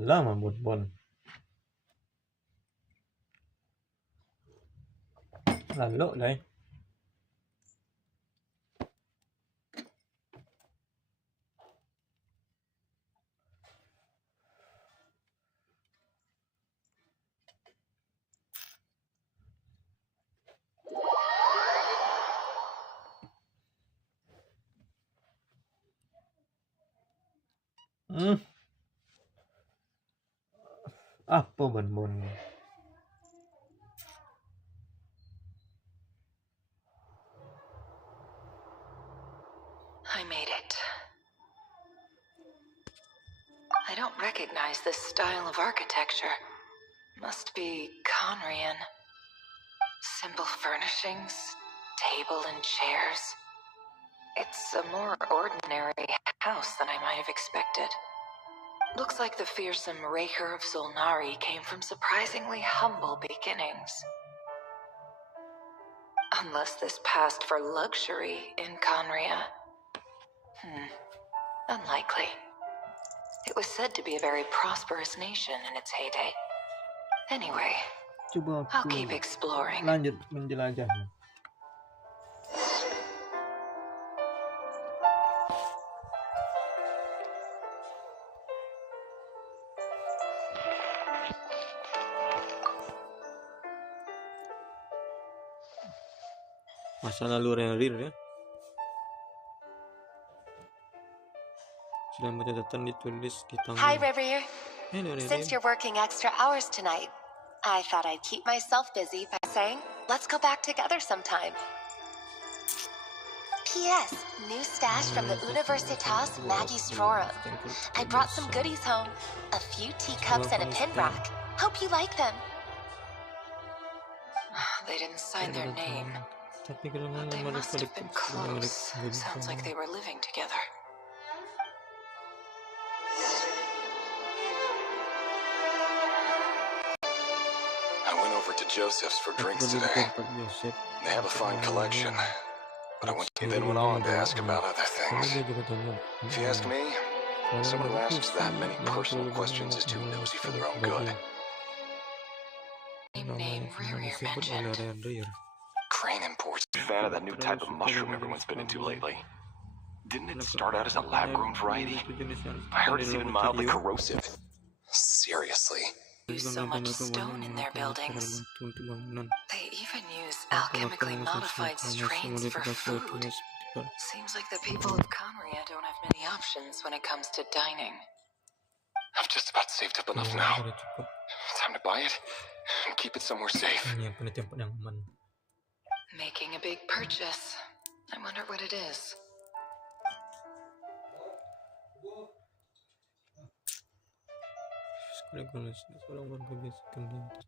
Alamak, bon. Lalu lah. Apa bon? I made it. I don't recognize this style of architecture. Must be Conrian. Simple furnishings, table and chairs. It's a more ordinary house than I might have expected. Looks like the fearsome Raker of Zulnari came from surprisingly humble beginnings. Unless this passed for luxury in Conria. Unlikely. It was said to be a very prosperous nation in its heyday. Anyway, I'll keep exploring. Lanjut menjelajahnya. Masa lalu real ya. Selamat datang ditulis di tanggal. Hi, River. Since you're working extra hours tonight, I thought I'd keep myself busy by saying, let's go back together sometime. P.S. New stash from the Universitas Magistrorum. I brought some goodies home. A few teacups and a pin rack. Hope you like them. They didn't sign their name. They must have been close. Sounds like they were living together. I went over to Joseph's for drinks today. They have a fine collection, but I then went on to ask about other things. If you ask me, someone who asks that many personal questions is too nosy for their own good. Name Rear mentioned. Crane imports. Fan of that new type of mushroom everyone's been into lately. Didn't it start out as a lab-grown variety? I heard it's even mildly corrosive. Seriously. Use so much stone in their buildings. They even use alchemically modified strains for food. Seems like the people of Conria don't have many options when it comes to dining. I've just about saved up enough now. Time to buy it and keep it somewhere safe. Making a big purchase. I wonder what it is. Seorang warga biasa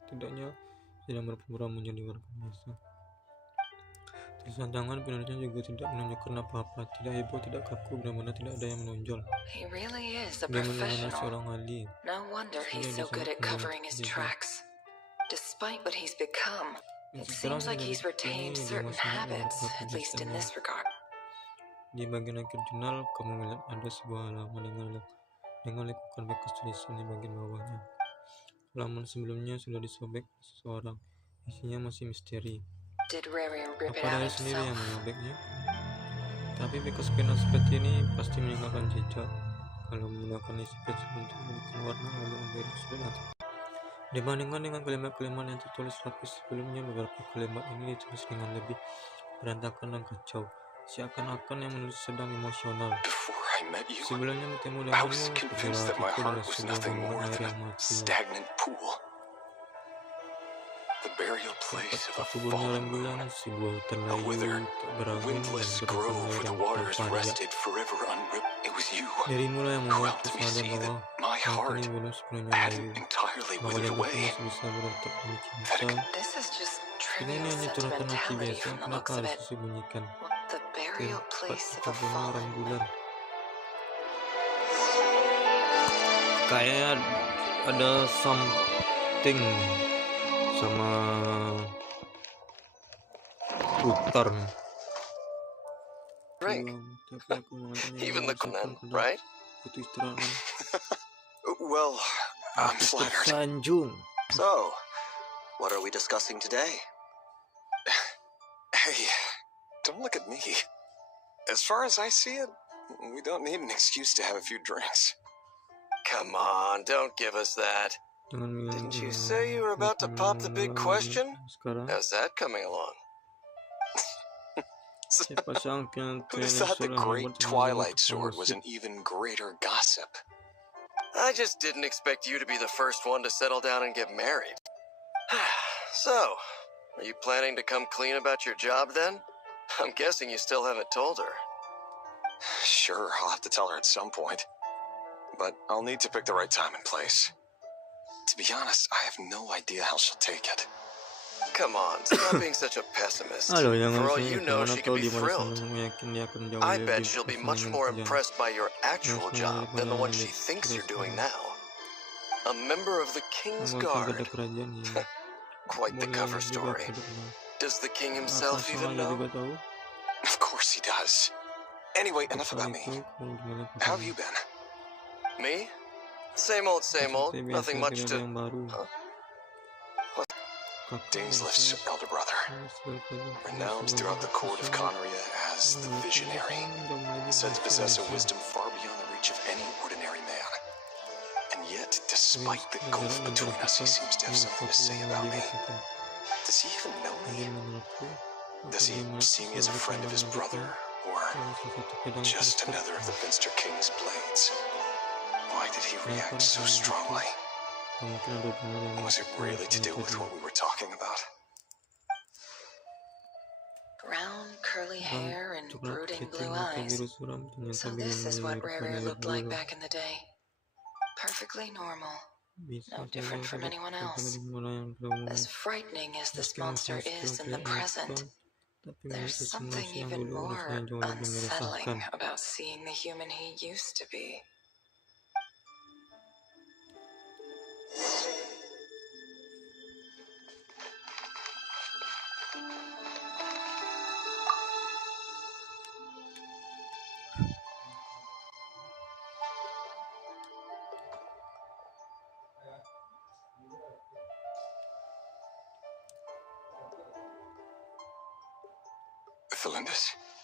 setidaknya sedang berpura menjadi warga biasa. Tulisan tangan penulisnya juga tidak menunjukkan apa-apa, tidak heboh, tidak kaku, benar-benar tidak ada yang menonjol. He really is a Dia merupakan seorang professional. ahli. No wonder he's so good at covering his tracks. Despite what he's become, it seems like he's retained certain habits, at least in this regard. Di bagian akhir jurnal, kamu melihat ada sebuah halaman dengan lekukan bekas tulisan di bagian bawahnya. Halaman sebelumnya sudah disobek seseorang. Isinya masih misteri. Did Riri rip it Apa out dari sendiri yang himself? merobeknya? Tapi bekas pena seperti ini pasti meninggalkan jejak. Kalau menggunakan isi pensil untuk memberikan warna lalu memberi surat. Dibandingkan dengan kalimat-kalimat yang tertulis rapi sebelumnya, beberapa kalimat ini ditulis dengan lebih berantakan dan kacau. Seakan-akan yang menulis sedang emosional. Before I met you, Sebelumnya bertemu I was denganmu, convinced that my pikiran heart adalah was sebuah nothing gunung more air than yang a mati. stagnant pool. The burial place of a Kuburnya fallen rembulan, moon. sebuah hutan A layu withered, tak berangin dan windless gergaji grove air where the yang waters tanpa riak. rested forever unripped. It was you Dirimu lah yang who membuat helped me sadar see bahwa that my saat heart ini belum sepenuhnya hadn't layu. entirely Bahwa withered jantungmu away. masih bisa berontak demi That cinta. This is just Ini trivial hanya curhatan hati sentimentality biasa, from the kenapa looks of harus it. disembunyikan? The burial Tempat place of a kuburnya fallen rembulan. moon. Kayak ada something sama putar. Right. Tapi aku mengatakan Even the merasakan Conan, kadang right? butuh istirahat. Well, I'm flattered. Tersanjung. So, what are we discussing today? Hey, don't look at me. As far as I see it, we don't need an excuse to have a few drinks. Come on, don't give us that. Didn't you say you were about to pop the big question? How's that coming along? Who'd have thought the great Twilight Sword was an even greater gossip? I just didn't expect you to be the first one to settle down and get married. So, are you planning to come clean about your job then? I'm guessing you still haven't told her. Sure, I'll have to tell her at some point. But I'll need to pick the right time and place. To be honest, I have no idea how she'll take it. Come on, stop being such a pessimist. For all you know, she could be thrilled. I bet she'll be much more impressed by your actual job than the one she thinks you're doing now. A member of the King's Guard. Quite the cover story. Does the king himself even know? Of course he does. Anyway, enough about me. How have you been? Me? Same old, nothing much to... Dainsleif's elder brother, renowned throughout the court of Conria as the Visionary, said to possess a wisdom far beyond the reach of any ordinary man. And yet, despite the gulf between us, he seems to have something to say about me. Does he even know me? Does he see me as a friend of his brother, or just another of the Finster King's blades? Why did he react so strongly? Was it really to do with what we were talking about? Brown, curly hair and brooding blue eyes. So this is what Rare looked like back in the day. Perfectly normal. No different from anyone else. As frightening as this monster is in the present, there's something even more unsettling about seeing the human he used to be.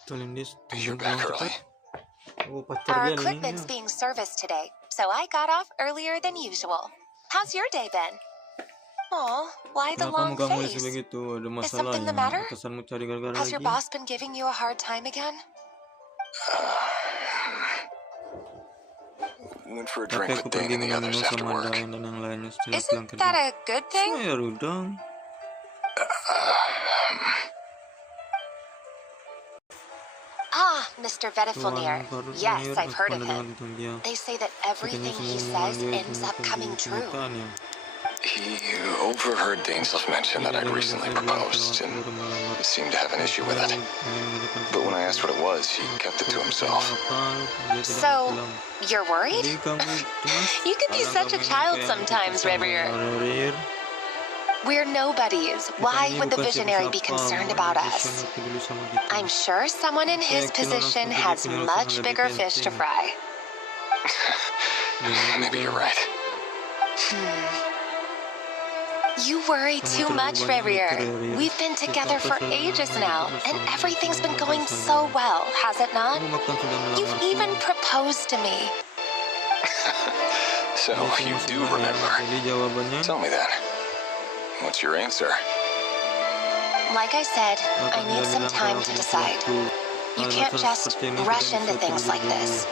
Felindis, you're back early. Our equipment's being serviced today, so I got off earlier than usual. How's your day been? Aw, why the long face? Is something the matter? Has your boss been giving you a hard time again? Went for a drink with Dane and the others after work. Isn't that a good thing? Ah, Mr. Vedifulnir. Yes, I've heard of him. They say that everything he says ends up coming true. He overheard Dainsleif mention that I'd recently proposed and seemed to have an issue with it. But when I asked what it was, he kept it to himself. So, you're worried? You can be such a child sometimes, Revier. We're nobodies. Why would the Visionary be concerned about us? I'm sure someone in his position has much bigger fish to fry. Maybe you're right. You worry too much, Revier. We've been together for ages now, and everything's been going so well, has it not? You've even proposed to me. So, you do remember. Tell me then. What's your answer? Like I said, I need some time to decide. You can't just rush into things like this.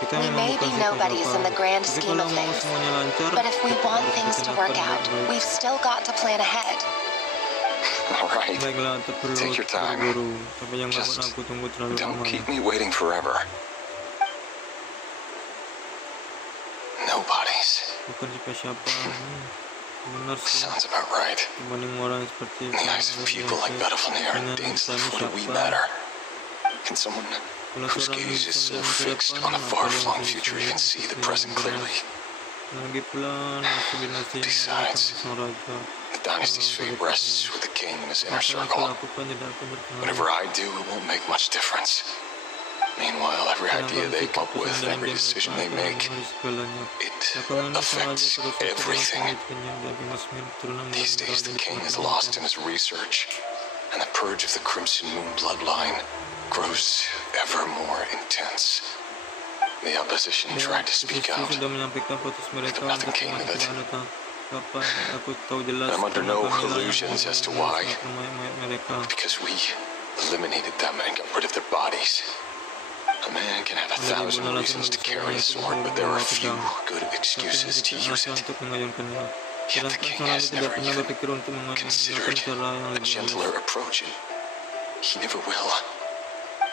We may be nobodies in the grand scheme of things, but if we want things to work out, we've still got to plan ahead. All right. Take your time. Just don't keep me waiting forever. Nobodies. Sounds about right. In the eyes of people like Vedifulnir and Dainsleif, what do we matter? Can someone whose gaze is so fixed on a far-flung future even see the present clearly? Besides, the dynasty's fate rests with the king and his inner circle. Whatever I do, it won't make much difference. Meanwhile, every idea they come up with, every decision they make, it affects everything. These days, the king is lost in his research, and the purge of the Crimson Moon bloodline grows ever more intense. The opposition tried to speak out, but nothing came of it. I'm under no illusions as to why. Because we eliminated them and got rid of their bodies. A man can have 1,000 reasons to carry a sword, but there are few good excuses to use it. Yet the king has never even considered a gentler approach, and he never will.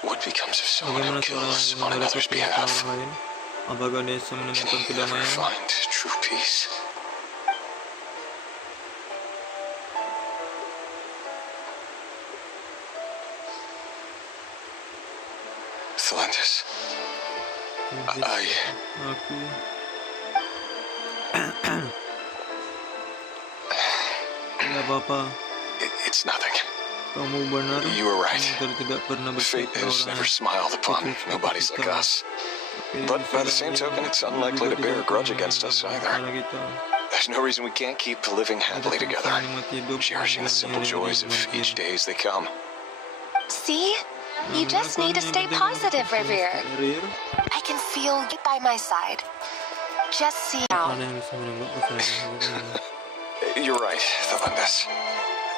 What becomes of someone who kills on another's behalf? Can he ever find true peace? Atlantis. It's nothing. You were right. Fate has never smiled upon nobodies like us. But by the same token, it's unlikely to bear a grudge against us either. There's no reason we can't keep living happily together, cherishing the simple joys of each day as they come. See? You just need to stay positive, Revere. I can feel you by my side. Just see out. You're right, Atlantis.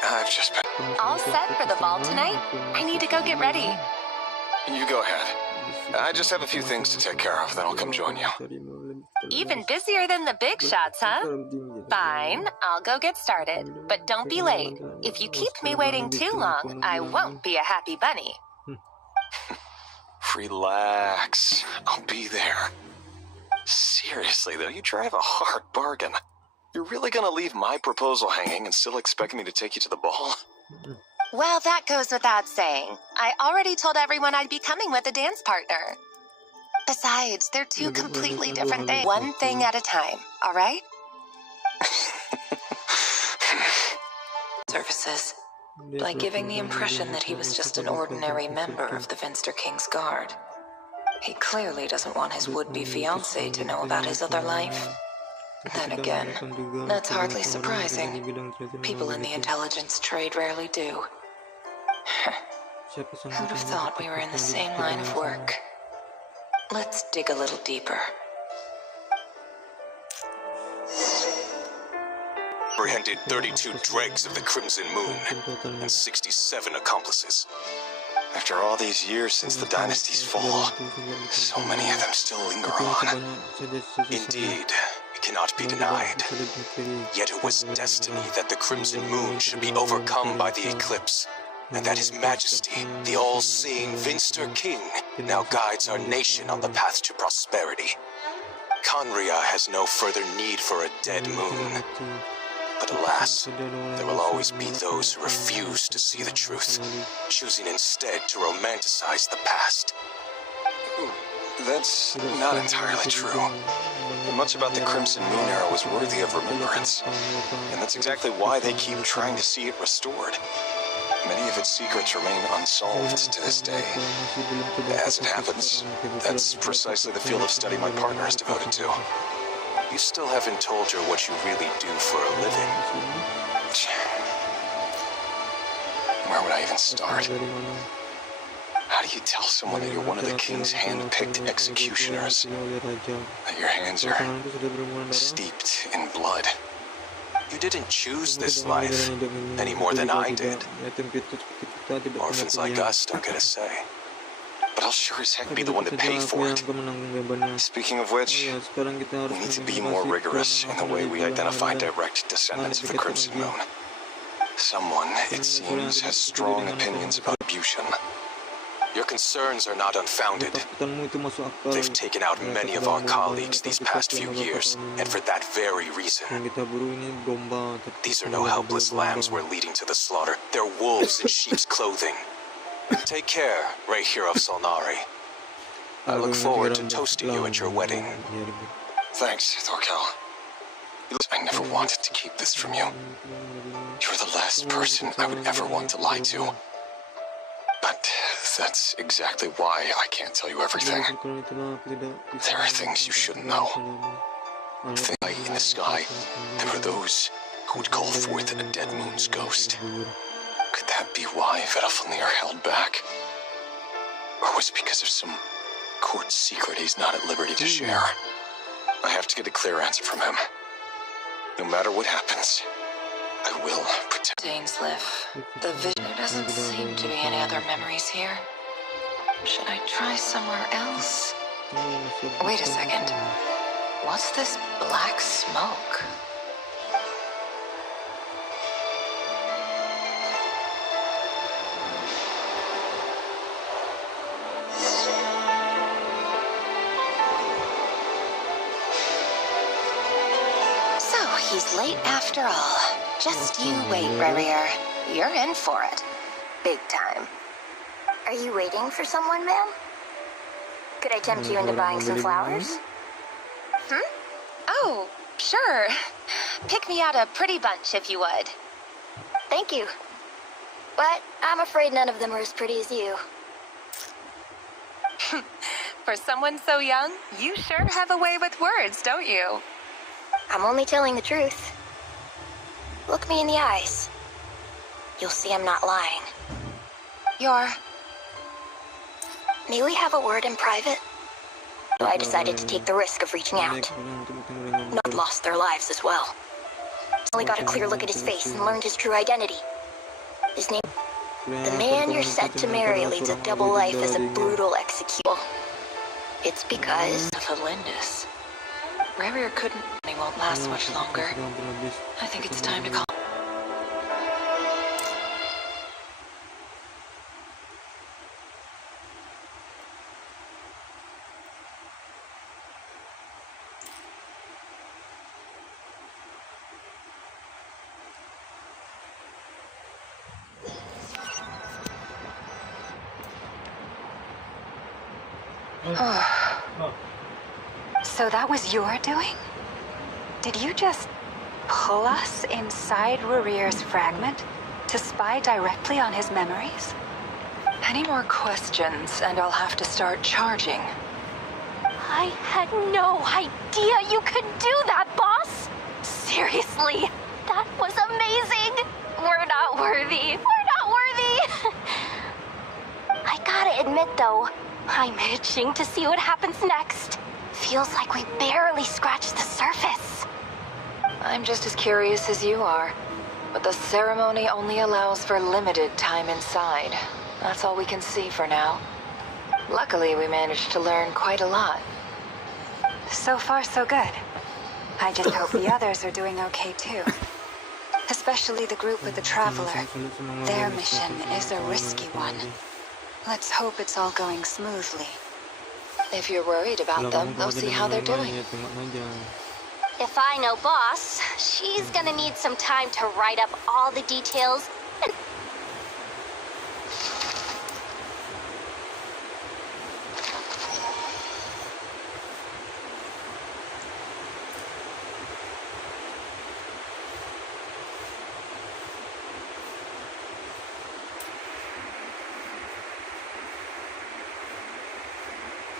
I've just been... All set for the ball tonight? I need to go get ready. You go ahead. I just have a few things to take care of, then I'll come join you. Even busier than the big shots, huh? Fine, I'll go get started. But don't be late. If you keep me waiting too long, I won't be a happy bunny. Relax. I'll be there. Seriously, though, you drive a hard bargain. You're really gonna leave my proposal hanging and still expect me to take you to the ball? Well, that goes without saying. I already told everyone I'd be coming with a dance partner. Besides, they're two completely different things. One thing at a time, all right? Services, by giving the impression that he was just an ordinary member of the Finster King's Guard. He clearly doesn't want his would-be fiancée to know about his other life. Then again, that's hardly surprising. People in the intelligence trade rarely do. Who'd have thought we were in the same line of work? Let's dig a little deeper. Apprehended 32 dregs of the Crimson Moon and 67 accomplices. After all these years since the dynasty's fall, so many of them still linger on. Indeed, it cannot be denied. Yet it was destiny that the Crimson Moon should be overcome by the eclipse, and that His Majesty, the all-seeing Finster King, now guides our nation on the path to prosperity. Conria has no further need for a dead moon. But alas, there will always be those who refuse to see the truth, choosing instead to romanticize the past. That's not entirely true. Much about the Crimson Moon era was worthy of remembrance, and that's exactly why they keep trying to see it restored. Many of its secrets remain unsolved to this day. As it happens, that's precisely the field of study my partner is devoted to. You still haven't told her what you really do for a living. Where would I even start? How do you tell someone that you're one of the king's hand-picked executioners? That your hands are steeped in blood? You didn't choose this life, any more than I did. Orphans like us don't get a say. But I'll sure as heck be the one to pay for it. Speaking of which, we need to be more rigorous in the way we identify direct descendants of the Crimson Moon. Someone, it seems, has strong opinions about retribution. Your concerns are not unfounded. They've taken out many of our colleagues these past few years, and for that very reason. These are no helpless lambs we're leading to the slaughter. They're wolves in sheep's clothing. Take care, right here of Solnari. I look forward to toasting you at your wedding. Thanks, Thorkel. I never wanted to keep this from you. You're the last person I would ever want to lie to. But That's exactly why I can't tell you everything. There are things you shouldn't know. The light in the sky, there were those who would call forth a dead moon's ghost. Could that be why Vedalfnir held back? Or was it because of some court secret he's not at liberty to share? I have to get a clear answer from him. No matter what happens, I will protect. Dainsliff, the vision. There doesn't seem to be any other memories here. Should I try somewhere else? Wait a second. What's this black smoke? So he's late after all. Just you wait, Revier. You're in for it. Big time. Are you waiting for someone, ma'am? Could I tempt you into buying some flowers? Oh, sure. Pick me out a pretty bunch if you would. Thank you. But I'm afraid none of them are as pretty as you. For someone so young, you sure have a way with words, don't you? I'm only telling the truth. Look me in the eyes. You'll see I'm not lying. May we have a word in private? So I decided to take the risk of reaching out. Nod lost their lives as well. Only got a clear look at his face and learned his true identity. His name... The man you're set to marry leads a double life as a brutal executioner. It's because... Of Elindis. Revier couldn't... He won't last much longer. I think it's time to call... So that was your doing? Did you just pull us inside Rurier's fragment to spy directly on his memories? Any more questions, and I'll have to start charging. I had no idea you could do that, boss! Seriously, that was amazing! We're not worthy. We're not worthy! I gotta admit, though, I'm itching to see what happens next. Feels like we barely scratched the surface. I'm just as curious as you are. But the ceremony only allows for limited time inside. That's all we can see for now. Luckily, we managed to learn quite a lot. So far, so good. I just hope the others are doing okay, too. Especially the group with the Traveler. Their mission is a risky one. Let's hope it's all going smoothly. If you're worried about them, they'll see how they're doing. If I know boss, she's gonna need some time to write up all the details.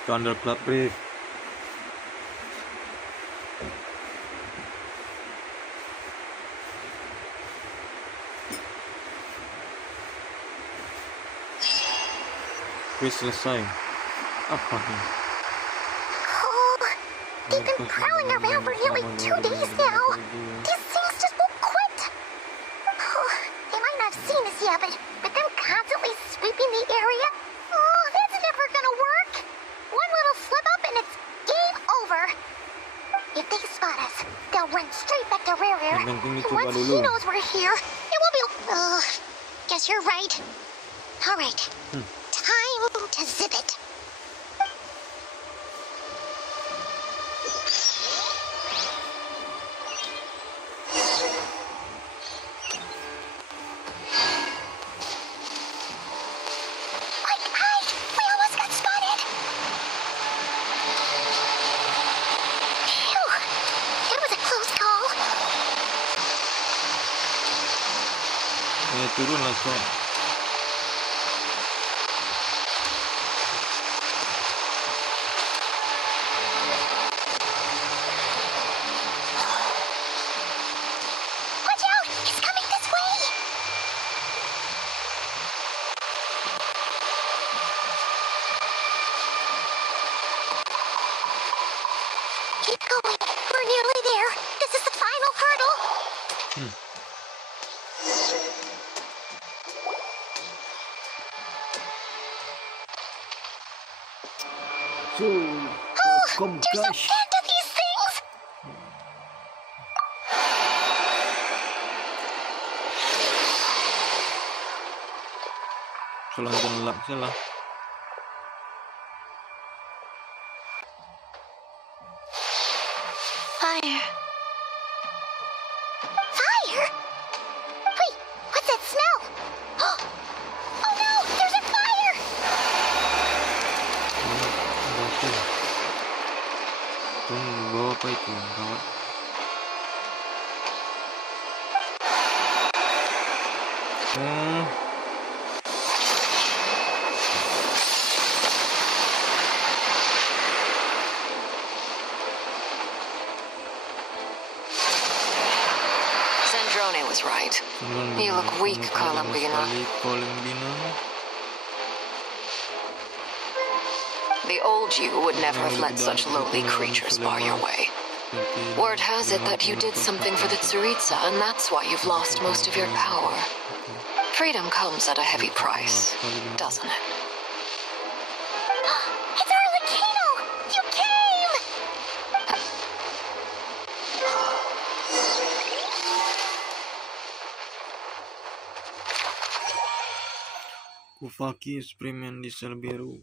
Standard club brief. Quiz selesai. Apa nih? Oh, they've been prowling around for nearly 2 days now. These things just won't quit. Oh, they might not have seen us yet, but them constantly sweeping the area. Oh, that's never gonna work. One little slip up and it's game over. If they spot us, they'll run straight back to Rare. And once he knows we're here, it will be... guess you're right. All right. Time to zip it. Turun langsung. Keep going. We're nearly there. This is the final hurdle. So, welcome You're so guys. into these things. So langsung lang sila. Fire. Fire? Wait, what's that smell? Oh no, there's a fire! Tunggu apa itu kawan? Zandrone was right. You look weak, Columbina. The old you would never have let such lowly creatures bar your way. Word has it that you did something for the Tsaritsa, and that's why you've lost most of your power. Freedom comes at a heavy price, doesn't it? It's Arlecchino! You came! Kufaki eksperimen di sel biru.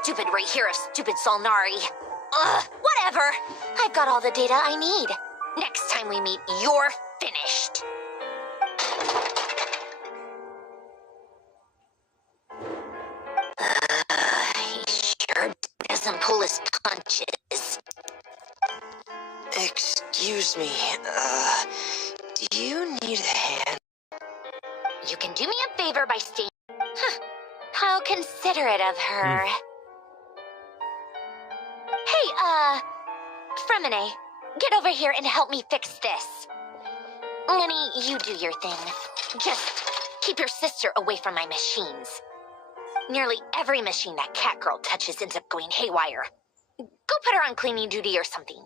Stupid right here of stupid Solnari. Ugh, whatever. I've got all the data I need. Next time we meet, you're finished. He sure doesn't pull his punches. Excuse me, do you need a hand? You can do me a favor by staying... Huh. How considerate of her. Hey, Fremine, get over here and help me fix this. Lenny, you do your thing. Just keep your sister away from my machines. Nearly every machine that cat girl touches ends up going haywire. Go put her on cleaning duty or something.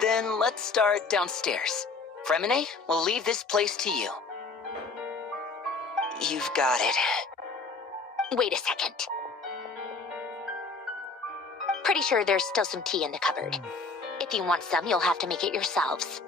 Then let's start downstairs. Fremine, we'll leave this place to you. You've got it. Wait a second. Pretty sure there's still some tea in the cupboard. If you want some, you'll have to make it yourselves.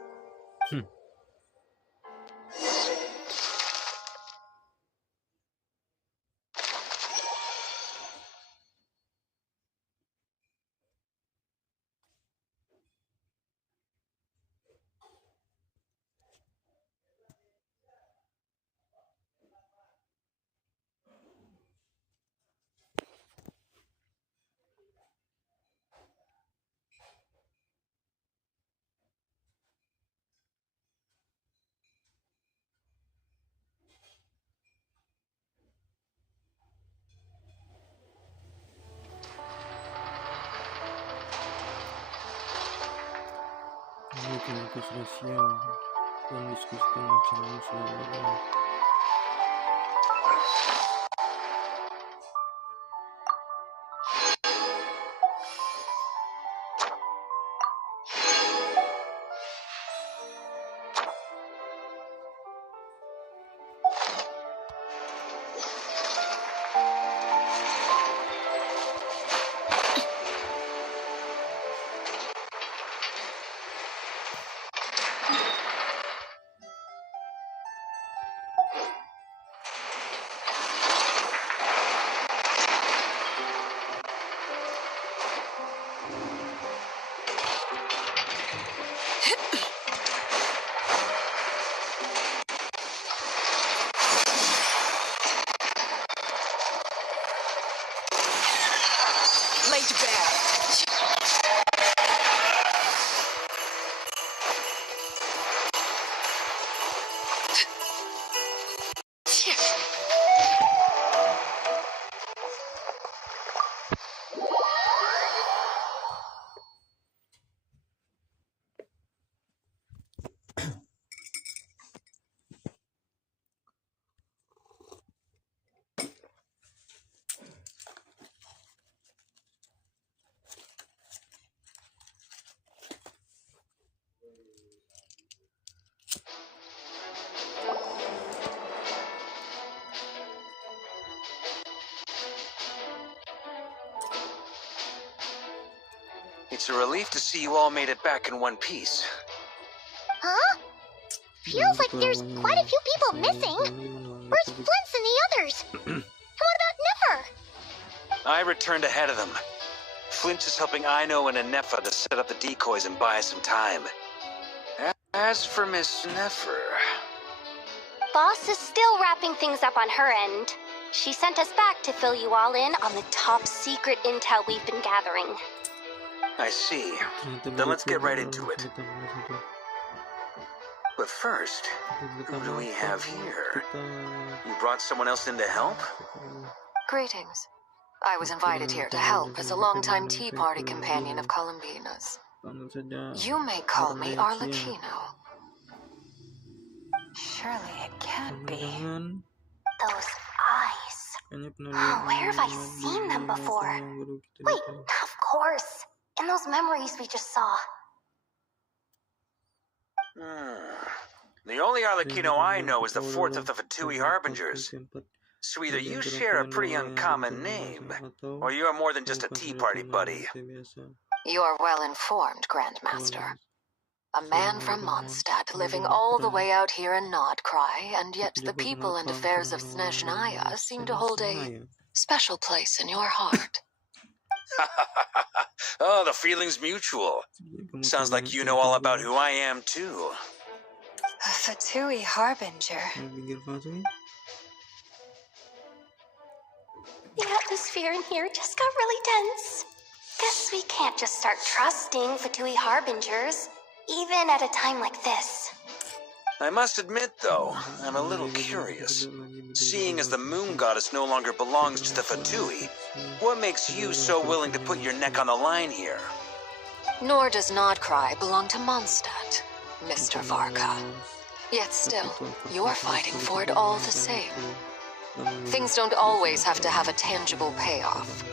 Ini rasial yang diskusikan macam selama. It's a relief to see you all made it back in one piece. Huh? Feels like there's quite a few people missing. Where's Flint's and the others? And what about Nefer? I returned ahead of them. Flint is helping Ino and Nefa to set up the decoys and buy some time. As for Miss Nefer... Boss is still wrapping things up on her end. She sent us back to fill you all in on the top secret intel we've been gathering. I see. Then let's get right into it. But first, who do we have here? You brought someone else in to help? Greetings. I was invited here to help as a longtime Tea Party companion of Columbina's. You may call me Arlecchino. Surely it can't be. Those eyes. Oh, where have I seen them before? Wait, of course. In those memories we just saw. The only Arlecchino I know is the fourth of the Fatui Harbingers. So either you share a pretty uncommon name, or you're more than just a Tea Party buddy. You are well informed, Grandmaster. A man from Mondstadt living all the way out here in Nod-krai, and yet the people and affairs of Snezhnaya seem to hold a special place in your heart. Oh, the feeling's mutual. Sounds like you know all about who I am, too. A Fatui Harbinger. The atmosphere in here just got really tense. Guess we can't just start trusting Fatui Harbingers, even at a time like this. I must admit, though, I'm a little curious. Seeing as the moon goddess no longer belongs to the Fatui, what makes you so willing to put your neck on the line here? Nor does Nod-krai belong to Mondstadt, Mr. Varka. Yet still, you're fighting for it all the same. Things don't always have to have a tangible payoff.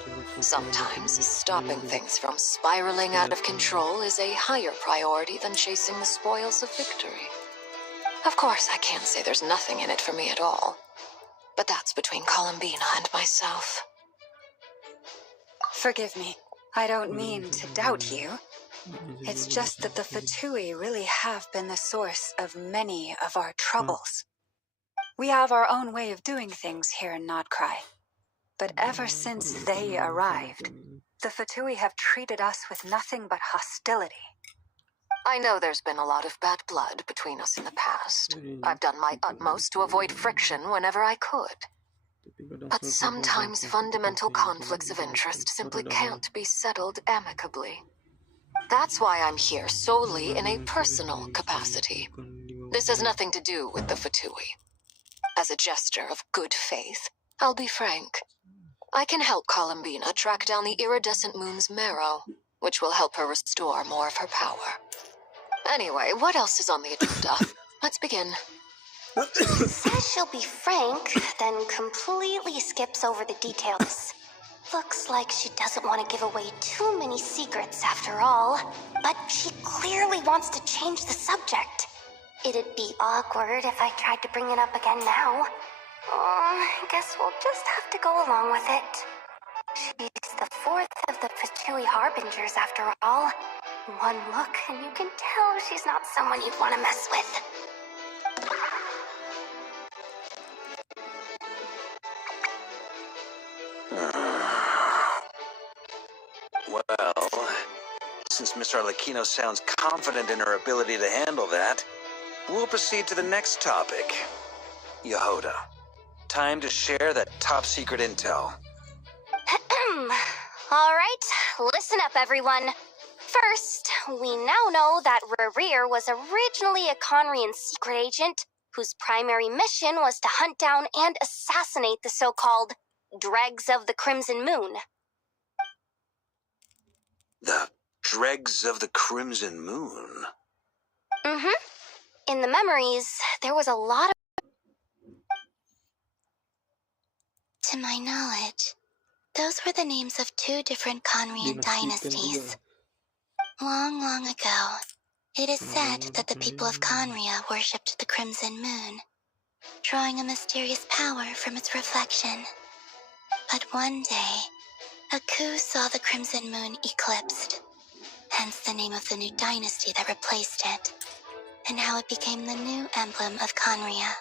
Sometimes stopping things from spiraling out of control is a higher priority than chasing the spoils of victory. Of course, I can't say there's nothing in it for me at all. But that's between Columbina and myself. Forgive me. I don't mean to doubt you. It's just that the Fatui really have been the source of many of our troubles. We have our own way of doing things here in Nod-krai. But ever since they arrived, the Fatui have treated us with nothing but hostility. I know there's been a lot of bad blood between us in the past. I've done my utmost to avoid friction whenever I could. But sometimes fundamental conflicts of interest simply can't be settled amicably. That's why I'm here solely in a personal capacity. This has nothing to do with the Fatui. As a gesture of good faith, I'll be frank. I can help Columbina track down the iridescent moon's marrow, which will help her restore more of her power. Anyway, what else is on the agenda? Let's begin. She says she'll be frank, then completely skips over the details. Looks like she doesn't want to give away too many secrets after all, but she clearly wants to change the subject. It'd be awkward if I tried to bring it up again now. I guess we'll just have to go along with it. She's the fourth of the Fatui Harbingers after all. One look and you can tell she's not someone you'd want to mess with. Well, since Miss Arlecchino sounds confident in her ability to handle that, we'll proceed to the next topic. Yehuda, time to share that top-secret intel. All right, listen up, everyone. First, we now know that Rerir was originally a Conrian secret agent whose primary mission was to hunt down and assassinate the so-called Dregs of the Crimson Moon. The Dregs of the Crimson Moon? Mm-hmm. In the memories, there was a lot of... To my knowledge, those were the names of two different Conrian dynasties. Long, long ago, it is said that the people of Conria worshipped the Crimson Moon, drawing a mysterious power from its reflection. But one day, a coup saw the Crimson Moon eclipsed, hence the name of the new dynasty that replaced it, and how it became the new emblem of Conria.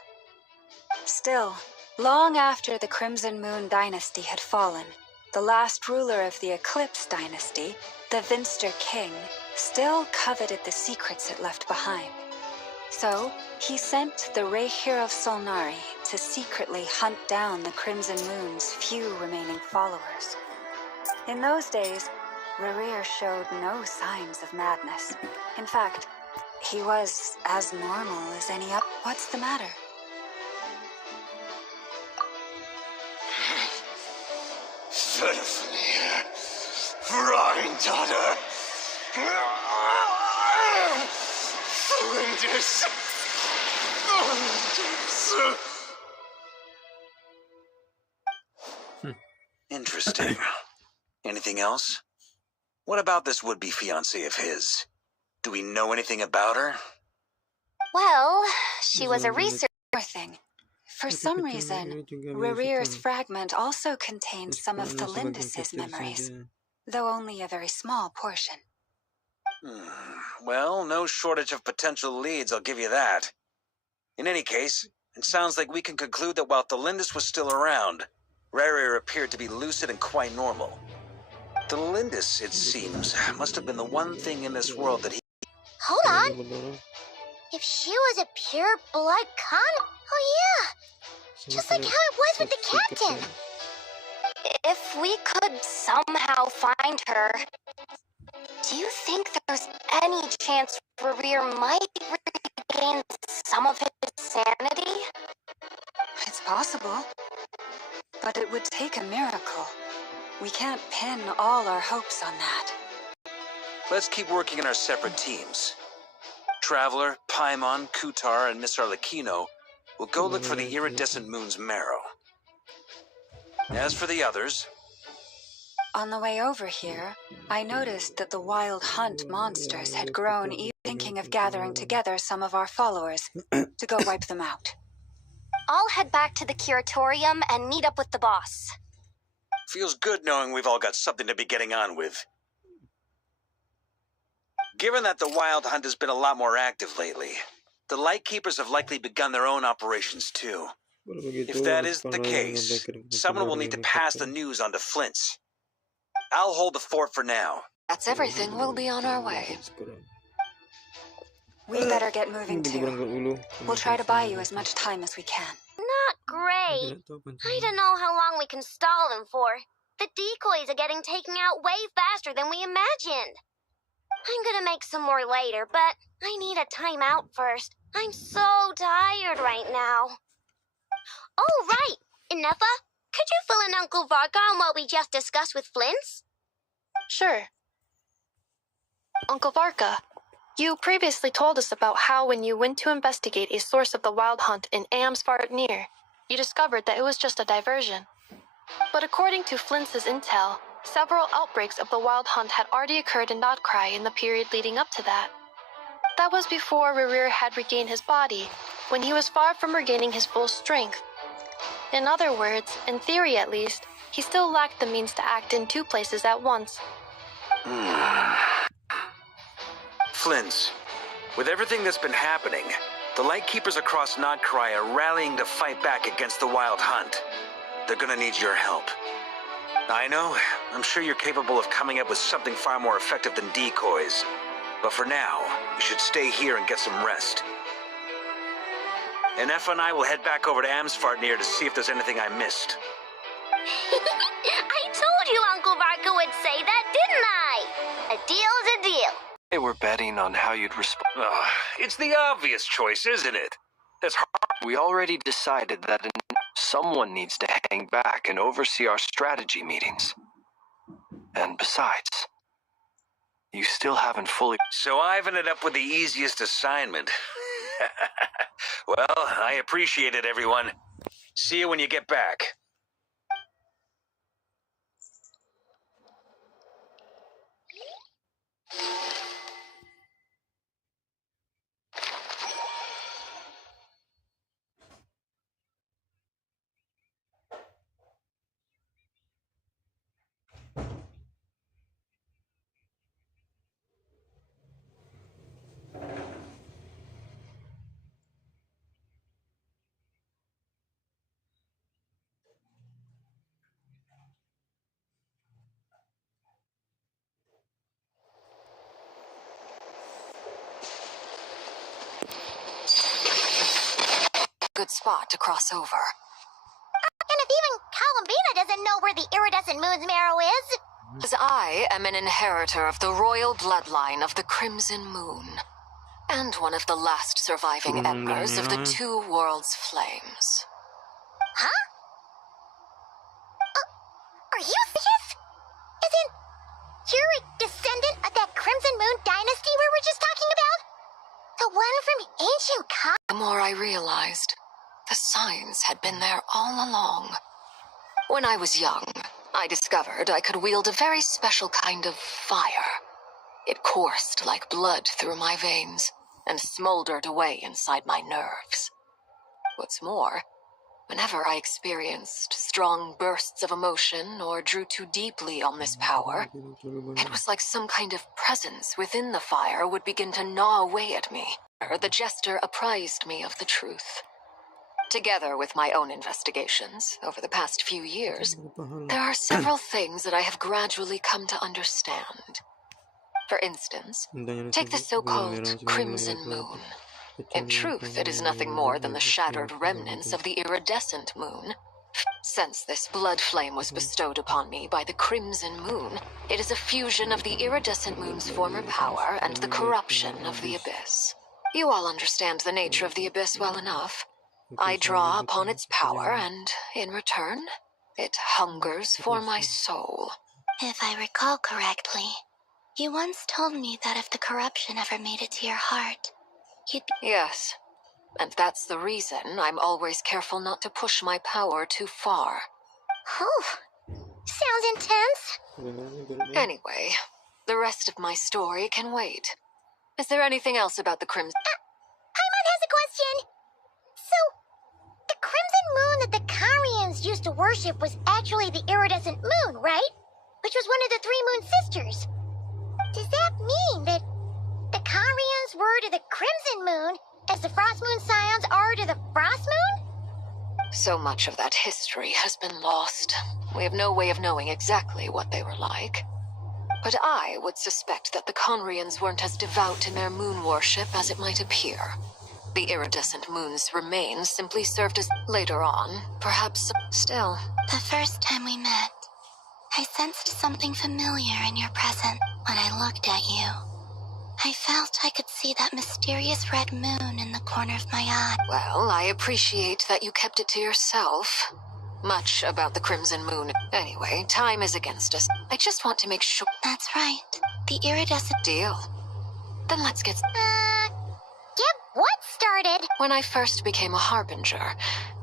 Still, long after the Crimson Moon dynasty had fallen, the last ruler of the Eclipse dynasty, the Vinster King, still coveted the secrets it left behind. So, he sent the Rehir of Solnari to secretly hunt down the Crimson Moon's few remaining followers. In those days, Rehir showed no signs of madness. In fact, he was as normal as any other. What's the matter? Ferfnir, Rhine-daughter, Flinders. Interesting. Anything else? What about this would-be fiancée of his? Do we know anything about her? Well, she was a researcher. Thing. For some reason, Rehir's fragment also contained some of Thelindis' memories, though only a very small portion. Well, no shortage of potential leads, I'll give you that. In any case, it sounds like we can conclude that while Thelindis was still around, Rehir appeared to be lucid and quite normal. Thelindis, it seems, must have been the one thing in this world that he... Hold on. If she was a pure blood oh yeah, just like how it was with the captain. If we could somehow find her, do you think there's any chance Rehir might regain some of his sanity? It's possible, but it would take a miracle. We can't pin all our hopes on that. Let's keep working in our separate teams. Traveler, Paimon, Kutar, and Miss Arlecchino will go look for the iridescent moon's marrow. As for the others... On the way over here, I noticed that the wild hunt monsters had grown, even thinking of gathering together some of our followers to go wipe them out. I'll head back to the curatorium and meet up with the boss. Feels good knowing we've all got something to be getting on with. Given that the Wild Hunt has been a lot more active lately, the Lightkeepers have likely begun their own operations too. If that is the case, someone will need to pass the news on to Flint's. I'll hold the fort for now. That's everything. We'll be on our way. We better get moving too. We'll try to buy you as much time as we can. Not great. I don't know how long we can stall them for. The decoys are getting taken out way faster than we imagined. I'm gonna make some more later, but I need a timeout first. I'm so tired right now. Oh, right! Inefa, could you fill in Uncle Varka on what we just discussed with Flint's? Sure. Uncle Varka, you previously told us about how when you went to investigate a source of the Wild Hunt in Amsvartnir, you discovered that it was just a diversion. But according to Flint's intel, several outbreaks of the Wild Hunt had already occurred in Nod-krai in the period leading up to that. That was before Rehir had regained his body, when he was far from regaining his full strength. In other words, in theory at least, he still lacked the means to act in two places at once. Flint's, with everything that's been happening, the Lightkeepers across Nod-krai are rallying to fight back against the Wild Hunt. They're gonna need your help. I know, I'm sure you're capable of coming up with something far more effective than decoys. But for now, you should stay here and get some rest. Inefa and I will head back over to Amsvartnir to see if there's anything I missed. I told you Uncle Varka would say that, didn't I? A deal's a deal. They were betting on how you'd respond. It's the obvious choice, isn't it? That's hard. We already decided that someone needs to hang back and oversee our strategy meetings. And besides, you still haven't fully... So I've ended up with the easiest assignment. Well, I appreciate it, everyone. See you when you get back. good spot to cross over. And if even Columbina doesn't know where the iridescent moon's marrow is... As I am an inheritor of the royal bloodline of the Crimson Moon, and one of the last surviving embers of the Two Worlds' flames. Huh? Are you serious? Isn't you're a descendant of that Crimson Moon dynasty we were just talking about? The one from ancient The more I realized, the signs had been there all along. When I was young, I discovered I could wield a very special kind of fire. It coursed like blood through my veins and smoldered away inside my nerves. What's more, whenever I experienced strong bursts of emotion or drew too deeply on this power, it was like some kind of presence within the fire would begin to gnaw away at me. The jester apprised me of the truth. Together with my own investigations over the past few years, there are several things that I have gradually come to understand. For instance, take the so-called Crimson Moon. In truth, it is nothing more than the shattered remnants of the iridescent moon. Since this blood flame was bestowed upon me by the Crimson Moon, it is a fusion of the iridescent moon's former power and the corruption of the abyss. You all understand the nature of the abyss well enough. I draw upon its power, and in return, it hungers for my soul. If I recall correctly, you once told me that if the corruption ever made it to your heart, you'd be... Yes, and that's the reason I'm always careful not to push my power too far. Oh, sounds intense. Anyway, the rest of my story can wait. Is there anything else about the Crimson... Paimon has a question. So, the Crimson Moon that the Karians used to worship was actually the iridescent moon, right? Which was one of the three moon sisters. Does that mean that the Karians were to the Crimson Moon as the Frost Moon Scions are to the Frost Moon? So much of that history has been lost. We have no way of knowing exactly what they were like. But I would suspect that the Conrians weren't as devout in their moon worship as it might appear. The iridescent moon's remains simply served as... Later on, perhaps... Still... The first time we met, I sensed something familiar in your presence when I looked at you. I felt I could see that mysterious red moon in the corner of my eye. Well, I appreciate that you kept it to yourself. Much about the Crimson Moon. Anyway, time is against us. I just want to make sure... That's right. The iridescent... Deal. Then let's get... Get what started? When I first became a Harbinger,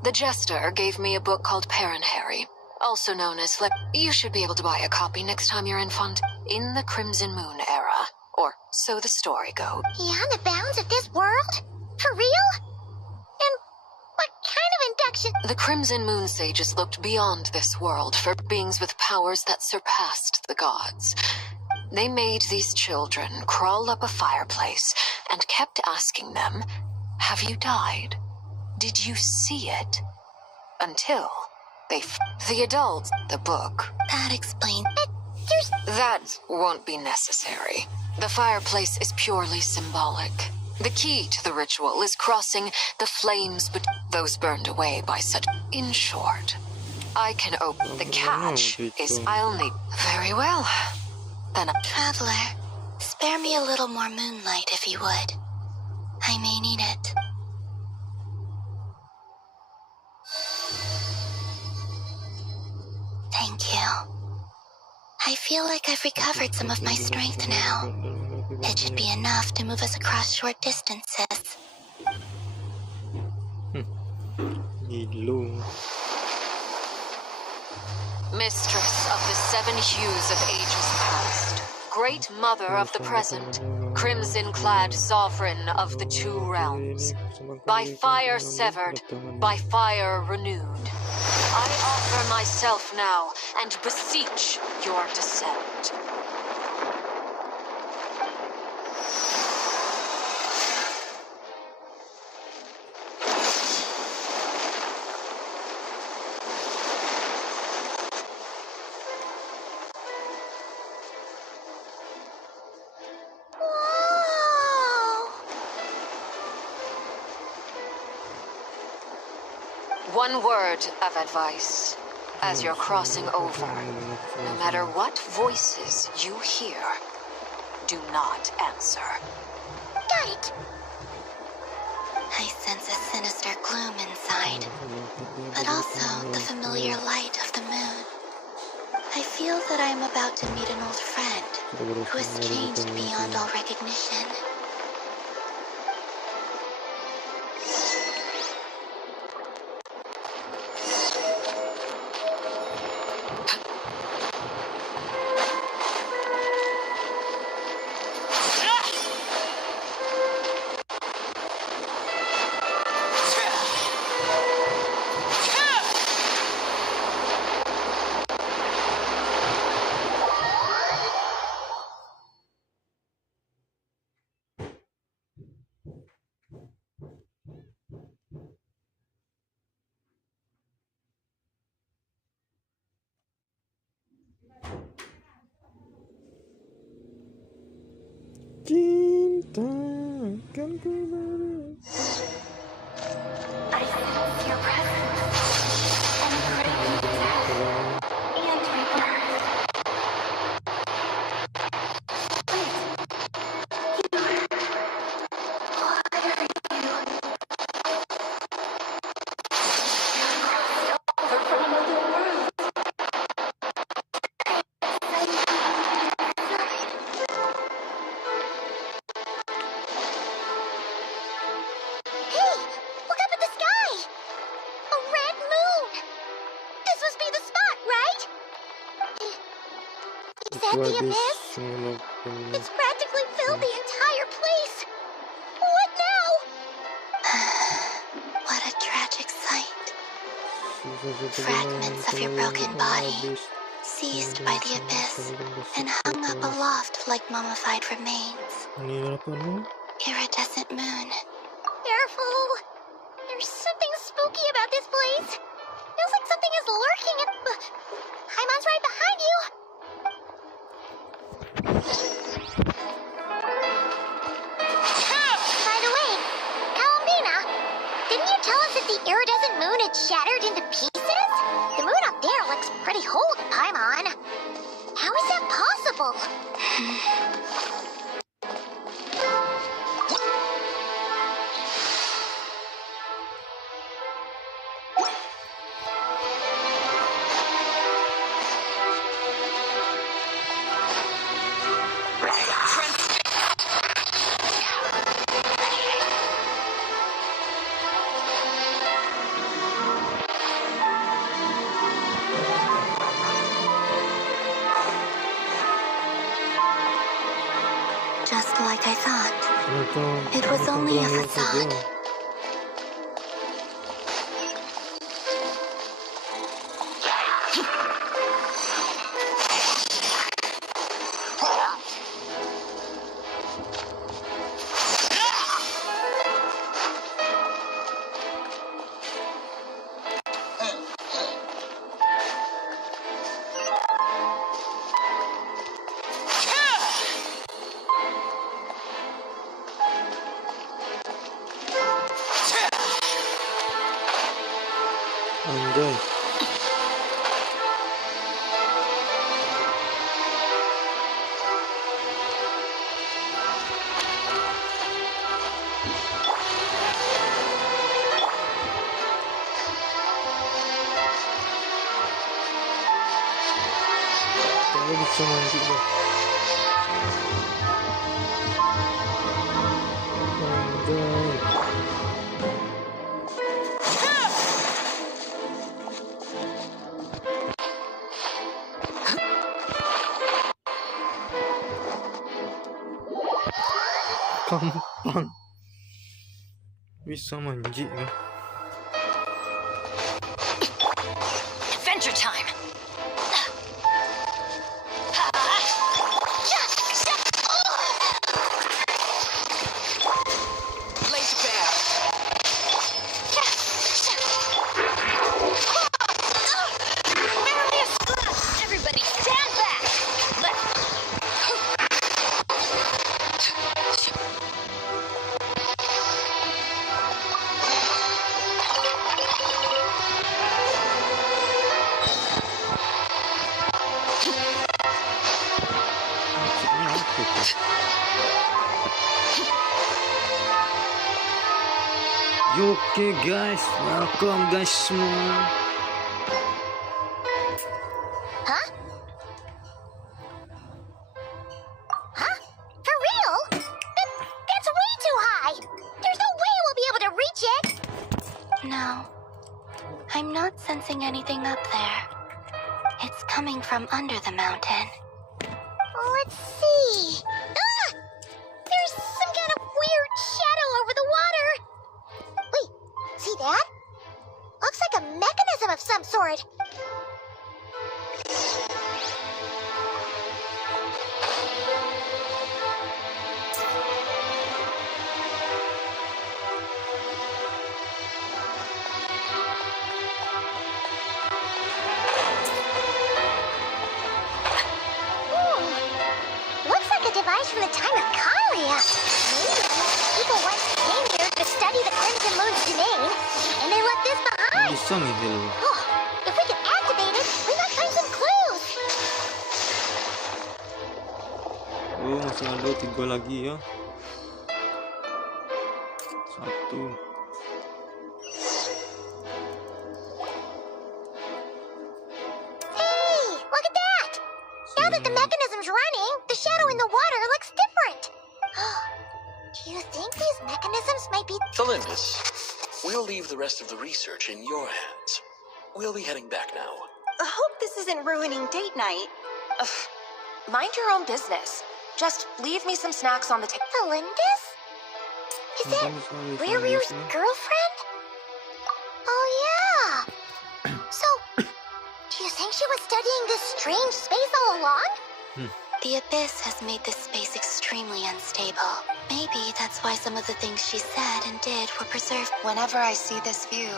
the Jester gave me a book called Harry, also known as... You should be able to buy a copy next time you're in Font. In the Crimson Moon era. Or so the story goes. Beyond the bounds of this world? For real? And what kind of induction? The Crimson Moon sages looked beyond this world for beings with powers that surpassed the gods. They made these children crawl up a fireplace and kept asking them, "Have you died? Did you see it?" Until they... The adults... The book... That explains it. That won't be necessary. The fireplace is purely symbolic. The key to the ritual is crossing the flames, but those burned away by such... In short, I can open... The catch is I'll need... Very well. Then... Traveler, spare me a little more moonlight if you would. I may need it. Thank you. I feel like I've recovered some of my strength now. It should be enough to move us across short distances. Mistress of the seven hues of ages past, great mother of the present, crimson-clad sovereign of the two realms, by fire severed, by fire renewed, I offer myself now and beseech your descent. One word of advice. As you're crossing over, no matter what voices you hear, do not answer. Got it. I sense a sinister gloom inside, but also the familiar light of the moon. I feel that I am about to meet an old friend who has changed beyond all recognition. Cinta akan kembali. I sense your presence and bring death and rebirth. The abyss? It's practically filled the entire place. What now? What a tragic sight. Fragments of your broken body, seized by the abyss, and hung up aloft like mummified remains. Iridescent moon. Careful! There's something spooky about this place. Feels like something is lurking at... Paimon's right behind you. By the way, Kalambina, didn't you tell us that the iridescent moon had shattered into pieces? The moon up there looks pretty whole to Paimon. How is that possible? Just like I thought. It was only a facade. Anjay. Kalau bisa mancing deh. Anjay. Gampang bisa manjing ya. Adventure time. Laser bear. Merely a splash. Everybody stand back. Oke guys, welcome guys semua. Huh? Huh? For real? That's way too high. There's no way we'll be able to reach it. No, I'm not sensing anything up there. It's coming from under the mountain. Let's see. Ah! There's some kind of weird shadow over the water. Wait, see that? Looks like a mechanism of some sort. Looks like a device from the time of Kalia. Maybe people once came here to study the Crimson Moon's domain, and they left this behind. Bisa nih dulu. Oh, if we can activate it, we might find some clues. Oh, masih ada 3 lagi ya. 1. Hey, look at that! Now that the mechanism's running, the shadow in the water looks different. Do you think these mechanisms might be... Felindus, we'll leave the rest of the research in your hands. We'll be heading back now. I hope this isn't ruining date night. Mind your own business. Just leave me some snacks on the table. Felindus? Is that Riru's girlfriend? Oh, yeah. So, do you think she was studying this strange space all along? The abyss has made this space extremely unstable. Maybe that's why some of the things she said and did were preserved. Whenever I see this view,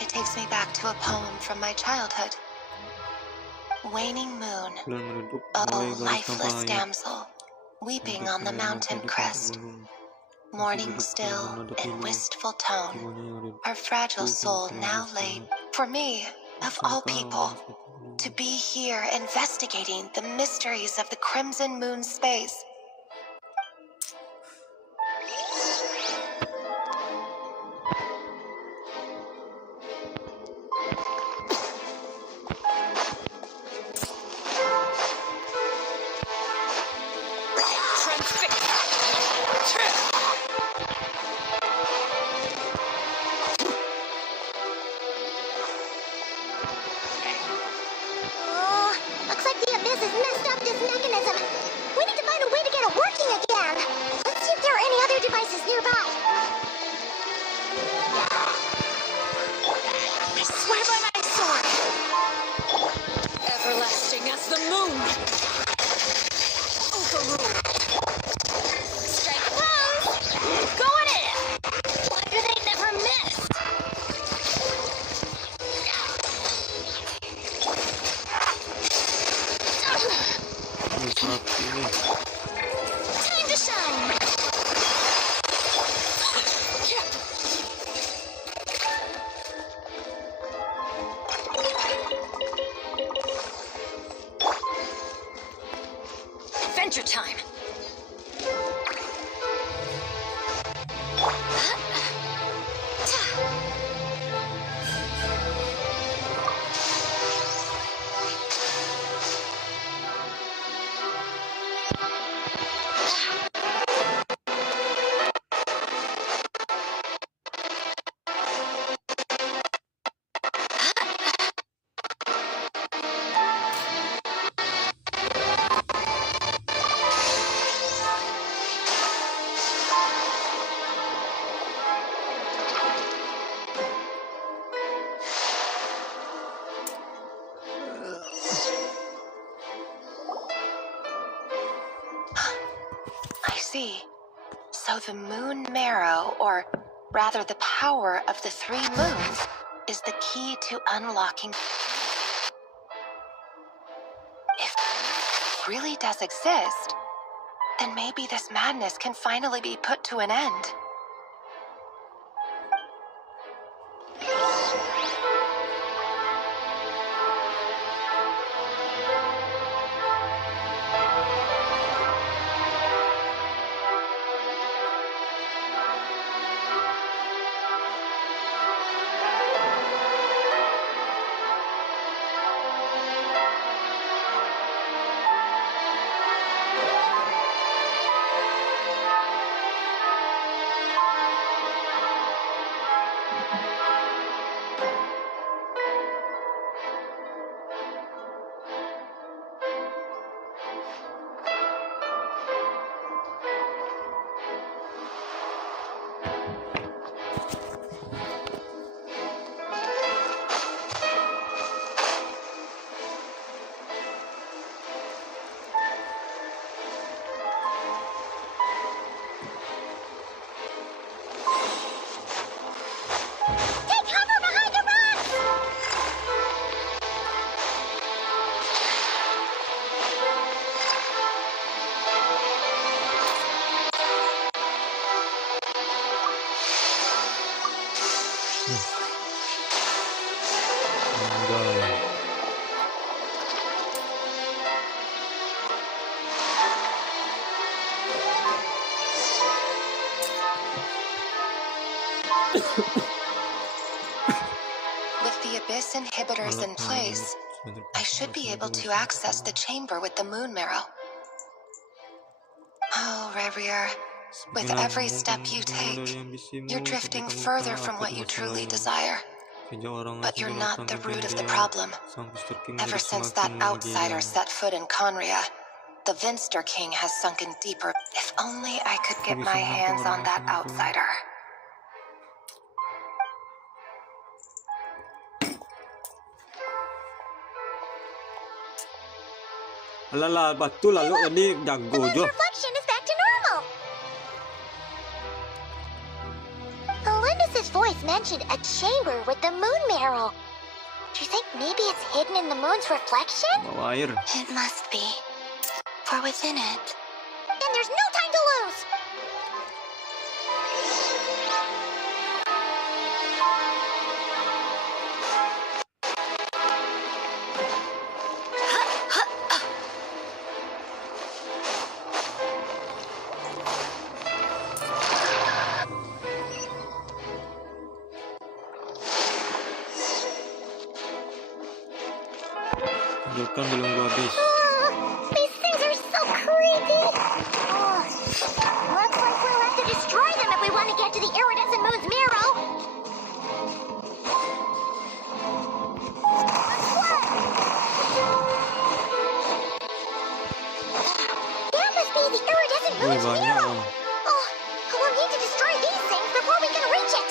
it takes me back to a poem from my childhood. Waning moon, oh lifeless damsel, weeping on the mountain crest. Morning still in wistful tone, her fragile soul now laid. For me, of all people, to be here investigating the mysteries of the Crimson Moon space. Looks like the abyss has messed up this mechanism. We need to find a way to get it working again. Let's see if there are any other devices nearby. I swear by my sword. Everlasting as the moon. Overrule. Strike pose. Going in. Why do they never miss? Time to shine. Adventure time. I see. So the moon marrow, or rather the power of the 3 moons, is the key to unlocking. If it really does exist, then maybe this madness can finally be put to an end. Anjay. With the abyss inhibitors in place, I should be able to access the chamber with the moon marrow. Oh, Revier, with every step you take, you're drifting further from what you truly desire. But you're not the root of the problem. Ever since that outsider set foot in Conria, the Vinster King has sunken deeper. If only I could get my hands on that outsider. Alala, betul lah lu tadi The jago moon's jo. reflection is back to normal. Alindus's voice mentioned a chamber with the moon marrow. Do you think maybe it's hidden in the moon's reflection? Bawa air. It must be. For within it. Then there's no time to lose! Tunjukkan belum gua habis. These things are so creepy! Looks like we'll have to destroy them if we want to get to the iridescent moon's marrow! That must be the iridescent Wih, moon's banyak. marrow! Oh, we'll need to destroy these things before we can reach it!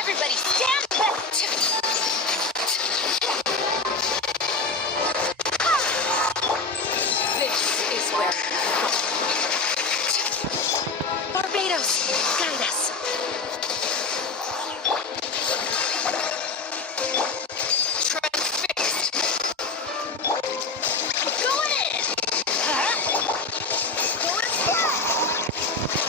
Everybody stand back! This is where Barbados, guide us. Transfixed. Going in. Going flat.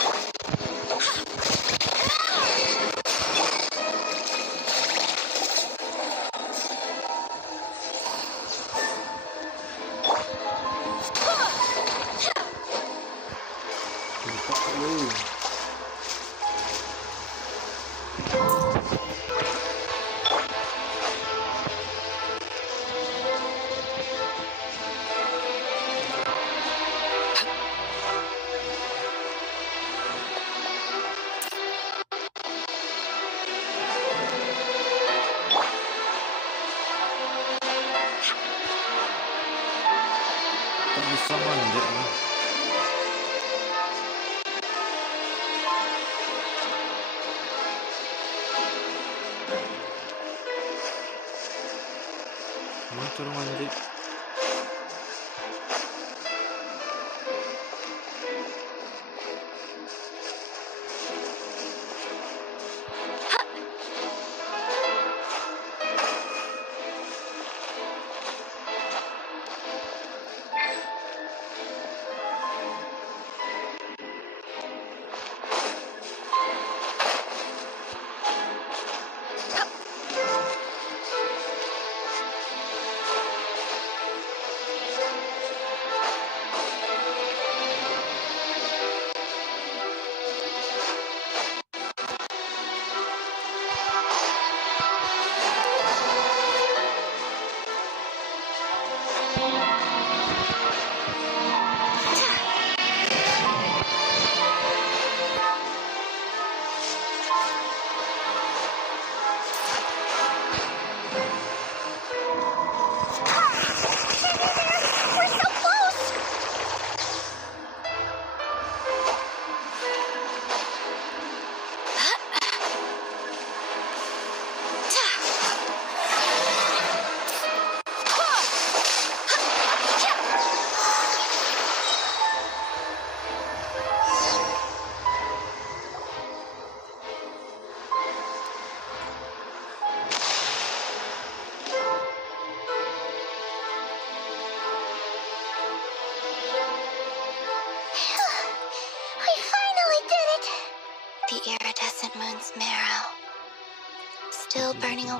Lupa lu. Tak bisa manjat lah. Mana cara manjat?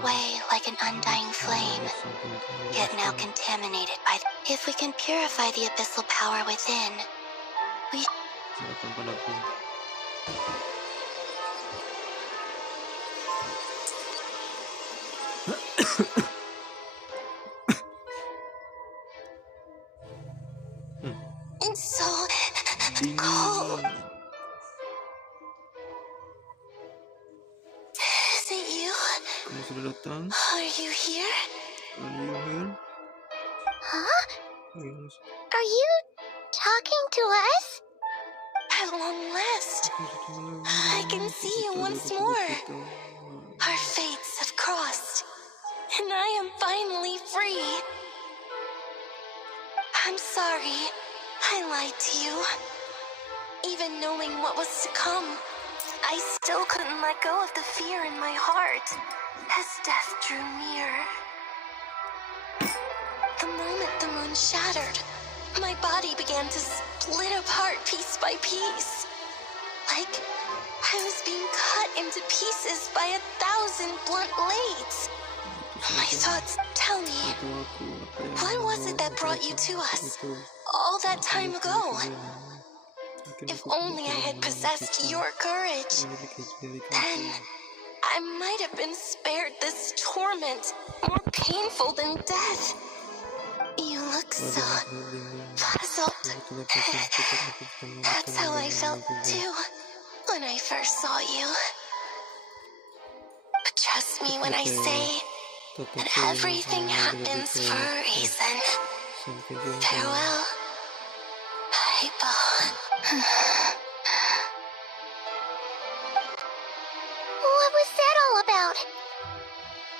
away like an undying flame, yet now contaminated by If we can purify the abyssal power within, we... Serahkan padaku. It's so cold. Is it you? Kamu sudah datang? Are you here? Are you here? Huh? Are you talking to us? At long last, I can see you once more. Our fates have crossed, and I am finally free. I'm sorry I lied to you. Even knowing what was to come, I still couldn't let go of the fear in my heart as death drew near. The moment the moon shattered, my body began to split apart piece by piece. Like I was being cut into pieces by 1,000 blunt blades. My thoughts tell me, what was it that brought you to us all that time ago? If only I had possessed your courage, then I might have been spared this torment more painful than death. You look so puzzled. That's how I felt too when I first saw you. But trust me when I say that everything happens for a reason. Farewell, Hypo. What was that all about?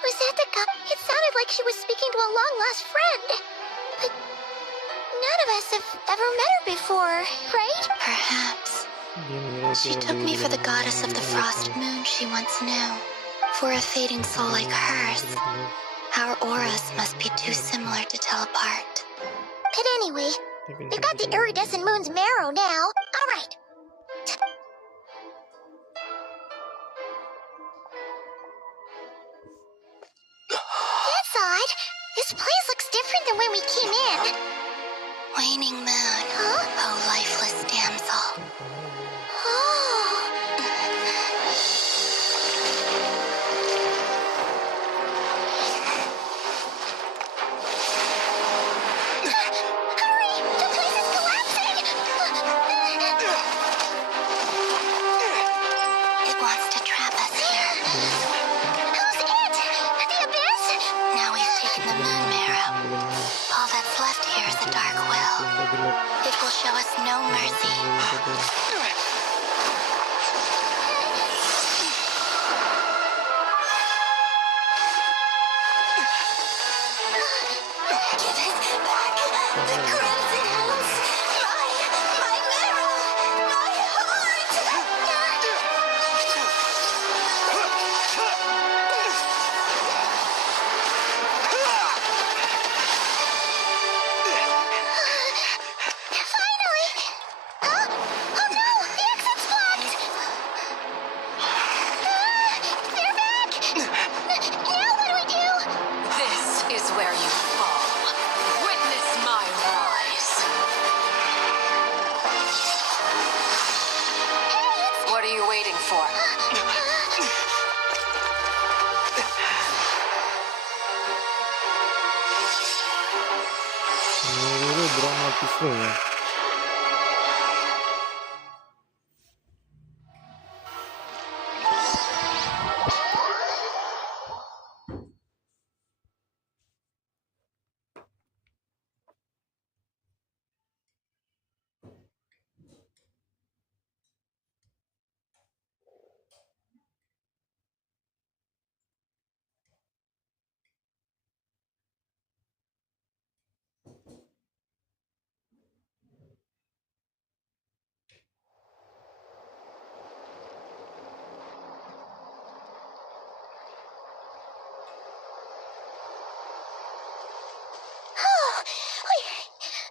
Was that the guy? It sounded like she was speaking to a long-lost friend. But none of us have ever met her before, right? Perhaps. She took me for the goddess of the frost moon she once knew. For a fading soul like hers, our auras must be too similar to tell apart. But anyway, we've got the iridescent moon's marrow now. All right. That's odd. This place looks different than when we came in. Waning moon. Huh? Oh, lifeless damsel. Oh. Hurry! The place is collapsing! It wants to trap us here. Who's it? The abyss? Now we've taken the moon marrow. All that's left here is a dark will. It will show us no mercy. Give it back! The crimson house! My marrow! My heart! Finally! Oh no! The exit's blocked! They're back! Now what do we do? This is where you fall. Witness my rise. What are you waiting for? Ini dramatis loh ya.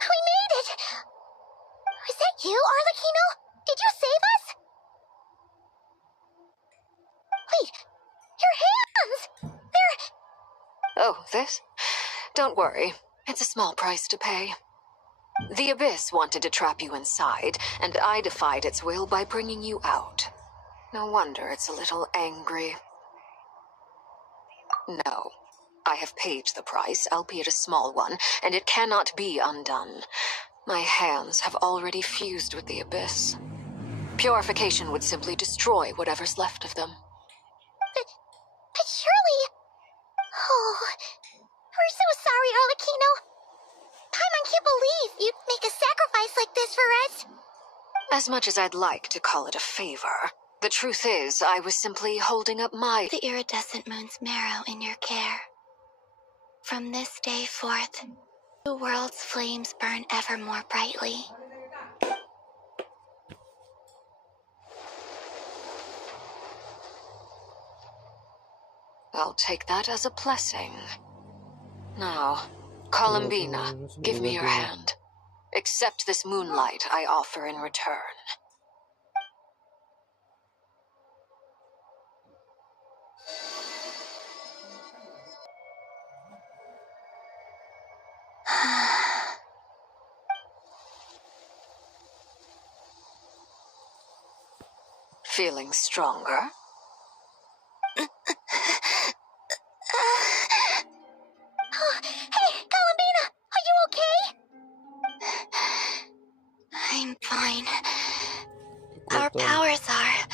We made it! Was that you, Arlecchino? Did you save us? Wait, your hands! They're Oh, this? Don't worry. It's a small price to pay. The Abyss wanted to trap you inside, and I defied its will by bringing you out. No wonder it's a little angry. No. I have paid the price, albeit a small one, and it cannot be undone. My hands have already fused with the Abyss. Purification would simply destroy whatever's left of them. But surely... Oh, we're so sorry, Arlecchino. Paimon can't believe you'd make a sacrifice like this for us. As much as I'd like to call it a favor, the truth is I was simply holding up the iridescent moon's marrow in your care. From this day forth, the world's flames burn ever more brightly. I'll take that as a blessing. Now, Columbina, give me your hand. Accept this moonlight I offer in return. Feeling stronger? Hey, Columbina, are you okay? I'm fine. Our powers are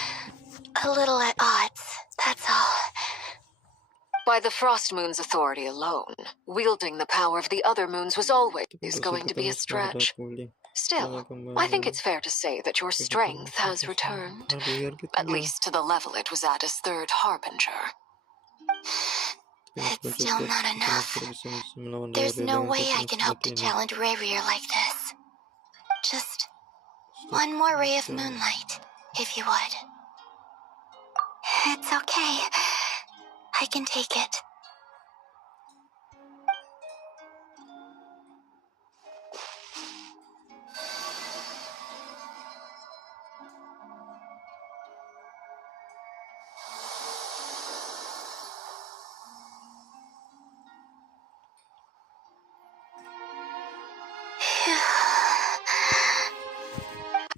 a little at odds, that's all. By the Frost Moon's authority alone, wielding the power of the other moons was always going to be a stretch. Still, I think it's fair to say that your strength has returned, at least to the level it was at as Third Harbinger. It's still not enough. There's no way I can hope to challenge Rayrier like this. Just one more ray of moonlight, if you would. It's okay. I can take it.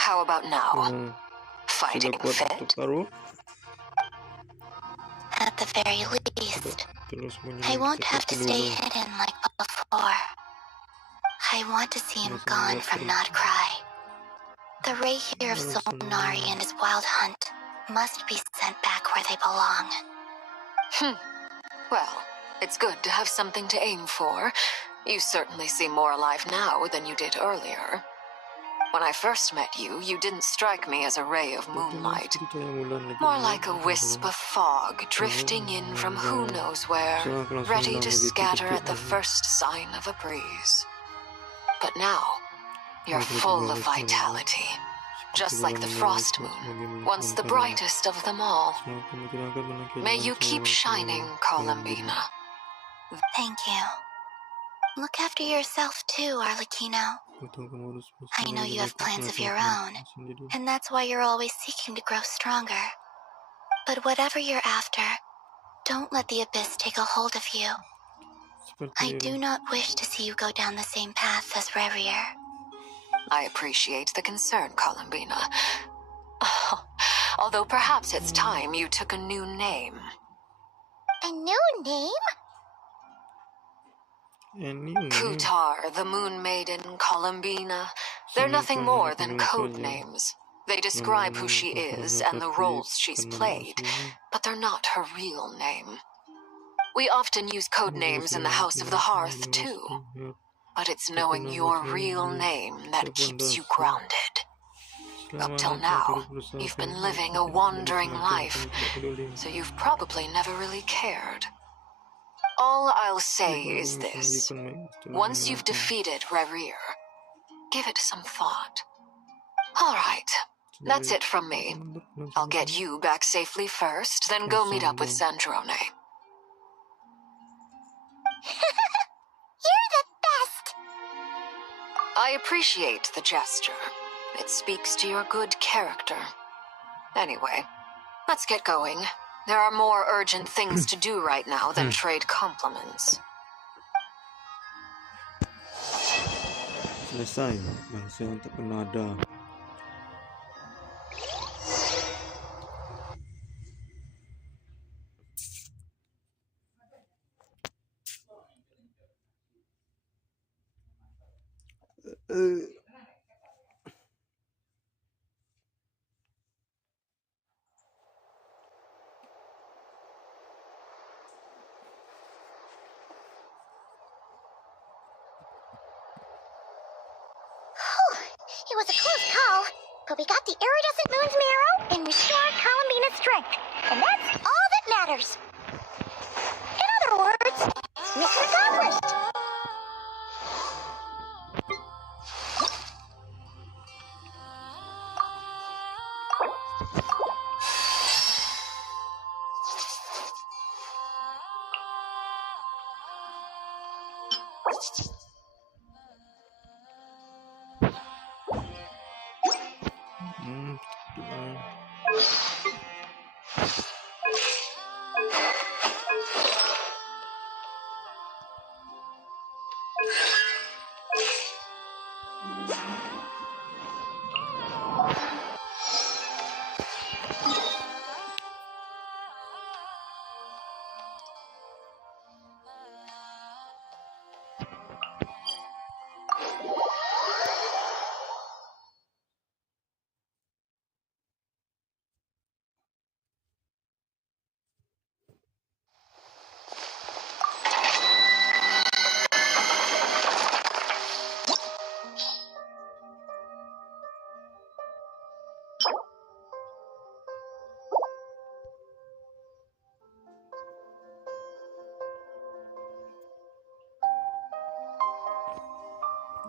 How about now? Fighting fit? At the very least, I won't have to stay hidden like before. I want to see him gone from Nod-krai. The ray here of Solnari and his wild hunt must be sent back where they belong. Well, it's good to have something to aim for. You certainly seem more alive now than you did earlier. When I first met you, you didn't strike me as a ray of moonlight. More like a wisp of fog drifting in from who knows where, ready to scatter at the first sign of a breeze. But now, you're full of vitality, just like the Frost Moon, once the brightest of them all. May you keep shining, Columbina. Thank you. Look after yourself too, Arlecchino. I know you have plans of your own, and that's why you're always seeking to grow stronger. But whatever you're after, don't let the Abyss take a hold of you. I do not wish to see you go down the same path as Rayrier. I appreciate the concern, Columbina. Although perhaps it's time you took a new name. A new name? Kutar, the Moon Maiden, Columbina. They're nothing more than code names. They describe who she is and the roles she's played, but they're not her real name. We often use code names in the House of the Hearth, too. But it's knowing your real name that keeps you grounded. Up till now, you've been living a wandering life, so you've probably never really cared. All I'll say is this. Once you've defeated Rayrier, give it some thought. All right, that's it from me. I'll get you back safely first, then go meet up with Sandrone. You're the best! I appreciate the gesture. It speaks to your good character. Anyway, let's get going. There are more urgent things to do right now than trade compliments. Selesai bangsa untuk penada. It was a close call, but we got the iridescent moon's marrow and restored Columbina's strength, and that's all that matters. In other words, mission accomplished.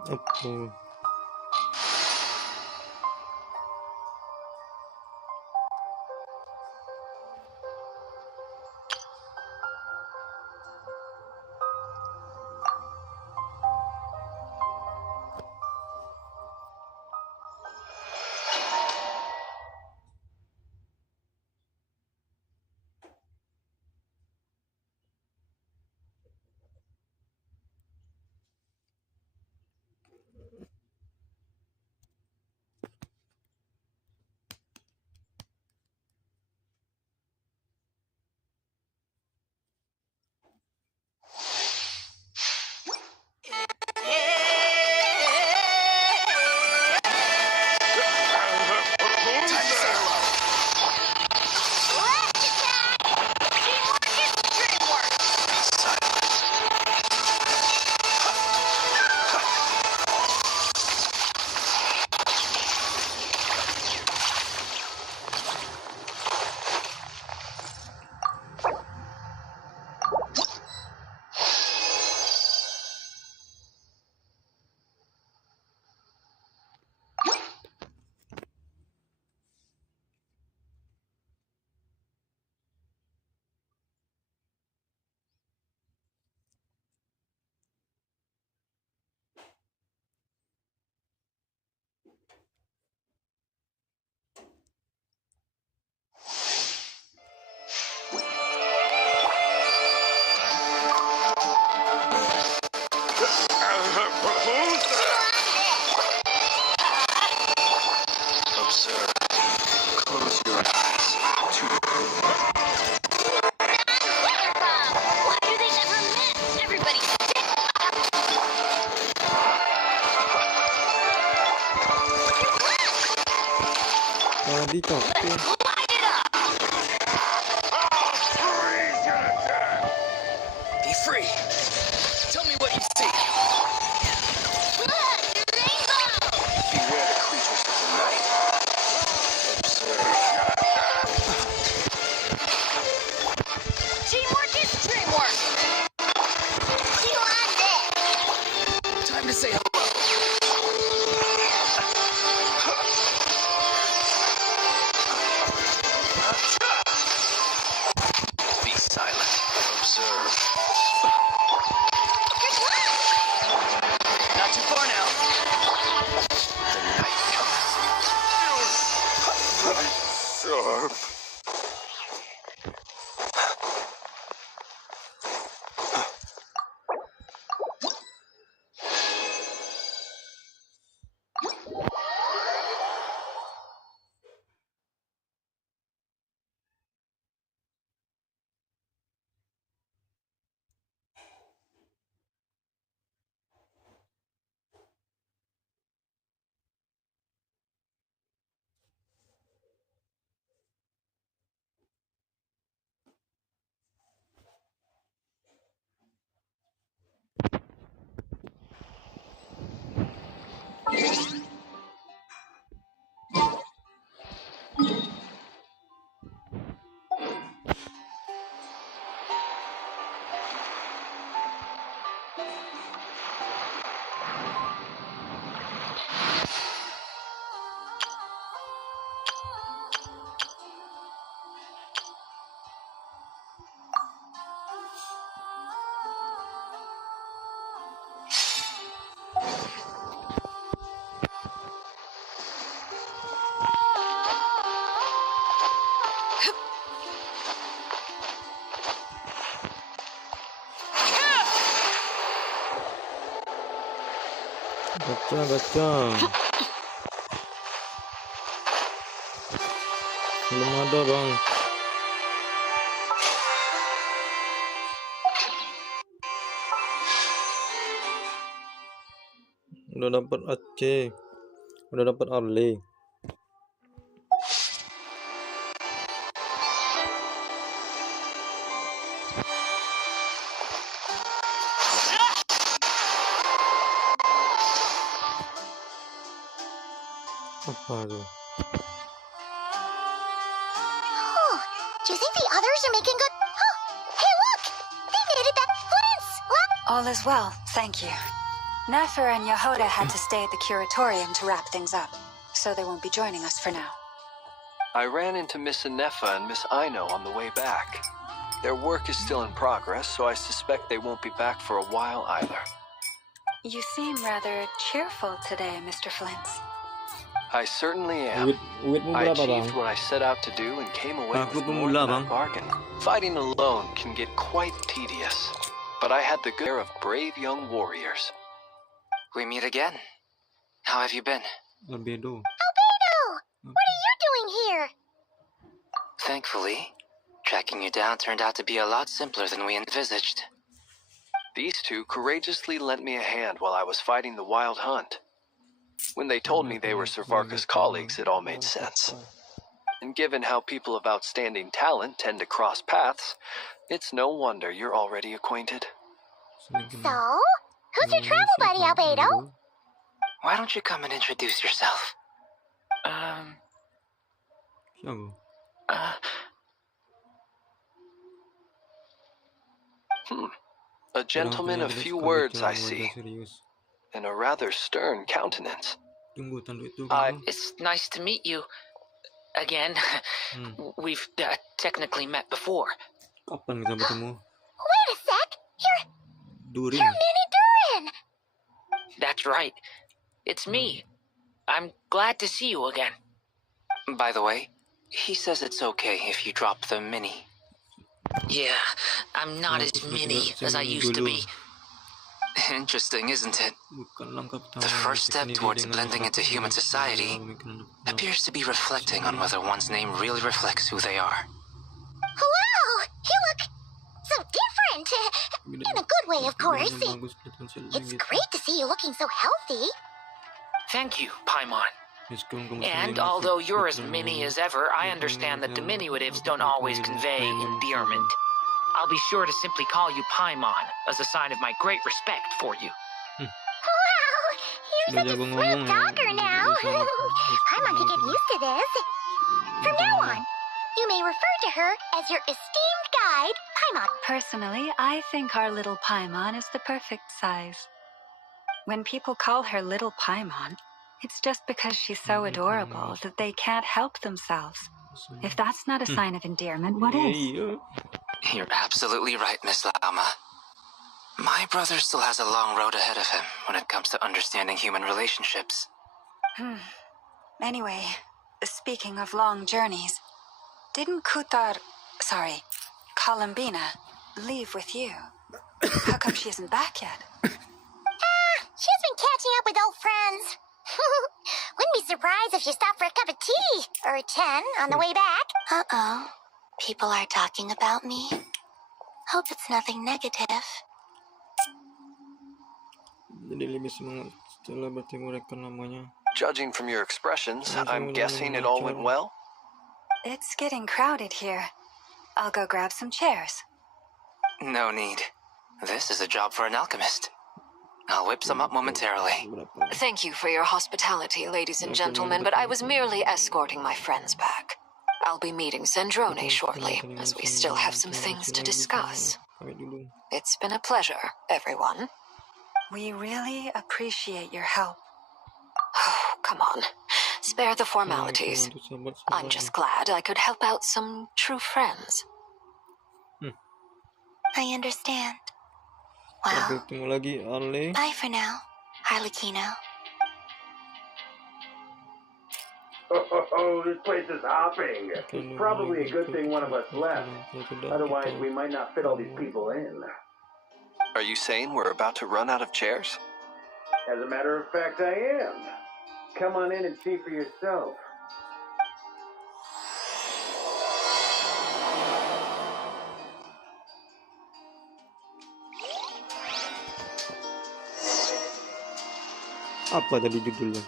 Apa? Dito. Be free. Tell me what you see. Look, rainbow! Beware the creatures of the night. Observe. Teamwork is dreamwork! See you on this! Time to say hello. Be silent. Observe. Good luck! Gacha. Belum ada, Bang. Udah dapat AC. Udah dapat Arley. Apa tuh? Oh, do you think the others are making good? Oh, hey, look! They made it back once! Look! All is well, thank you. Nefer and Yehuda had to stay at the curatorium to wrap things up, so they won't be joining us for now. I ran into Miss Anefa and Miss Aino on the way back. Their work is still in progress, so I suspect they won't be back for a while either. You seem rather cheerful today, Mr. Flint. I certainly am. I achieved what I set out to do and came away with more than a bargain. Fighting alone can get quite tedious, but I had the good care of brave young warriors. We meet again. How have you been? Albedo. What are you doing here? Thankfully, tracking you down turned out to be a lot simpler than we envisaged. These two courageously lent me a hand while I was fighting the wild hunt. When they told me they were Servarka's colleagues, it all made sense. And given how people of outstanding talent tend to cross paths, it's no wonder you're already acquainted. So, who's your travel buddy, Albedo? Why don't you come and introduce yourself? A gentleman of few words, I see, and a rather stern countenance. It's nice to meet you again. We've technically met before. Kapan kita bertemu? Wait a sec! You're Mini Durin! That's right. It's me. I'm glad to see you again. By the way, he says it's okay if you drop the mini. Yeah, I'm not as mini as I used to be. Interesting, isn't it? The first step towards blending into human society appears to be reflecting on whether one's name really reflects who they are. Wow! You look so different! In a good way, of course. It's great to see you looking so healthy. Thank you, Paimon. And although you're as mini as ever, I understand that diminutives don't always convey endearment. I'll be sure to simply call you Paimon as a sign of my great respect for you. Wow! You're such a smooth talker now. Paimon can get used to this. From now on, you may refer to her as your esteemed guide, Paimon. Personally, I think our little Paimon is the perfect size. When people call her Little Paimon, it's just because she's so adorable that they can't help themselves. If that's not a sign of endearment, what is? You're absolutely right, Miss Lauma. My brother still has a long road ahead of him when it comes to understanding human relationships. Anyway, speaking of long journeys, didn't Columbina, leave with you? How come she isn't back yet? She's been catching up with old friends. Wouldn't be surprised if she stopped for a cup of tea or 10 on the way back. Uh-oh. People are talking about me. Hope it's nothing negative. Judging from your expressions, I'm guessing it all went well? It's getting crowded here. I'll go grab some chairs. No need. This is a job for an alchemist. I'll whip some up momentarily. Thank you for your hospitality, ladies and gentlemen, but I was merely escorting my friends back. I'll be meeting Sandrone shortly, as we still have some things to discuss. It's been a pleasure, everyone. We really appreciate your help. Oh, come on. Spare the formalities. I'm just glad I could help out some true friends. I understand. Well, bye for now, Harlequino. Oh, this place is hopping. It's probably a good thing one of us left. Otherwise, we might not fit all these people in. Are you saying we're about to run out of chairs? As a matter of fact, I am. Come on in and see for yourself. Apa tadi judulnya?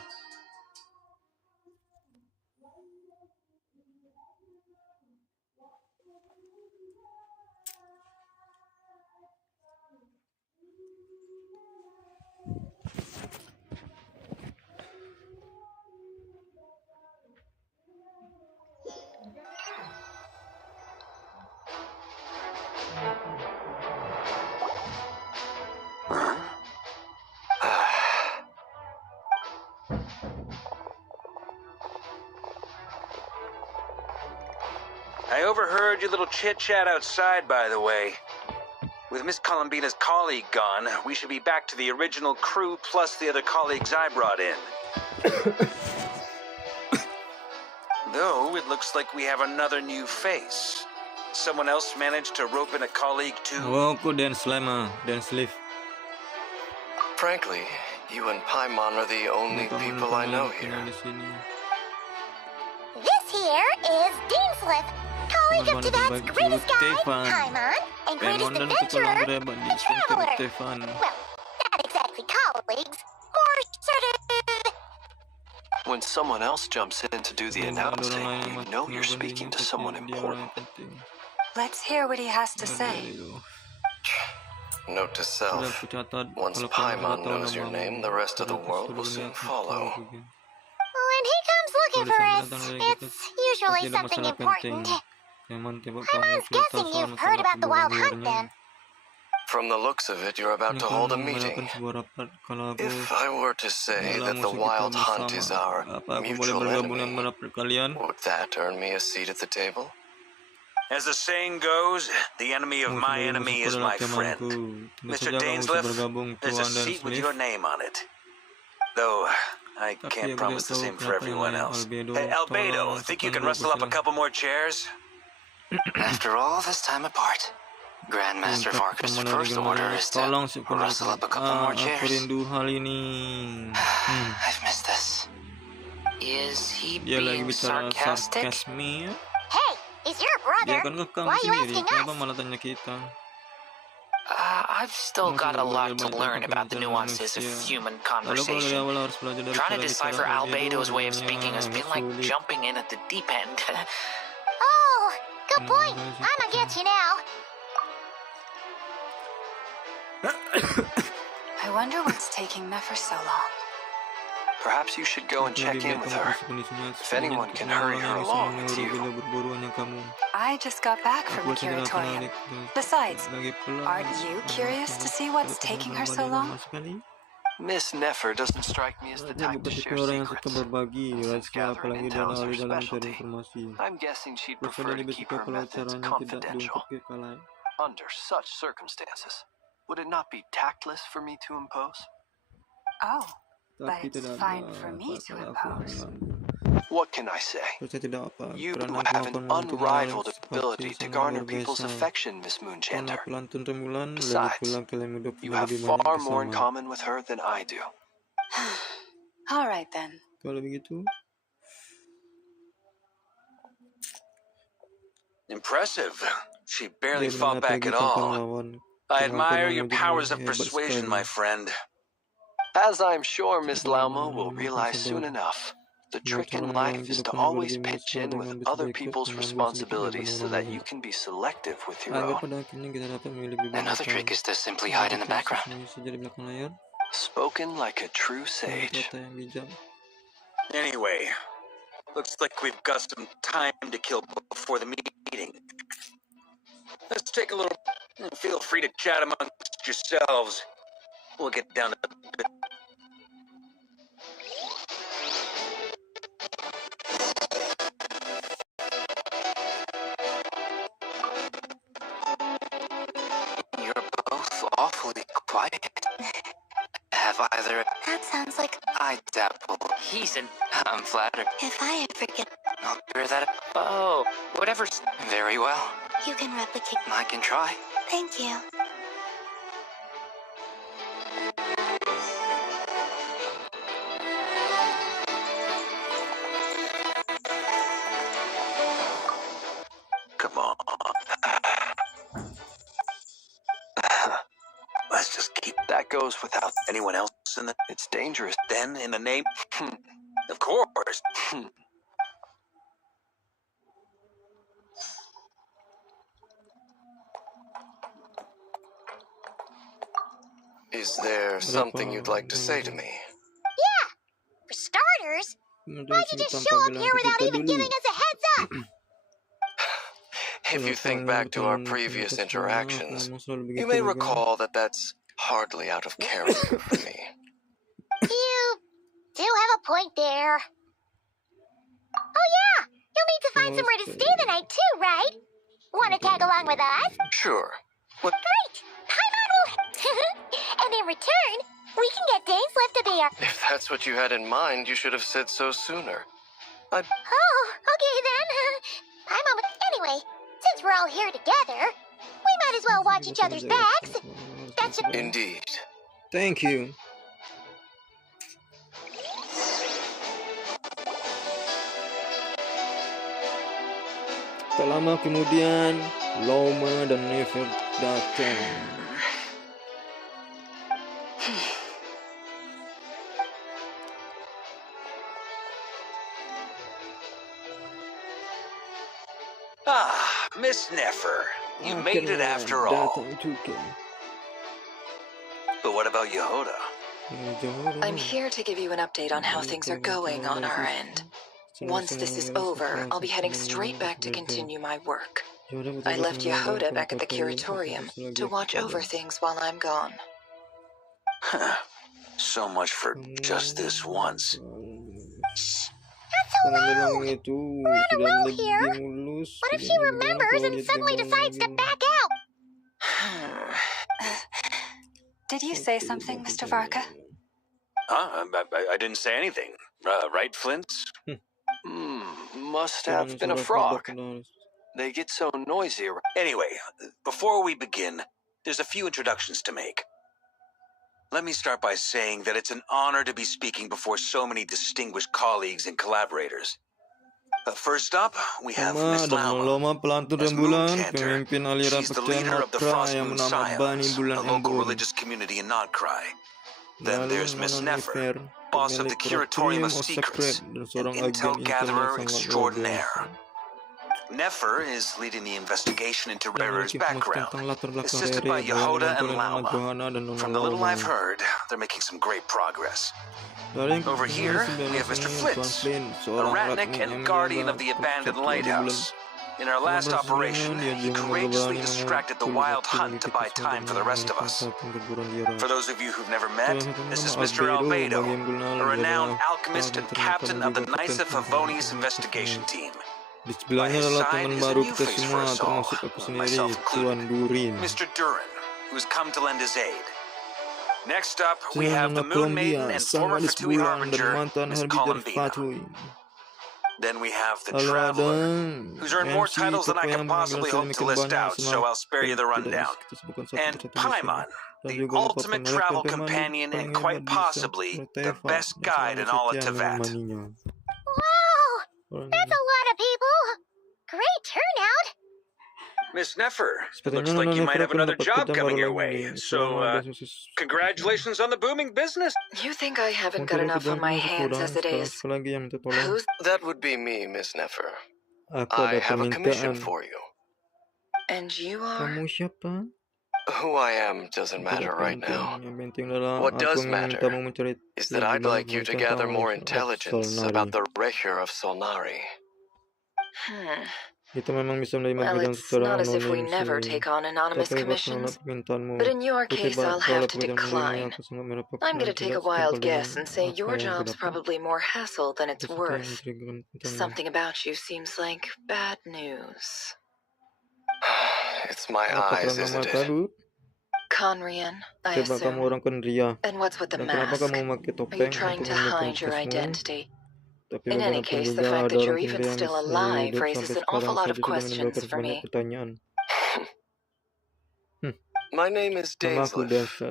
I overheard your little chit-chat outside, by the way. With Miss Columbina's colleague gone, we should be back to the original crew plus the other colleagues I brought in. Though, it looks like we have another new face. Someone else managed to rope in a colleague too? Oh, aku dance leaf. Frankly, you and Paimon are the only people I know here. This here is Deanslip, colleague of Tibet's greatest guide, Paimon, and greatest adventurer, the Traveler. Well, not exactly colleagues, more sort of... When someone else jumps in to do the announcing, you know you're speaking to someone important. Let's hear what he has to say. Note to self, once Paimon knows your name, the rest of the world will soon follow. When he comes looking for us, it's usually something important. Paimon's guessing you've heard about the Wild Hunt, then. From the looks of it, you're about to hold a meeting. If I were to say that the Wild Hunt is our mutual enemy, would that earn me a seat at the table? As the saying goes, the enemy of my enemy is my friend. Mr. Dainsliff, there's a seat with your name on it. Though, I can't promise the same for everyone else. Hey, Albedo, think you can rustle up a couple more chairs? After all this time apart, Grandmaster Varka's first order is to rustle up a couple more chairs. I've missed this. Is he being sarcastic? Hey, he's your brother. Why are you asking us? I've still got a lot to learn about the nuances of human conversation. Trying to decipher Albedo's way of speaking has been like jumping in at the deep end. Oh, good point. I'ma get you now. I wonder what's taking Nefer so long. Perhaps you should go and check in with her. If anyone can hurry her along, it's you. I just got back from Curatorium. Besides, aren't you curious to see what's taking her so long? Miss Nefer doesn't strike me as the type to share secrets. Since gathering intel's her specialty, I'm guessing she'd prefer to keep her methods confidential. Under such circumstances, would it not be tactless for me to impose? Oh, but it's fine for me to impose. What can I say? You have an unrivaled ability to garner people's affection, Miss Moonchanter. Besides, you have far more in common with her than I do. All right then. Impressive. She barely fought back at all. I admire your powers of persuasion, my friend. As I'm sure Miss Lauma will realize soon enough, the trick in life is to always pitch in with other people's responsibilities so that you can be selective with your own. Another trick is to simply hide in the background. Spoken like a true sage. Anyway, looks like we've got some time to kill before the meeting. Let's take a little... Feel free to chat amongst yourselves. We'll get down to the... You're both awfully quiet. Have either... That sounds like... I dabble. I'm flattered. If I ever get... I'll clear that up. Oh, whatever's... Very well. You can replicate... I can try. Thank you. Come on. Let's just keep... That goes without... Anyone else in the... It's dangerous. Then, in the name... Of course. Is there something you'd like to say to me? Yeah! For starters, why'd you just show up here without even giving us a heads up? If you think back to our previous interactions, you may recall that that's hardly out of character for me. You do have a point there. Oh yeah! You'll need to find somewhere to stay the night too, right? Want to tag along with us? Sure. What? Great! Paimon will... And in return, we can get Dane's lift to be our... If that's what you had in mind, you should have said so sooner. Oh, okay then. Paimon... Anyway, since we're all here together, we might as well watch each other's backs. That should... Indeed. Thank you. Tak lama kemudian, Loma dan Nefer datang. Ah, Miss Nefer. You made it after all. But what about Yehoda? I'm here to give you an update on how things are going on our end. Once this is over, I'll be heading straight back to continue my work. I left Yehoda back at the curatorium to watch over things while I'm gone. So much for just this once. Not so loud! We're on a roll here! What if she remembers and suddenly decides to back out? Did you say something, Mr. Varka? Huh? I didn't say anything. Right, Flint? Must have been a frog. They get so noisy. Anyway, before we begin, there's a few introductions to make. Let me start by saying that it's an honor to be speaking before so many distinguished colleagues and collaborators. First up, we have Miss Loma, as Moon Cantor. She's the leader of the Frost Moon Scions, a local religious community in Nod-krai. Then there's Miss Nefer, boss of the Curatorium of Secrets, an intel gatherer extraordinaire. Nefer is leading the investigation into Rarer's background, assisted by Yehoda and Lauma. From the little I've heard, they're making some great progress. Over here, we have Mr. Flitz, a ratnik and guardian of the abandoned lighthouse. In our last operation, he courageously distracted the wild hunt to buy time for the rest of us. For those of you who've never met, this is Mr. Albedo, a renowned alchemist and captain of the Knights of Favoni's investigation team. Di sebelahnya adalah teman baru kita semua, termasuk aku sendiri, Tuan Durin. Mr. Durin, who's come to lend his aid. Next up, we have the Moon Maiden and former Fatui Harbinger, Miss Columbina. Then we have the Traveler, who's earned more titles than I can possibly hope to list out, so I'll spare you the rundown. And Paimon, the ultimate travel companion and quite possibly the best guide in all of Teyvat. Wow! That's a lot of people! Great turnout! Miss Nefer, looks like you might have another job coming your way, so, congratulations on the booming business! You think I haven't got enough on my hands as it is? Who's... That would be me, Miss Nefer. I have a commission for you. And you are? Kamu siapa? Who I am doesn't matter right now. What does matter is that I'd like you to gather more intelligence about the Recher of Solnari. Well, it's not as if we never take on anonymous commissions, but in your case, I'll have to decline. I'm gonna take a wild guess and say your job's probably more hassle than it's worth. Something about you seems like bad news. It's my eyes, isn't it? Conrian, I assume. And what's with the mask? Are you trying to hide your identity? In any case, the fact that you're even still alive raises an awful lot of questions for me. My name is Dainsleif,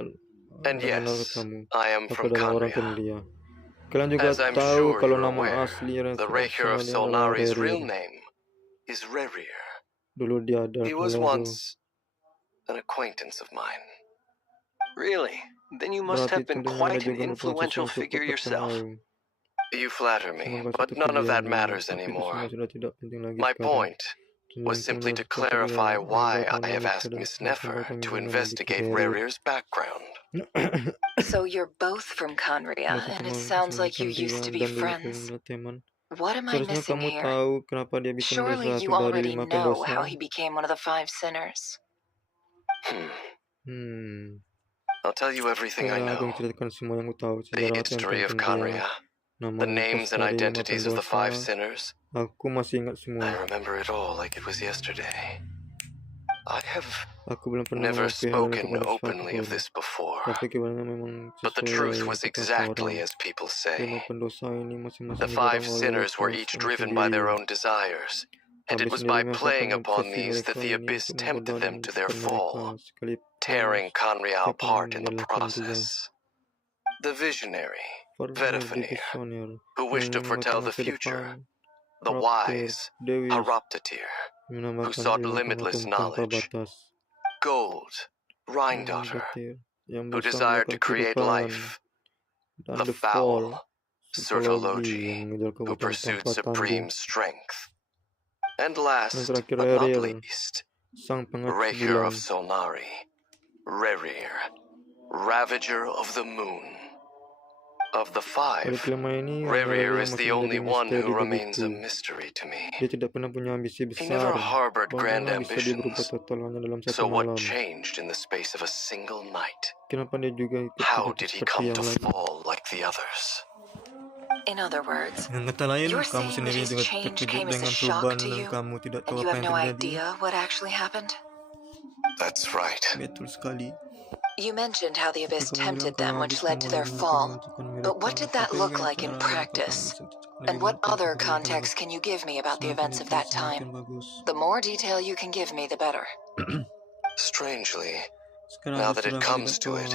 and yes, I am from Conria. As I'm sure you're aware, the Recher of Solnari's real name is Rerir. He was once an acquaintance of mine. Really? Then you must have been quite an influential figure yourself. You flatter me, but none of that matters anymore. My point was simply to clarify why I have asked Miss Nefer to investigate Rerir's background. So you're both from Conria, and it sounds like you used to be friends. What am I missing here? Surely you already know how he became one of the 5 sinners. I'll tell you everything I know. The history of Conria, the names and identities of the 5 sinners. I remember it all like it was yesterday. I have never spoken openly of this before, but the truth was exactly as people say. The 5 sinners were each driven by their own desires, and it was by playing upon these that the abyss tempted them to their fall, tearing Conria apart in the process. The visionary, Vedifenir, who wished to foretell the future. The wise, Haroptatir, who sought limitless knowledge. Gold, Rhine-daughter, who desired to create life. The foul, Sertologi, who pursued supreme strength. And last but not least, Recher of Solnari, Rerir, Ravager of the Moon. Of the 5, Rerir is the only one who remains a mystery to me. He never harbored grand ambitions, so what changed in the space of a single night? How did he come to fall like the others? In other words, you're saying that his change came as a shock to you, and you have no idea what actually happened? That's right. You mentioned how the abyss tempted them, which led to their fall. But what did that look like in practice? And what other context can you give me about the events of that time? The more detail you can give me, the better. Strangely, now that it comes to it,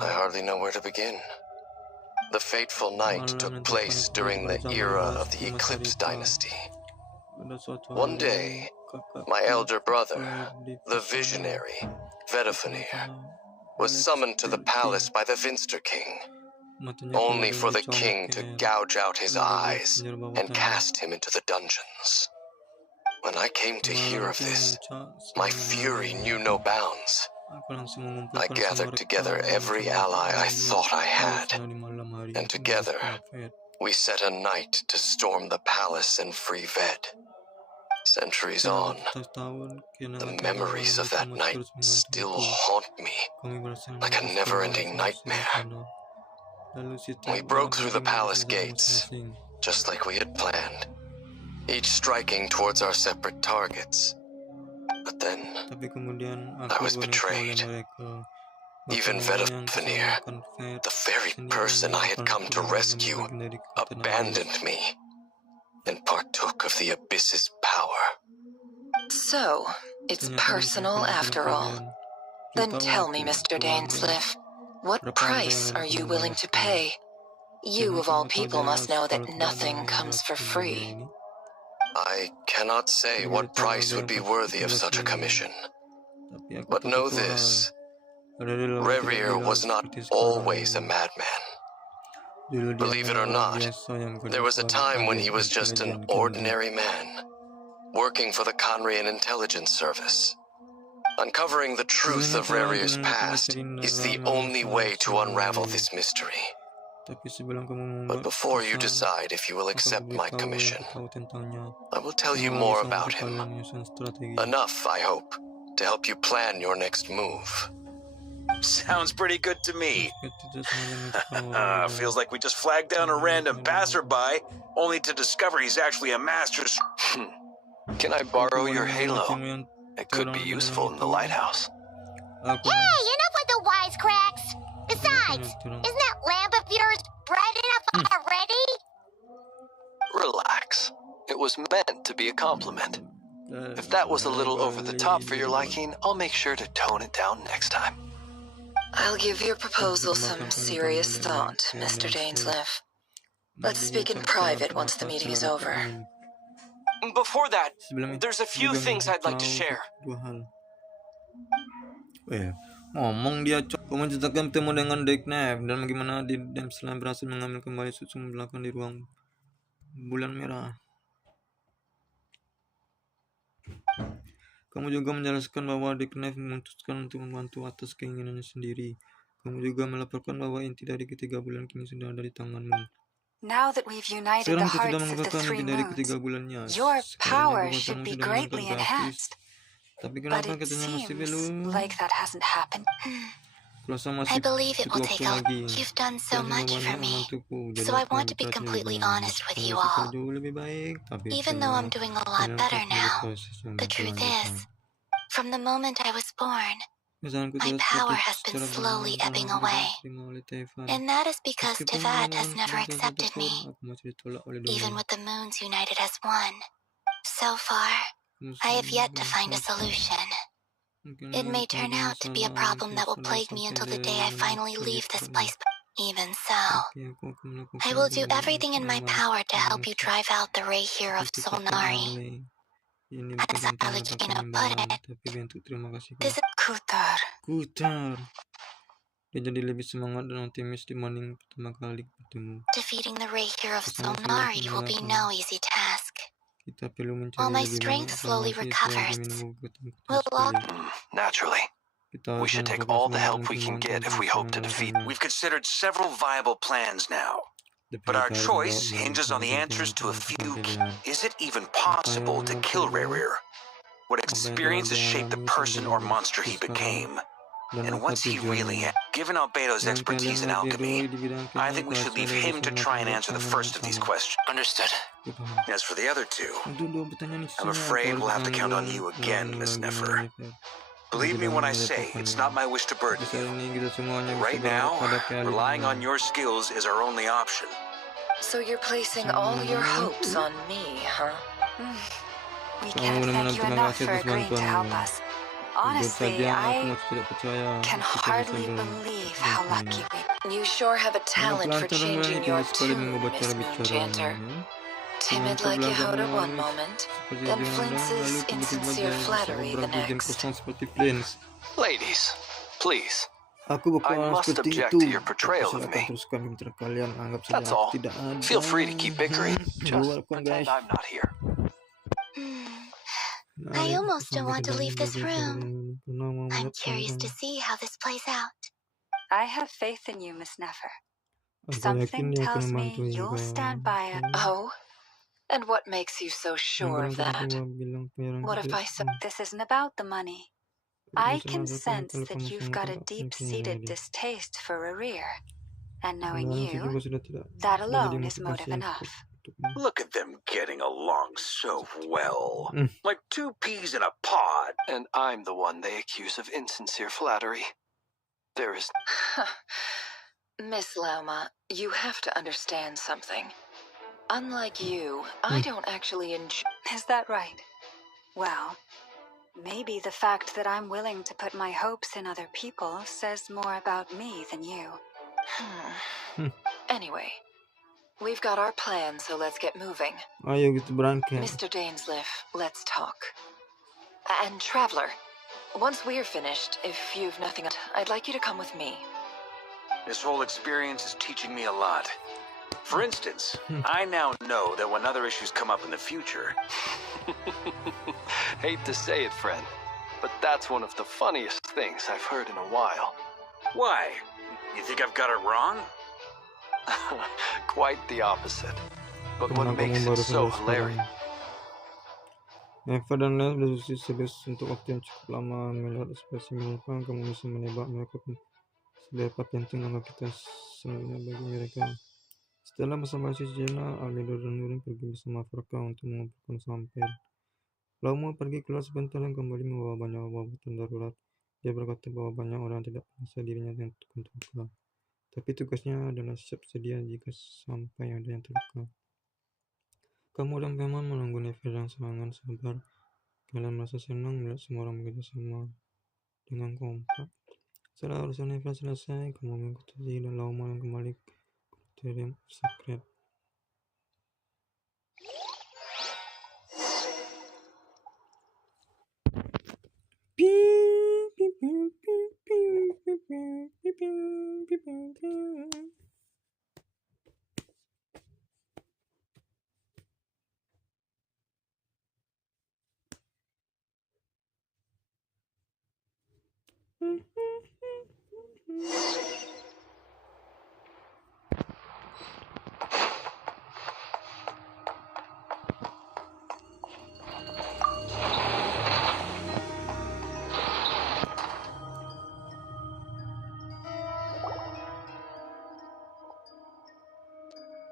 I hardly know where to begin. The fateful night took place during the era of the Eclipse Dynasty. One day, my elder brother, the visionary, Vedifenir, was summoned to the palace by the Vinster King, only for the king to gouge out his eyes and cast him into the dungeons. When I came to hear of this, my fury knew no bounds. I gathered together every ally I thought I had, and together we set a night to storm the palace and free Ved. Centuries on, the memories of that night still haunt me like a never-ending nightmare. We broke through the palace gates, just like we had planned, each striking towards our separate targets. But then, I was betrayed. Even Vedifenir, the very person I had come to rescue, abandoned me and partook of the abyss's power. So, it's personal after all. Then tell me, Mr. Dainsleif, what price are you willing to pay? You, of all people, must know that nothing comes for free. I cannot say what price would be worthy of such a commission. But know this, Rerir was not always a madman. Believe it or not, there was a time when he was just an ordinary man, working for the Conrian Intelligence Service. Uncovering the truth of Rarier's past is the only way to unravel this mystery. But before you decide if you will accept my commission, I will tell you more about him. Enough, I hope, to help you plan your next move. Sounds pretty good to me. Feels like we just flagged down a random passerby, only to discover he's actually a master. Can I borrow your halo? It could be useful in the lighthouse. Hey, enough with the wisecracks! Besides, isn't that lamp of yours bright enough already? Relax. It was meant to be a compliment. If that was a little over the top for your liking, I'll make sure to tone it down next time. I'll give your proposal some serious thought, Mr. Dainsleif. Let's speak in private once the meeting is over. Before that, there's a few things I'd like to share. Ngomong dia, kau menceritakan bertemu dengan Deknev dan bagaimana Dainsleif berhasil mengambil kembali sumber belakang di ruang bulan merah. Kamu juga menjelaskan bahwa Deknev memutuskan untuk membantu atas keinginannya sendiri. Kamu juga melaporkan bahwa inti dari ketiga bulan kini sudah ada di tanganmu. Now that we've united the hearts of the three moons, your power should be greatly enhanced. But it seems like that hasn't happened. I believe it will take a... You've done so much for me, so I want to be completely honest with you all. Even though I'm doing a lot better now, the truth is, from the moment I was born, my power has been slowly ebbing away. And that is because Tevat has never accepted me, even with the moons united as one. So far, I have yet to find a solution. It may turn out to be a problem that will plague me until the day I finally leave this place. Even so, I will do everything in my power to help you drive out the ray here of Solnari. As Alekina put it, this is Kutar. Dia jadi lebih semangat dan optimis dibanding pertama kali bertemu. Defeating the ray here of Solnari will be no easy task. While my strength slowly recovers, we'll all... Naturally. We should take all the help we can get if we hope to defeat. We've considered several viable plans now, but our choice hinges on the answers to a few. Is it even possible to kill Rarier? What experiences shaped the person or monster he became? And what's he really at? Given Albedo's expertise in alchemy, I think we should leave him to try and answer the first of these questions. Understood. As for the other two, I'm afraid we'll have to count on you again, Miss Nefer. Believe me when I say, it's not my wish to burden you. Right now, relying on your skills is our only option. So you're placing all your hopes on me, huh? We can't thank you enough for agreeing to help us. Honestly, I can hardly believe how lucky we are. You sure have a talent for changing your tune, Miss Moonjanter. Timid like Yehoda one moment, then flinches insincere flattery the next. Ladies, please. I must object to your portrayal of me. That's all. Feel free to keep bickering. Just pretend I'm not here. I almost don't want to leave this room. I'm curious to see how this plays out. I have faith in you, Miss Nefer. Something tells me you'll stand by it. Oh? And what makes you so sure of that? What if I said... This isn't about the money. I can sense that you've got a deep-seated distaste for Rarier. And knowing you, that alone is motive enough. Look at them getting along so well. Like two peas in a pod. And I'm the one they accuse of insincere flattery. There is... Miss Lauma, you have to understand something. Unlike you, I don't actually enjoy... Is that right? Well, maybe the fact that I'm willing to put my hopes in other people says more about me than you. Anyway, we've got our plan, so let's get moving. Ayo kita berangkat. Mr. Dainsleif, let's talk. And Traveler, once we're finished, if you've nothing else, I'd like you to come with me. This whole experience is teaching me a lot. For instance, I now know that when other issues come up in the future... Hate to say it, friend, but That's one of the funniest things I've heard in a while. Why? You think I've got it wrong? Quite the opposite. But what makes it so hilarious? Eva dan Ned berdiskusi serius untuk waktu yang cukup lama. Melihat ekspresi mereka, kamu bisa menebak mereka sedapat penting anak kita sebenarnya bagi mereka. Setelah basa-basi sejenak, Albedo dan Nurin pergi bersama Farka untuk mengumpulkan sampel. Lalu pergi keluar sebentar dan kembali membawa banyak obat-obatan darurat. Dia berkata bahwa banyak orang tidak merasa dirinya yang terluka, tapi tugasnya adalah siap sedia jika sampai ada yang terluka. Kamu dan Paman menunggu Neva dengan sangat sabar. Kalian merasa senang melihat semua orang bekerja sama dengan kompak. Setelah urusan Neva selesai, kamu mengikuti dan lalu malam kembali ke Auditorium Secret.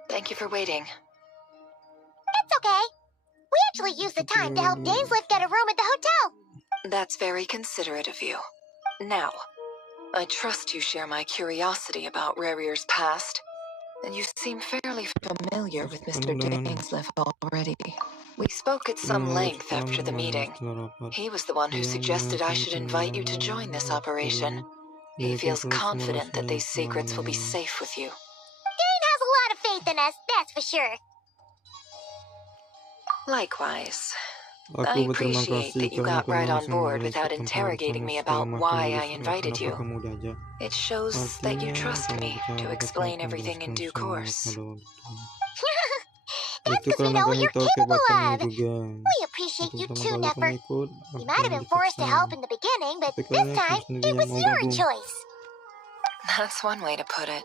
Thank you for waiting. That's okay. We actually used the time to help Dainslift get a room at the hotel. That's very considerate of you. Now, I trust you share my curiosity about Rarier's past, and you seem fairly familiar with Mr. Dainslift already. We spoke at some length after the meeting. He was the one who suggested I should invite you to join this operation. He feels confident that these secrets will be safe with you. Dane has a lot of faith in us, that's for sure. Likewise. I appreciate that you got right on board without interrogating me about why I invited you. It shows that you trust me to explain everything in due course. That's because we know what you're capable of. We appreciate you too, Nefer. You might have been forced to help in the beginning, but this time, it was your choice. That's one way to put it.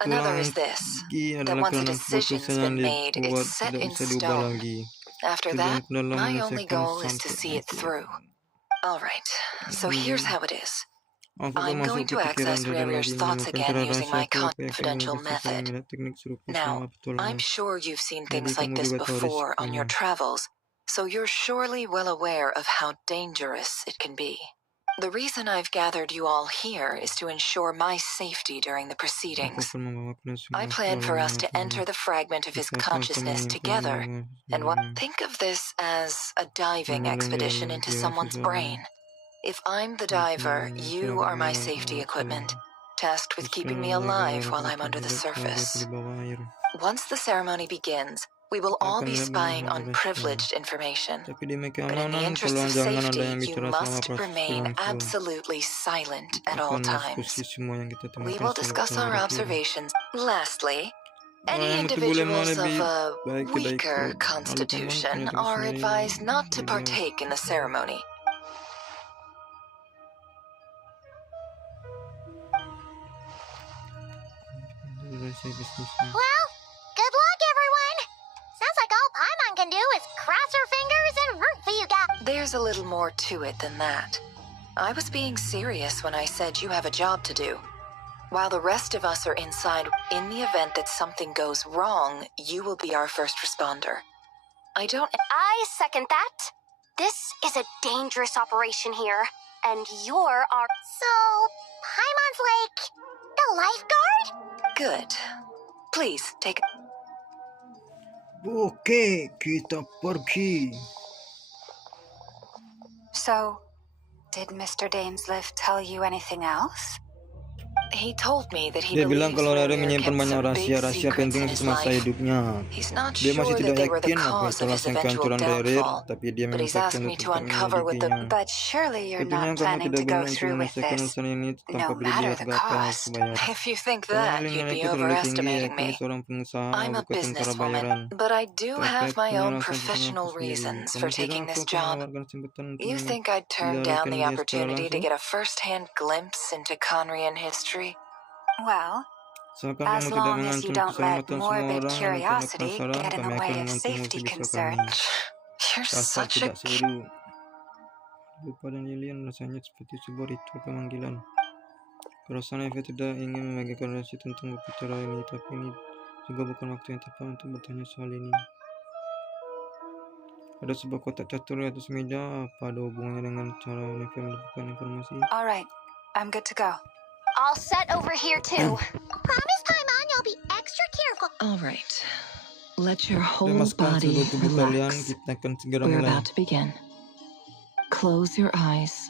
Another is this, that once a decision's been made, it's set in stone. After that, my only goal is to see it through. Alright, so here's how it is. I'm going to access Rarier's thoughts again using my confidential method. Now, I'm sure you've seen things like this before on your travels, so you're surely well aware of how dangerous it can be. The reason I've gathered you all here is to ensure my safety during the proceedings. I plan for us to enter the fragment of his consciousness together, and think of this as a diving expedition into someone's brain. If I'm the diver, you are my safety equipment, tasked with keeping me alive while I'm under the surface. Once the ceremony begins, we will all be spying on privileged information. But in the interest of safety, you must remain absolutely silent at all times. We will discuss our observations. Lastly, any individuals of a weaker constitution are advised not to partake in the ceremony. Well, good luck, everyone. Sounds like all Paimon can do is cross her fingers and root for you guys. There's a little more to it than that. I was being serious when I said you have a job to do. While the rest of us are inside, in the event that something goes wrong, you will be our first responder. I second that. This is a dangerous operation here, and you're our... So, Paimon's like... the lifeguard? Good. Please, take... Oke, kita pergi. So, did Mr. Dainslift tell you anything else? He told me that he Dia bilang believes kalau Rary Warrior menyimpan kept banyak some big rahasia-rahasia secrets penting in his semasa life. hidupnya. He's not Dia masih sure tidak that they were the yakin apa cause of itulah his yang eventual kehancuran Rary, downfall, tapi dia but he's memintaku asked me untuk to tetap uncover what the... menyelidikinya. But surely you're Sepertinya not kamu planning tidak to go berniat untuk through with menyelesaikan this, urusan ini tanpa no beri matter lihat the berapa yang harus cost. kubayar. If you think Kamu that, menilai you'd be nilaiku terlalu tinggi, overestimating aku ini me. seorang pengusaha, I'm a bukan tentara businesswoman, bayaran. but I do Tapi have my punya own alasan professional sendiri. reasons Kamu for kira taking aku this akan job. menawarkan kesempatan untuk You think I'd turn down menjarakan the dia secara opportunity to langsung? get a first-hand glimpse into Conrian history? Well, Asalkan as kamu tidak long as you mengancam don't let keselamatan semua morbid orang lalu karena curiosity penasaran, get in kami the akan way of membantumu safety sebisa concerns. kami. You're Rasa such a... tidak seru. Lupa dan Lilian rasanya seperti sebuah ritual pemanggilan. Perasaan Eva tidak ingin membagikan rahasia tentang berbicara ini, tapi ini juga bukan waktu yang tepat untuk bertanya soal ini. Ada sebuah kotak catur di atas meja. Apa ada hubungannya dengan cara Neva mendapatkan informasi? All right, I'm good to go. All set over here too. Promise, Paimon, you'll be extra careful. All right. Let your whole Lemaskan body seluruh tubuh kalian, relax. kita akan segera We're mulai. about to begin. Close your eyes.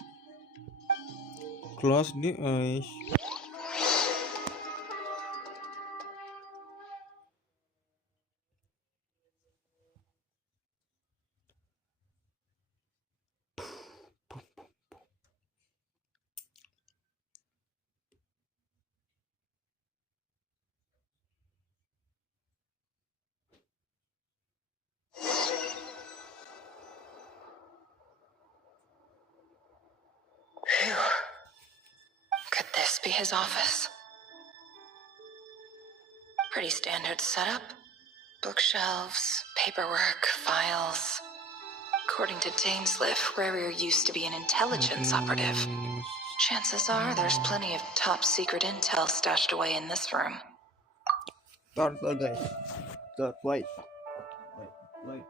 Close the eyes. Phew. Could this be his office? Pretty standard setup. Bookshelves, paperwork, files. According to Dainsliff, Rarier used to be an intelligence operative. Chances are there's plenty of top secret intel stashed away in this room. Dark guys. Dark white. White.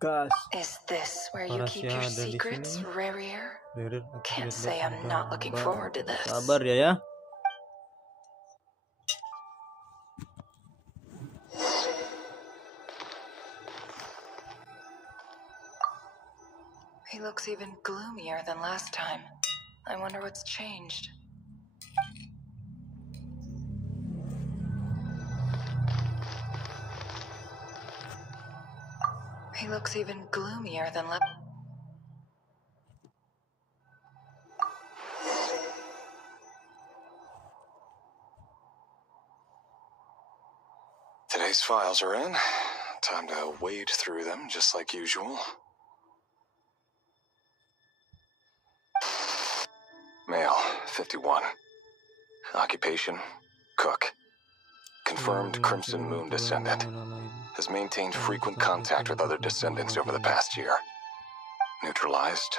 Gas. Is this where you keep your Rahasia ada di secrets, sini. Rarier? Rarier, aku Can't lihat say I'm sebentar. not looking forward to this. Sabar ya. He looks even gloomier than last time. I wonder what's changed. He looks even gloomier than last. Today's files are in. Time to wade through them, just like usual. Male, 51. Occupation, cook. Confirmed Crimson Moon descendant. Has maintained frequent contact with other descendants over the past year. Neutralized.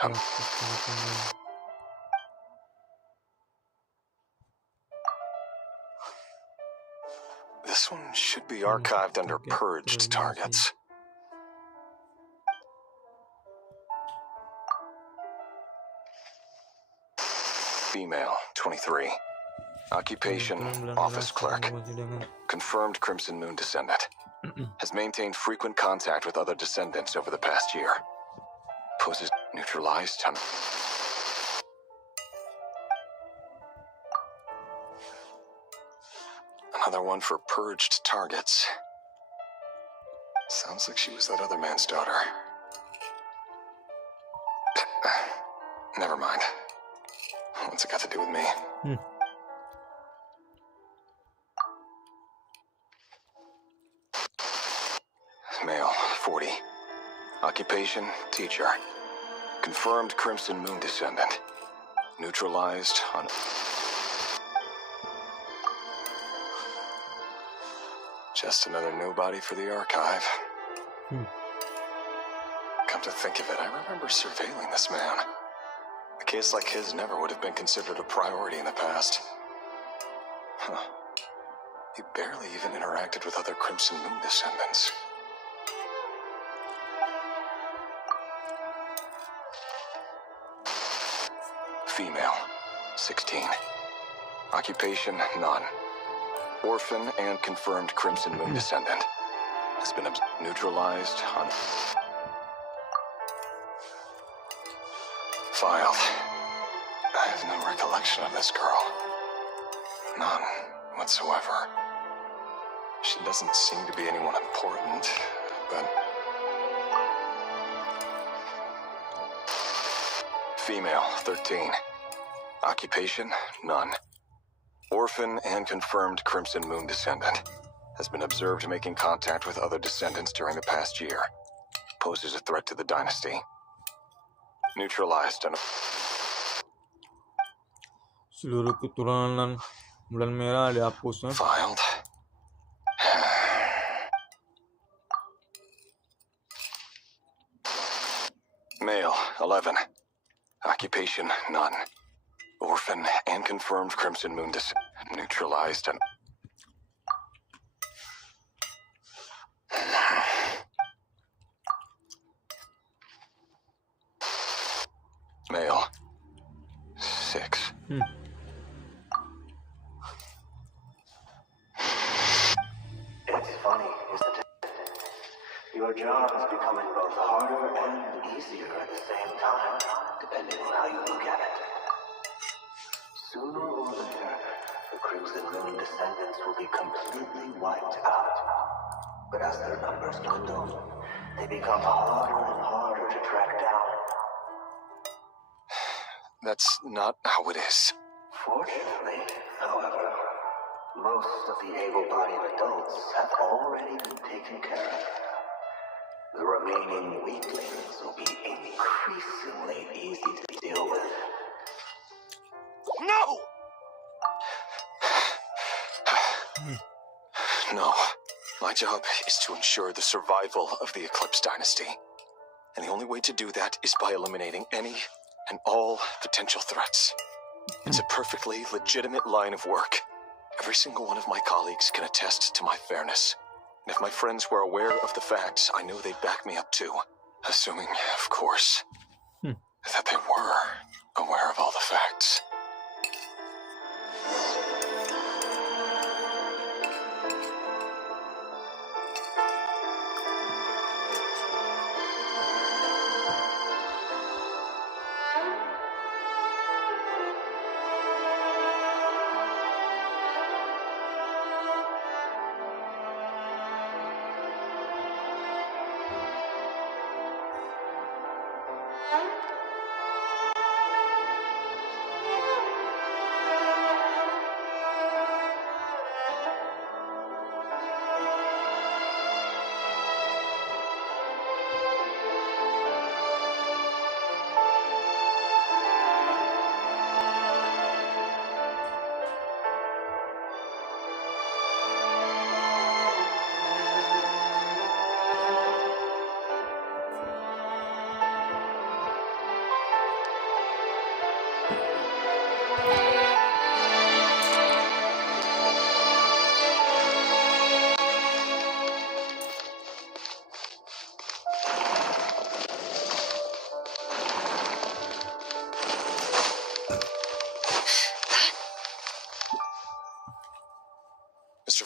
This one should be archived under purged targets. Female, 23. Occupation, office clerk. Confirmed Crimson Moon descendant. Has maintained frequent contact with other descendants over the past year. Poses neutralized. Another one for purged targets. Sounds like she was that other man's daughter. Never mind. What's it got to do with me? Male, 40. Occupation, teacher. Confirmed Crimson Moon descendant. Neutralized on... Just another nobody for the archive. Come to think of it, I remember surveilling this man. A case like his never would have been considered a priority in the past. Huh. He barely even interacted with other Crimson Moon descendants. Female, 16. Occupation, none. Orphan and confirmed Crimson Moon descendant. Has been neutralized on... Filed. I have no recollection of this girl. None whatsoever. She doesn't seem to be anyone important, but... Female, 13. Occupation, none. Orphan and confirmed Crimson Moon descendant. Has been observed making contact with other descendants during the past year. Poses a threat to the dynasty. Neutralized on... Seluruh keturunan bulan merah dihapus. Filed. Male, 11. Occupation, none. Orphan and confirmed Crimson Moon neutralized and... Male, 6. It's funny, isn't it? Your job is becoming both harder and easier at the same time, depending on how you look at it. Sooner or later, the Crimson Moon descendants will be completely wiped out. But as their numbers dwindle, they become harder and harder to track down. That's not how it is. Fortunately, however, most of the able-bodied adults have already been taken care of. The remaining weaklings will be increasingly easy to deal with. No! No. My job is to ensure the survival of the Eclipse Dynasty. And the only way to do that is by eliminating any and all potential threats. It's a perfectly legitimate line of work. Every single one of my colleagues can attest to my fairness. And if my friends were aware of the facts, I know they'd back me up too. Assuming, of course, that they were aware of all the facts.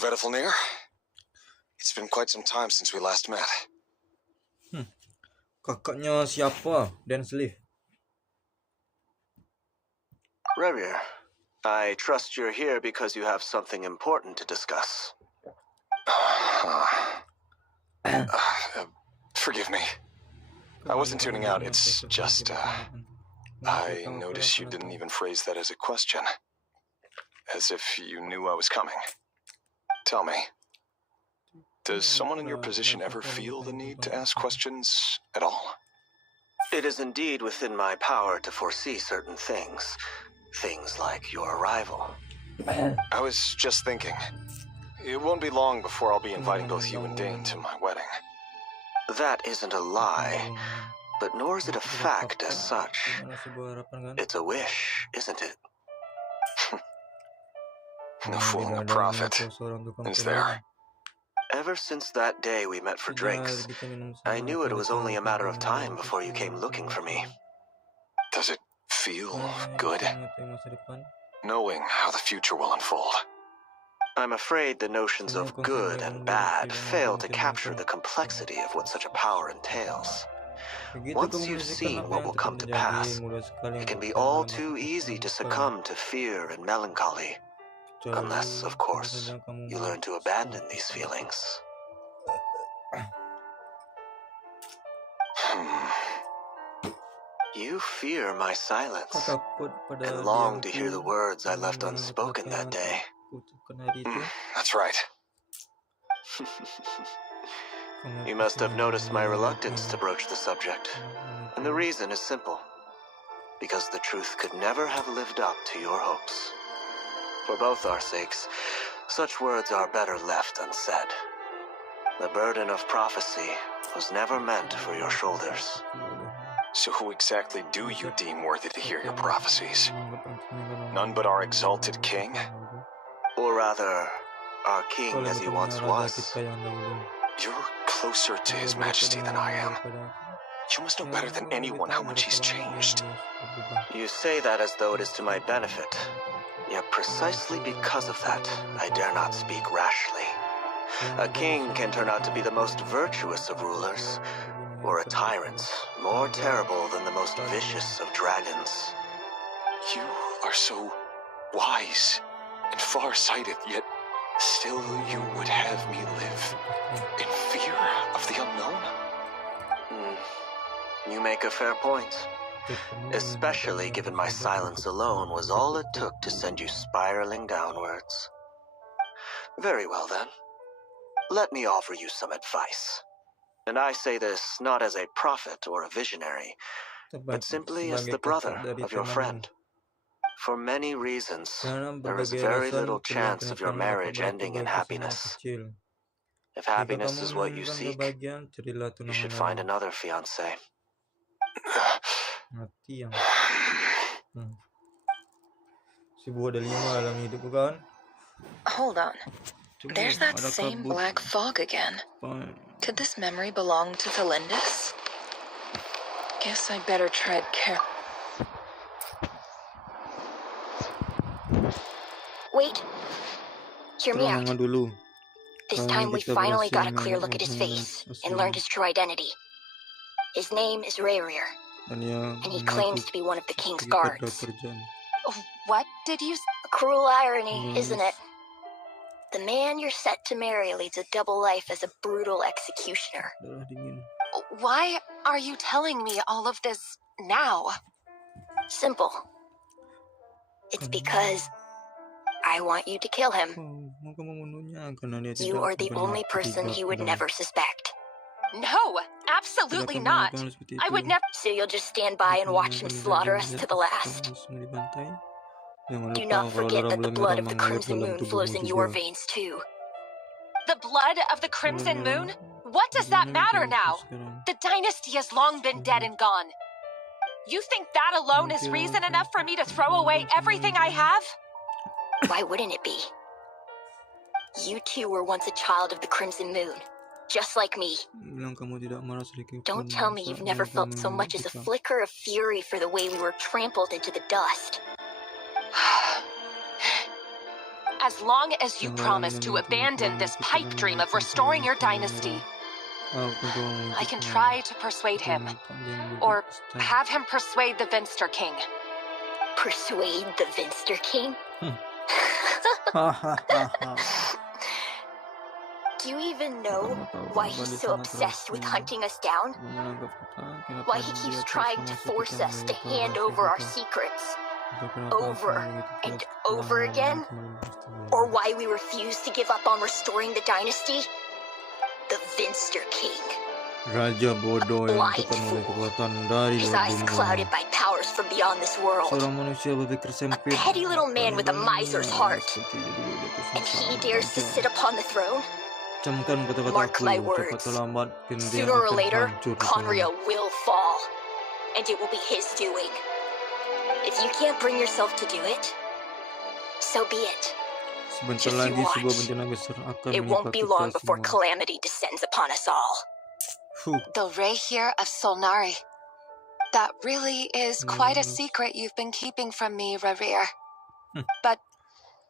Vedifalnir, it's been quite some time since we last met. Kakaknya siapa? Dan Sleeve. Revier, I trust you're here because you have something important to discuss. Forgive me. I wasn't tuning out, it's just, I noticed you didn't even phrase that as a question. As if you knew I was coming. Tell me, does someone in your position ever feel the need to ask questions at all? It is indeed within my power to foresee certain things. Things like your arrival. I was just thinking. It won't be long before I'll be inviting both you and Dane to my wedding. That isn't a lie, but nor is it a fact as such. It's a wish, isn't it? No fooling a prophet, is there? Ever since that day we met for drinks, I knew it was only a matter of time before you came looking for me. Does it feel good? Knowing how the future will unfold. I'm afraid the notions of good and bad fail to capture the complexity of what such a power entails. Once you've seen what will come to pass, it can be all too easy to succumb to fear and melancholy. Unless, of course, you learn to abandon these feelings. You fear my silence, and long to hear the words I left unspoken that day. That's right. You must have noticed my reluctance to broach the subject, and the reason is simple. Because the truth could never have lived up to your hopes. For both our sakes, such words are better left unsaid. The burden of prophecy was never meant for your shoulders. So who exactly do you deem worthy to hear your prophecies? None but our exalted king? Or rather, our king as he once was. You're closer to his majesty than I am. You must know better than anyone how much he's changed. You say that as though it is to my benefit. Yet precisely because of that, I dare not speak rashly. A king can turn out to be the most virtuous of rulers, or a tyrant more terrible than the most vicious of dragons. You are so wise and far-sighted, yet still you would have me live in fear of the unknown? You make a fair point. Especially given my silence alone was all it took to send you spiraling downwards. Very well then. Let me offer you some advice. And I say this not as a prophet or a visionary, but simply as the brother of your friend. For many reasons, there is very little chance of your marriage ending in happiness. If happiness is what you seek, you should find another fiancé. Hold on. There's that same black fog again. Could this memory belong to Thalindis? Guess I better tread carefully. Wait. Hear me out. This time we finally got a clear look at his face and learned his true identity. His name is Revier, and he claims to be one of the king's guards. What did you... Cruel irony, isn't it? The man you're set to marry leads a double life as a brutal executioner. Why are you telling me all of this now? Simple. It's because I want you to kill him. You are the only person he would never suspect. No, absolutely not. I would never... So you'll just stand by and watch him slaughter us to the last. Do not forget that the blood of the Crimson Moon flows in your veins too. The blood of the Crimson Moon? What does that matter now? The dynasty has long been dead and gone. You think that alone is reason enough for me to throw away everything I have? Why wouldn't it be? You two were once a child of the Crimson Moon, just like me. Don't tell me you've never felt so much as a flicker of fury for the way we were trampled into the dust. As long as you promise to abandon this pipe dream of restoring your dynasty, I can try to persuade him. Or have him persuade the Vinster King. Persuade the Vinster King? Do you even know why he's so obsessed with hunting us down? Why he keeps trying to force us to hand over our secrets over and over again? Or why we refuse to give up on restoring the dynasty? The Vinster King. Raja bodoh yang Blind terpenuhi fool. kekuatan dari His luar eyes bumi. clouded by powers from beyond this world. Seorang manusia berpikir A sempit. petty little man with a miser's heart. And he dares to sit upon the throne? Camkan Mark kata-kataku, my cepat words. atau lambat Gendia Sooner or akan later, hancur di Conria tanganmu. will fall. And it will be his doing. If you can't bring yourself to do it, so be it. Sebentar Just lagi you sebuah watch. bencana besar akan It won't menimpa be kita long before semua. calamity descends upon us all. The Rehir of Solnari. That really is quite a secret you've been keeping from me, Rerir. But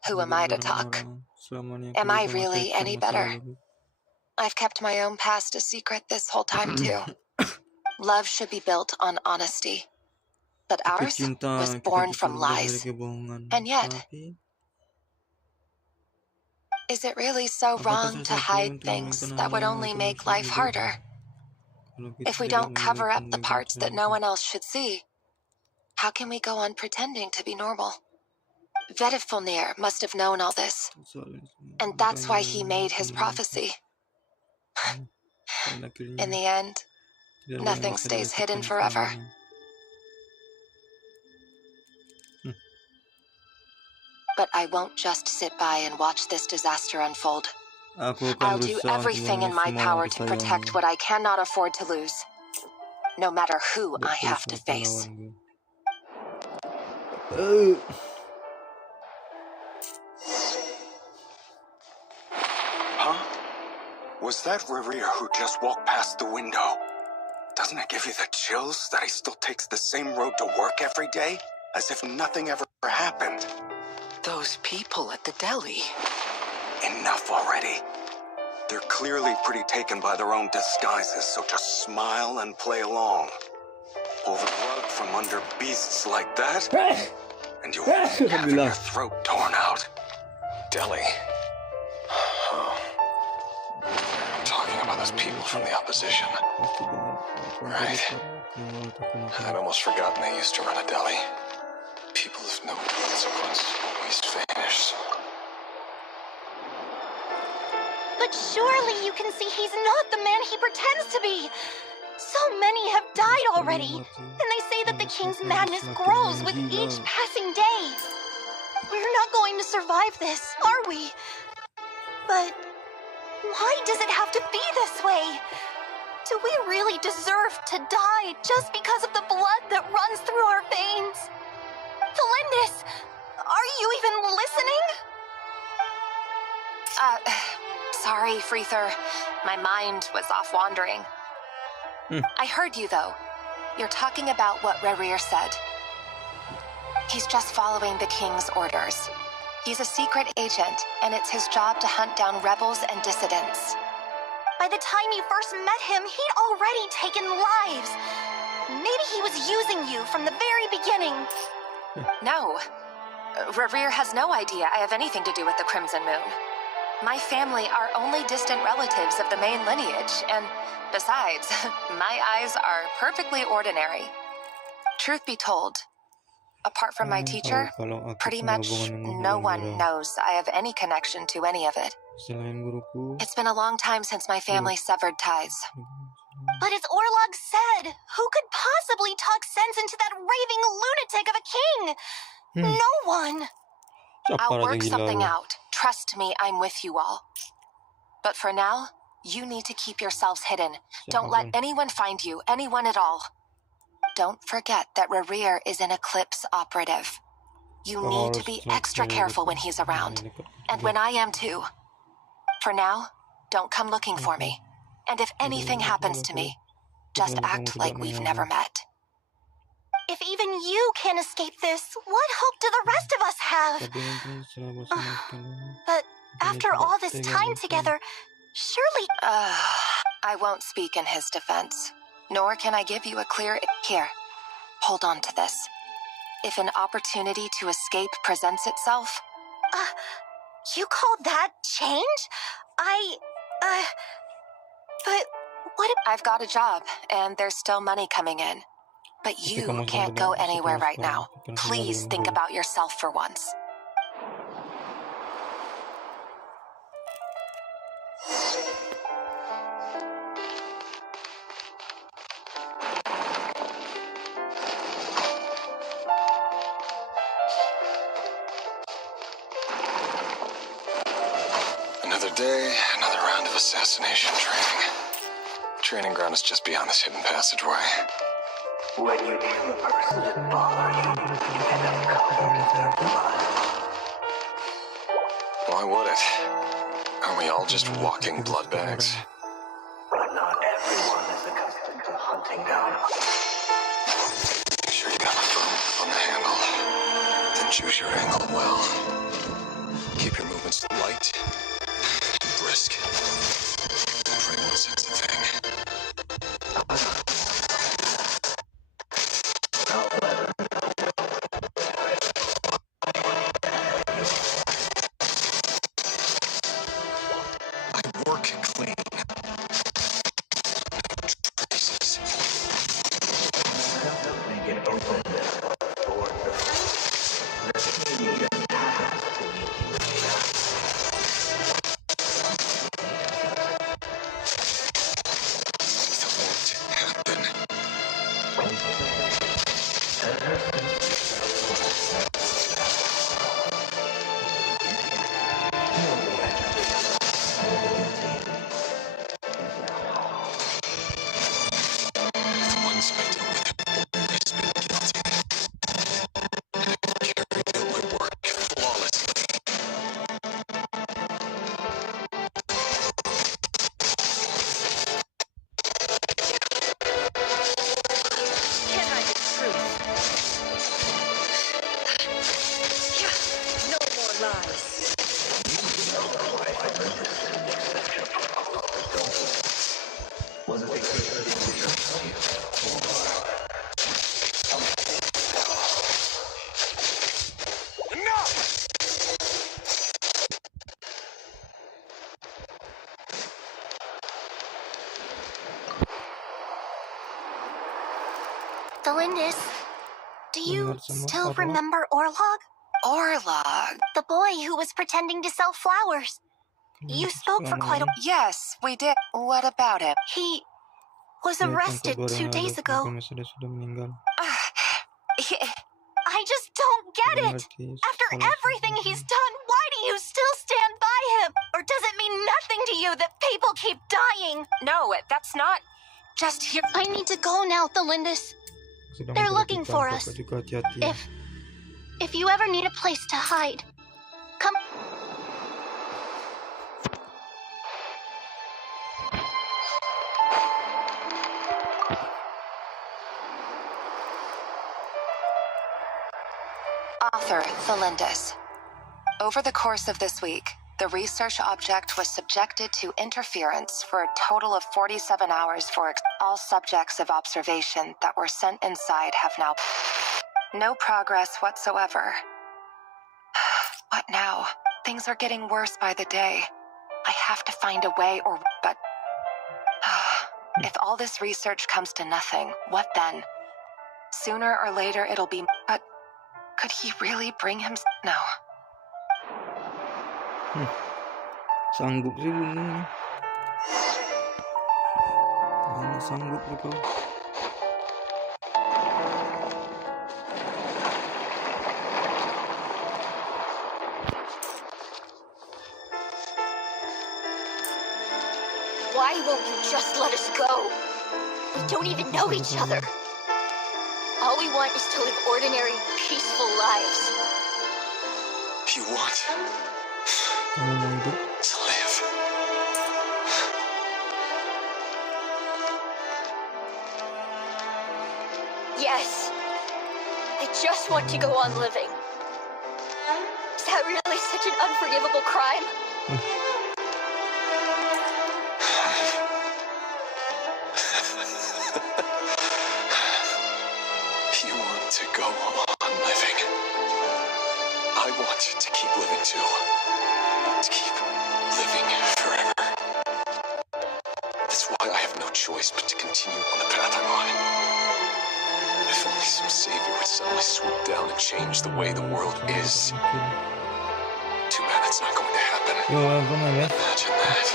who am I to talk? Am I really any better? I've kept my own past a secret this whole time, too. Love should be built on honesty. But ours was born from lies. And yet, is it really so wrong to hide things that would only make life harder? If we don't cover up the parts that no one else should see, how can we go on pretending to be normal? Vedifulnir must have known all this, and that's why he made his prophecy. In the end, nothing stays hidden forever. But I won't just sit by and watch this disaster unfold. I'll do everything in my power to protect what I cannot afford to lose, no matter who I have to face. Huh? Was that Rerir who just walked past the window? Doesn't it give you the chills that he still takes the same road to work every day? As if nothing ever happened. Those people at the deli. Enough already. They're clearly pretty taken by their own disguises, so just smile and play along. Pull the rug from under beasts like that, and you won't have your throat torn out. Deli. Talking about those people from the opposition. Right. I'd almost forgotten they used to run a deli. People of no consequence always vanished. But surely you can see he's not the man he pretends to be. So many have died already, and they say that the king's madness grows with each passing day. We're not going to survive this, are we? But why does it have to be this way? Do we really deserve to die just because of the blood that runs through our veins? Felindis, are you even listening? Sorry, Freether. My mind was off wandering. I heard you, though. You're talking about what Rerir said. He's just following the king's orders. He's a secret agent, and it's his job to hunt down rebels and dissidents. By the time you first met him, he'd already taken lives. Maybe he was using you from the very beginning. No. Rerir has no idea I have anything to do with the Crimson Moon. My family are only distant relatives of the main lineage, and besides, my eyes are perfectly ordinary. Truth be told, apart from my teacher, pretty much no one knows I have any connection to any of it. It's been a long time since my family severed ties. But as Orlog said, who could possibly talk sense into that raving lunatic of a king? No one. I'll work something out. Trust me, I'm with you all. But for now, you need to keep yourselves hidden. Don't let anyone find you, anyone at all. Don't forget that Rerir is an Eclipse operative. You need to be extra careful when he's around, and when I am too. For now, don't come looking for me. And if anything happens to me, just act like we've never met. If even you can't escape this, what hope do the rest of us have? But after all this time together, surely... I won't speak in his defense, nor can I give you a clear... Here, hold on to this. If an opportunity to escape presents itself... You call that change? But what if... I've got a job, and there's still money coming in. But you can't go anywhere right now. Please think about yourself for once. Another day, another round of assassination training. The training ground is just beyond this hidden passageway. When you kill a person that bothers you, you end up covered in their blood. Why would it? Aren't we all just walking blood bags? But not everyone is accustomed to hunting down. Make sure you got a firm grip on the handle. Then choose your angle well. Keep your movements light and brisk. For anyone sense a thing. Delindis, do you still remember Orlog? Orlog? The boy who was pretending to sell flowers. You spoke for quite a... Yes, we did. What about him? He was arrested 2 days ago. I just don't get it. After everything he's done, why do you still stand by him? Or does it mean nothing to you that people keep dying? No, that's not just here. I need to go now, Delindis. They're looking for us. If you ever need a place to hide, come. Author, Delindis. Over the course of this week, the research object was subjected to interference for a total of 47 hours for all subjects of observation that were sent inside have now... No progress whatsoever. What now? Things are getting worse by the day. I have to find a way or... But... If all this research comes to nothing, what then? Sooner or later it'll be... But... Could he really bring him... No. Sanggup sih bunuhnya. Mana sanggup nih kau? Why won't you just let us go? We don't even know each other. All we want is to live ordinary, peaceful lives. You want to live. Yes, I just want to go on living. Is that really such an unforgivable crime? You want to go on living. I want to keep living too. To keep living forever. That's why I have no choice but to continue on the path I'm on. If only some savior would suddenly swoop down and change the way the world is. Too bad it's not going to happen. Imagine that.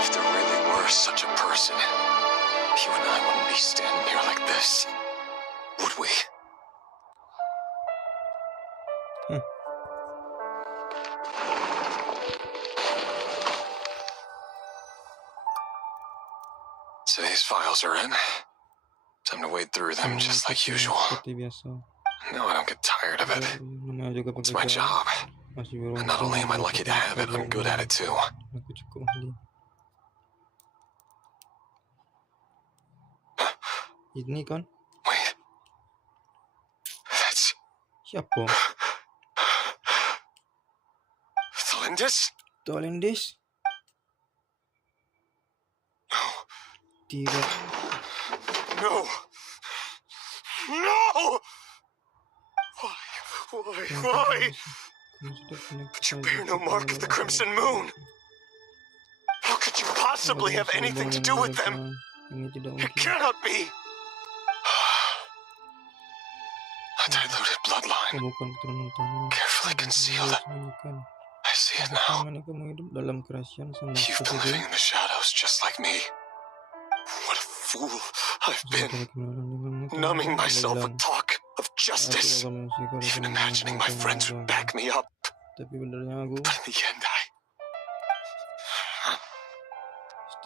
If there really were such a person, you and I wouldn't be standing here like this, would we? So these files are in. Time to wade through them just like usual. No, I don't get tired of it. It's my job. And not only am I lucky to have it, I'm good at it too. Ini kan? Wait. That's... Siapa? Thalindis? Thalindis? No. Tidak. No. No! Why? But you bear no mark of the Crimson Moon. How could you possibly have anything to do with them? It cannot be. A diluted bloodline. Carefully concealed. I see it now. You've been living in the shadows just like me. What a fool I've been. Numbing myself with talk of justice. Even imagining my friends would back me up. But in the end,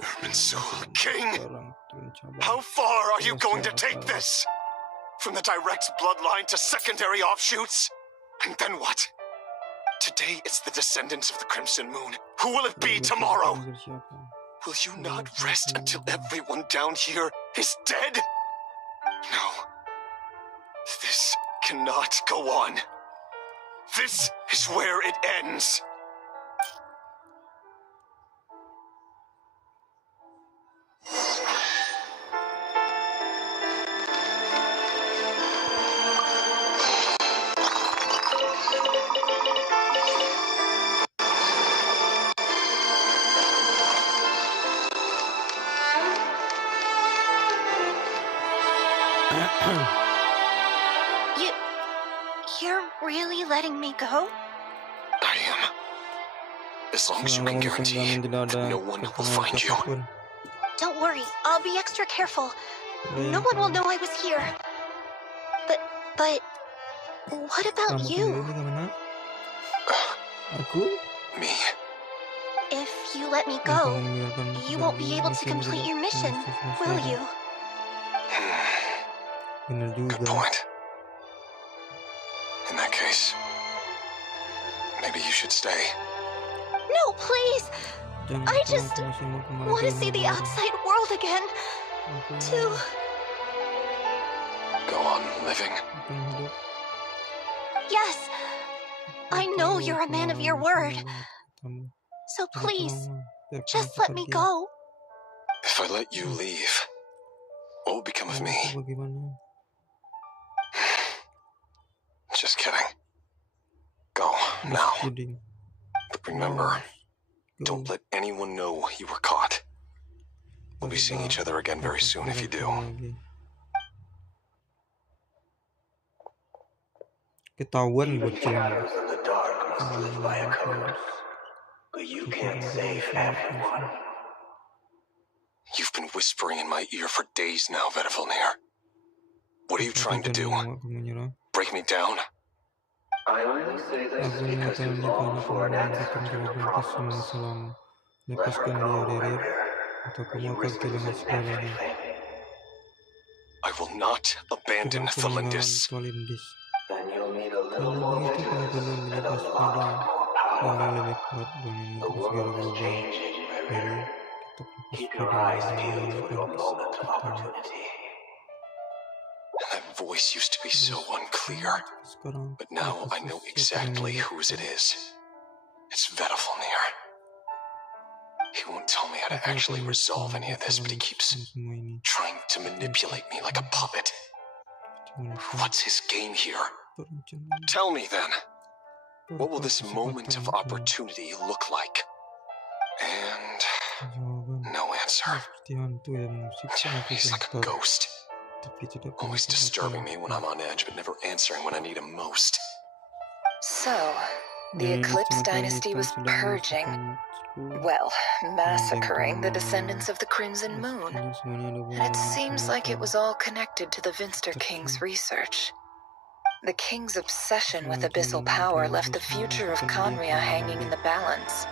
Irminsul, King! How far are you going to take this? From the direct bloodline to secondary offshoots? And then what? Today it's the descendants of the Crimson Moon. Who will it be tomorrow? Will you not rest until everyone down here is dead? No. This cannot go on. This is where it ends. You're really letting me go? I am. As long as you can guarantee that no one will find you. Don't worry, I'll be extra careful. No one will know I was here. But what about you? Me? If you let me go, you won't be able to complete your mission, will you? Good point. In that case, maybe you should stay. No, please! I just want to see the outside world again. To... Go on living. Yes! I know you're a man of your word. So please, just let me go. If I let you leave, what will become of me? Just kidding. Go, now. But remember, don't let anyone know you were caught. We'll be seeing each other again very soon if you do. Ketahuan Even shadows in the dark must live by a code. But you can't save everyone. You've been whispering in my ear for days now, Vedavulnir. What are you trying to do? Break me down? I only say this because you long for an answer to your problems. Let her go, Revere. You risk losing everything. I will not abandon Thalindis. Then you'll need a little more vigilance and a lot more power. The world is changing, Revere. Keep your eyes peeled for your moment of opportunity. That voice used to be so unclear, but now I know exactly whose it is. It's Vedafalnir. He won't tell me how to actually resolve any of this, but he keeps trying to manipulate me like a puppet. What's his game here? Tell me then. What will this moment of opportunity look like? And no answer. He's like a ghost. Always disturbing me when I'm on edge, but never answering when I need him most. So, the Eclipse Dynasty was purging, well, massacring the descendants of the Crimson Moon. And it seems like it was all connected to the Vinster King's research. The King's obsession with abyssal power left the future of Conria hanging in the balance.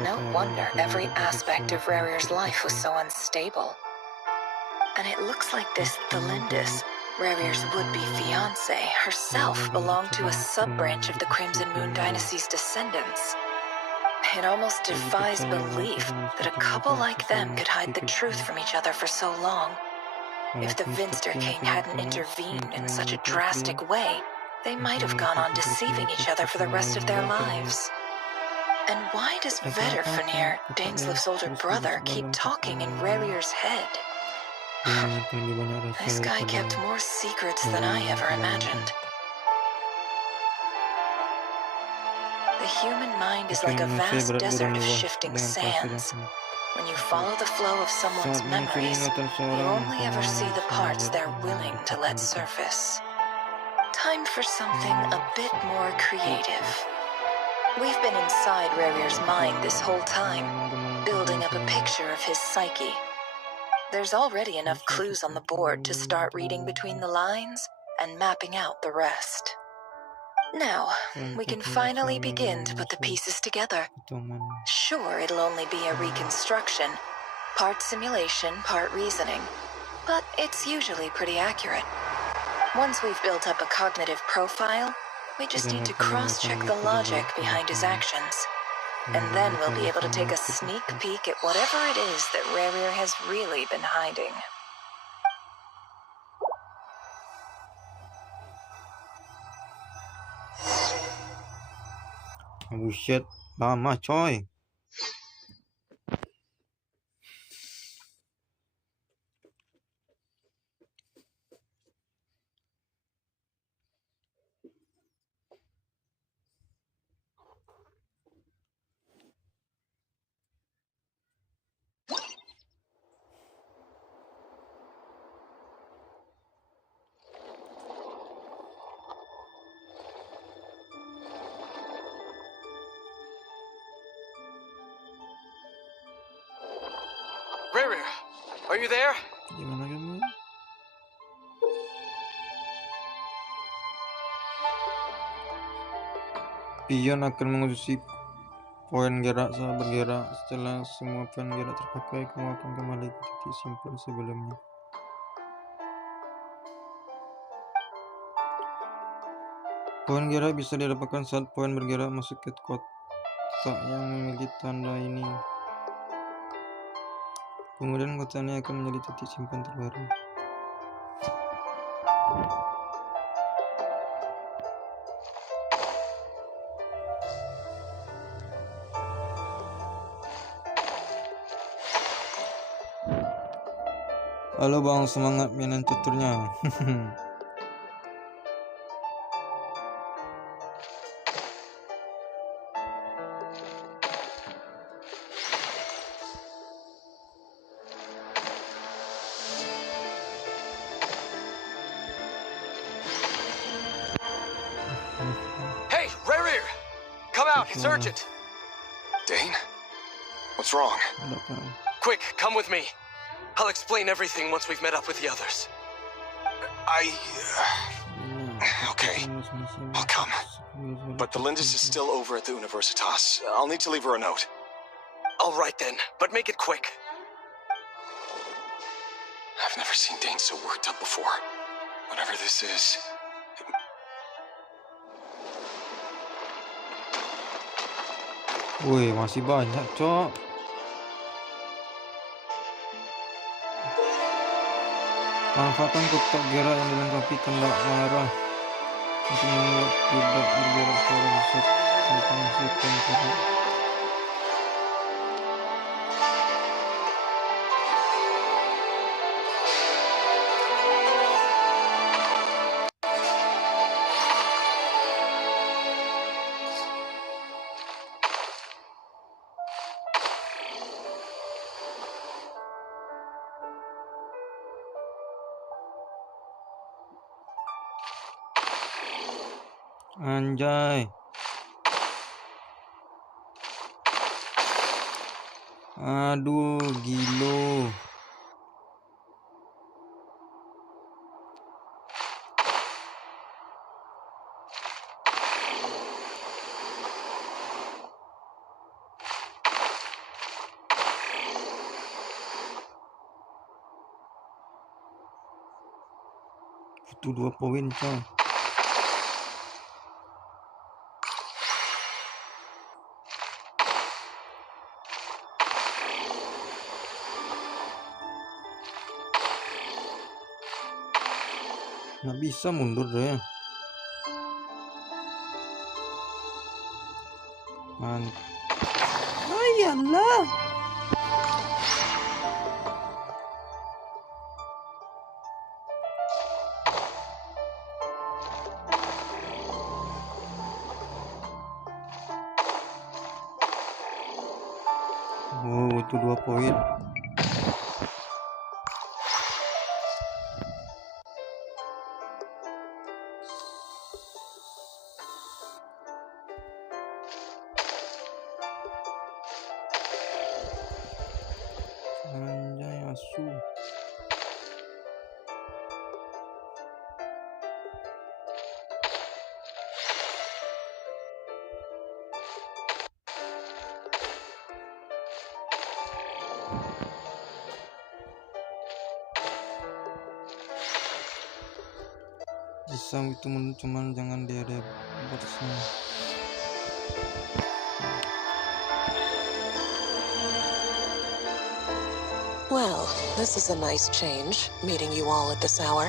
No wonder every aspect of Rarir's life was so unstable. And it looks like this Thalindis, Rarir's would-be fiancé, herself belonged to a sub-branch of the Crimson Moon Dynasty's descendants. It almost defies belief that a couple like them could hide the truth from each other for so long. If the Vinster King hadn't intervened in such a drastic way, they might have gone on deceiving each other for the rest of their lives. And why does Vedafalnir, Daneslif's older brother, keep talking in Rarir's head? This guy kept more secrets than I ever imagined. The human mind is like a vast desert of shifting sands. When you follow the flow of someone's memories, you only ever see the parts they're willing to let surface. Time for something a bit more creative. We've been inside Rarir's mind this whole time, building up a picture of his psyche. There's already enough clues on the board to start reading between the lines and mapping out the rest. Now, we can finally begin to put the pieces together. Sure, it'll only be a reconstruction, part simulation, part reasoning, but it's usually pretty accurate. Once we've built up a cognitive profile, we just need to cross-check the logic behind his actions. And then we'll be able to take a sneak peek at whatever it is that Rarir has really been hiding. Buset, lama coy. Rarir, are you there? Gimana gimana? Pion akan mengurusi poin gerak saat bergerak. Setelah semua poin gerak terpakai, kamu akan kembali ke titik simpan sebelumnya. Poin gerak bisa didapatkan saat poin bergerak masuk ke kotak yang memiliki tanda ini. Kemudian kotak ini akan menjadi titik simpan terbaru. Halo bang, semangat mainan tuturnya. Hey, Rarir! Come out, it's urgent! Dane? What's wrong? Quick, come with me. I'll explain everything once we've met up with the others. Okay, I'll come. But the Lindis is still over at the Universitas. I'll need to leave her a note. All right then, but make it quick. I've never seen Dane so worked up before. Whatever this is... Woi, masih banyak, Cok. Manfaatkan kotak gerak yang dilengkapi tanda arah untuk membuat tidak bergerak secara besar tanpa mensiapkan gerak. Anjay. Aduh, gilo. Butuh 2 poin, coy. Nggak bisa mundur deh. Ayolah. Oh, itu 2 poin. Anjay, asu. Bisa itu cuman jangan dia bersama. Well, this is a nice change, meeting you all at this hour.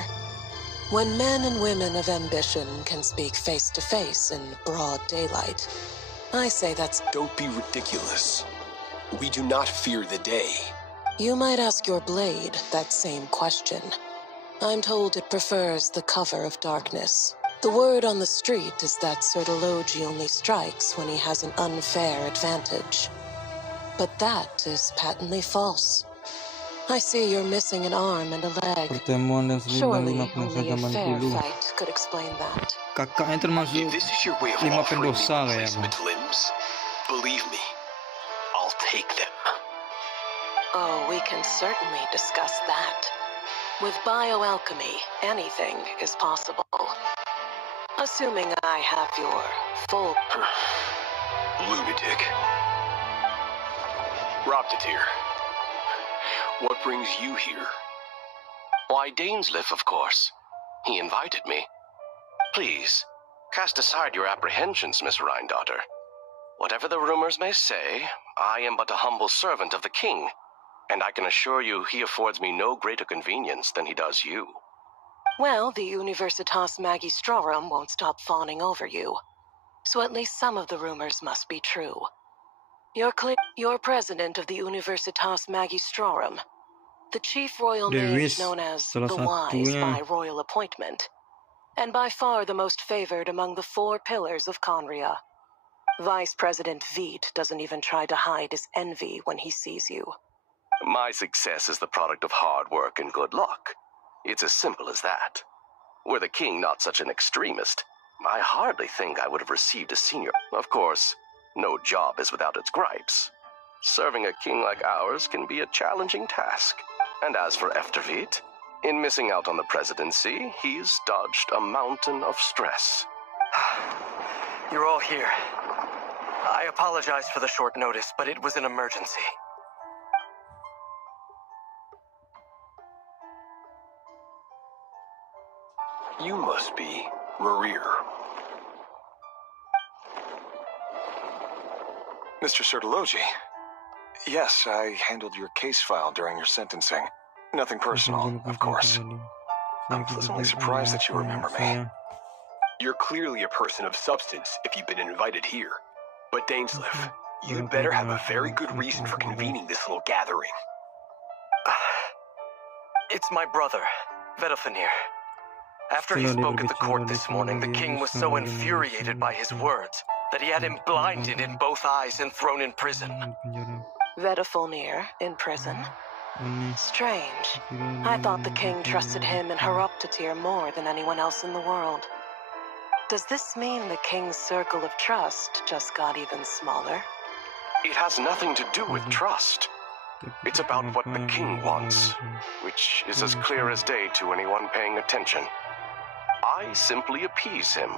When men and women of ambition can speak face to face in broad daylight, I say that's... Don't be ridiculous. We do not fear the day. You might ask your blade that same question. I'm told it prefers the cover of darkness. The word on the street is that Sertologi only strikes when he has an unfair advantage. But that is patently false. I see you're missing an arm and a leg. Surely only a fair fight could explain that. Kakaknya termasuk 5 pendosa kayaknya. Limbs, believe me, I'll take them. Oh, we can certainly discuss that. With bioalchemy, anything is possible. Assuming I have your full... Lunatic. Robtatir. What brings you here? Why, Dainsleif, of course. He invited me. Please, cast aside your apprehensions, Miss Rhindaughter. Whatever the rumors may say, I am but a humble servant of the king, and I can assure you he affords me no greater convenience than he does you. Well, the Universitas Magistrorum won't stop fawning over you, so at least some of the rumors must be true. You're president of the Universitas Magistrorum, the chief royal mage known as the Wise by royal appointment, and by far the most favored among the 4 pillars of Conria. Vice President Veet doesn't even try to hide his envy when he sees you. My success is the product of hard work and good luck. It's as simple as that. Were the king not such an extremist, I hardly think I would have received a senior. Of course, no job is without its gripes. Serving a king like ours can be a challenging task. And as for Efterveet, in missing out on the presidency, he's dodged a mountain of stress. You're all here. I apologize for the short notice, but it was an emergency. You must be Rerir. Mr. Sertologi. Yes, I handled your case file during your sentencing. Nothing personal, of course. I'm pleasantly surprised that you remember me. You're clearly a person of substance if you've been invited here. But Dainsleif, you'd better have a very good reason for convening this little gathering. It's my brother, Vedalfenir. After he spoke at the court this morning, the king was so infuriated by his words that he had him blinded in both eyes and thrown in prison. Vedalfenir in prison? Strange. I thought the king trusted him and Heroptatir more than anyone else in the world. Does this mean the king's circle of trust just got even smaller? It has nothing to do with trust. It's about what the king wants, which is as clear as day to anyone paying attention. I simply appease him,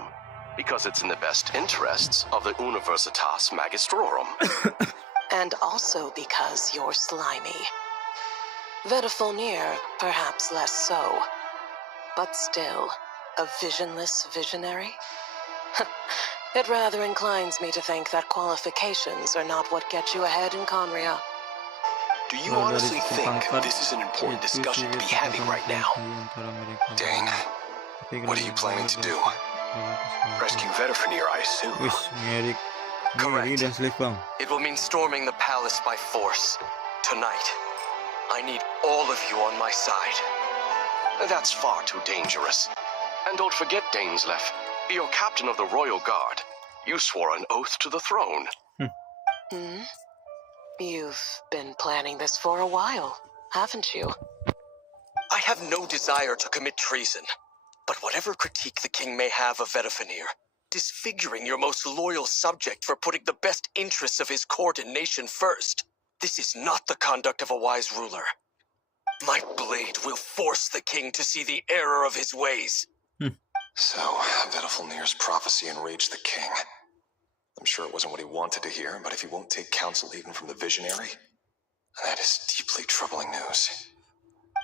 because it's in the best interests of the Universitas Magistrorum. And also because you're slimy. Vedalfenir, perhaps less so. But still, a visionless visionary? It rather inclines me to think that qualifications are not what get you ahead in Conria. Do you honestly think this is an important discussion to be having right now? Dane, what are you planning to do? Rescue Vedalfenir, I assume. Correct. It will mean storming the palace by force. Tonight. I need all of you on my side. That's far too dangerous. And don't forget, Dainsleif, you're captain of the Royal Guard. You swore an oath to the throne. You've been planning this for a while, haven't you? I have no desire to commit treason. But whatever critique the king may have of Vedalfenir, disfiguring your most loyal subject for putting the best interests of his court and nation first, this is not the conduct of a wise ruler. My blade will force the king to see the error of his ways. So, Vedalfenir's prophecy enraged the king. I'm sure it wasn't what he wanted to hear, but if he won't take counsel even from the visionary, that is deeply troubling news.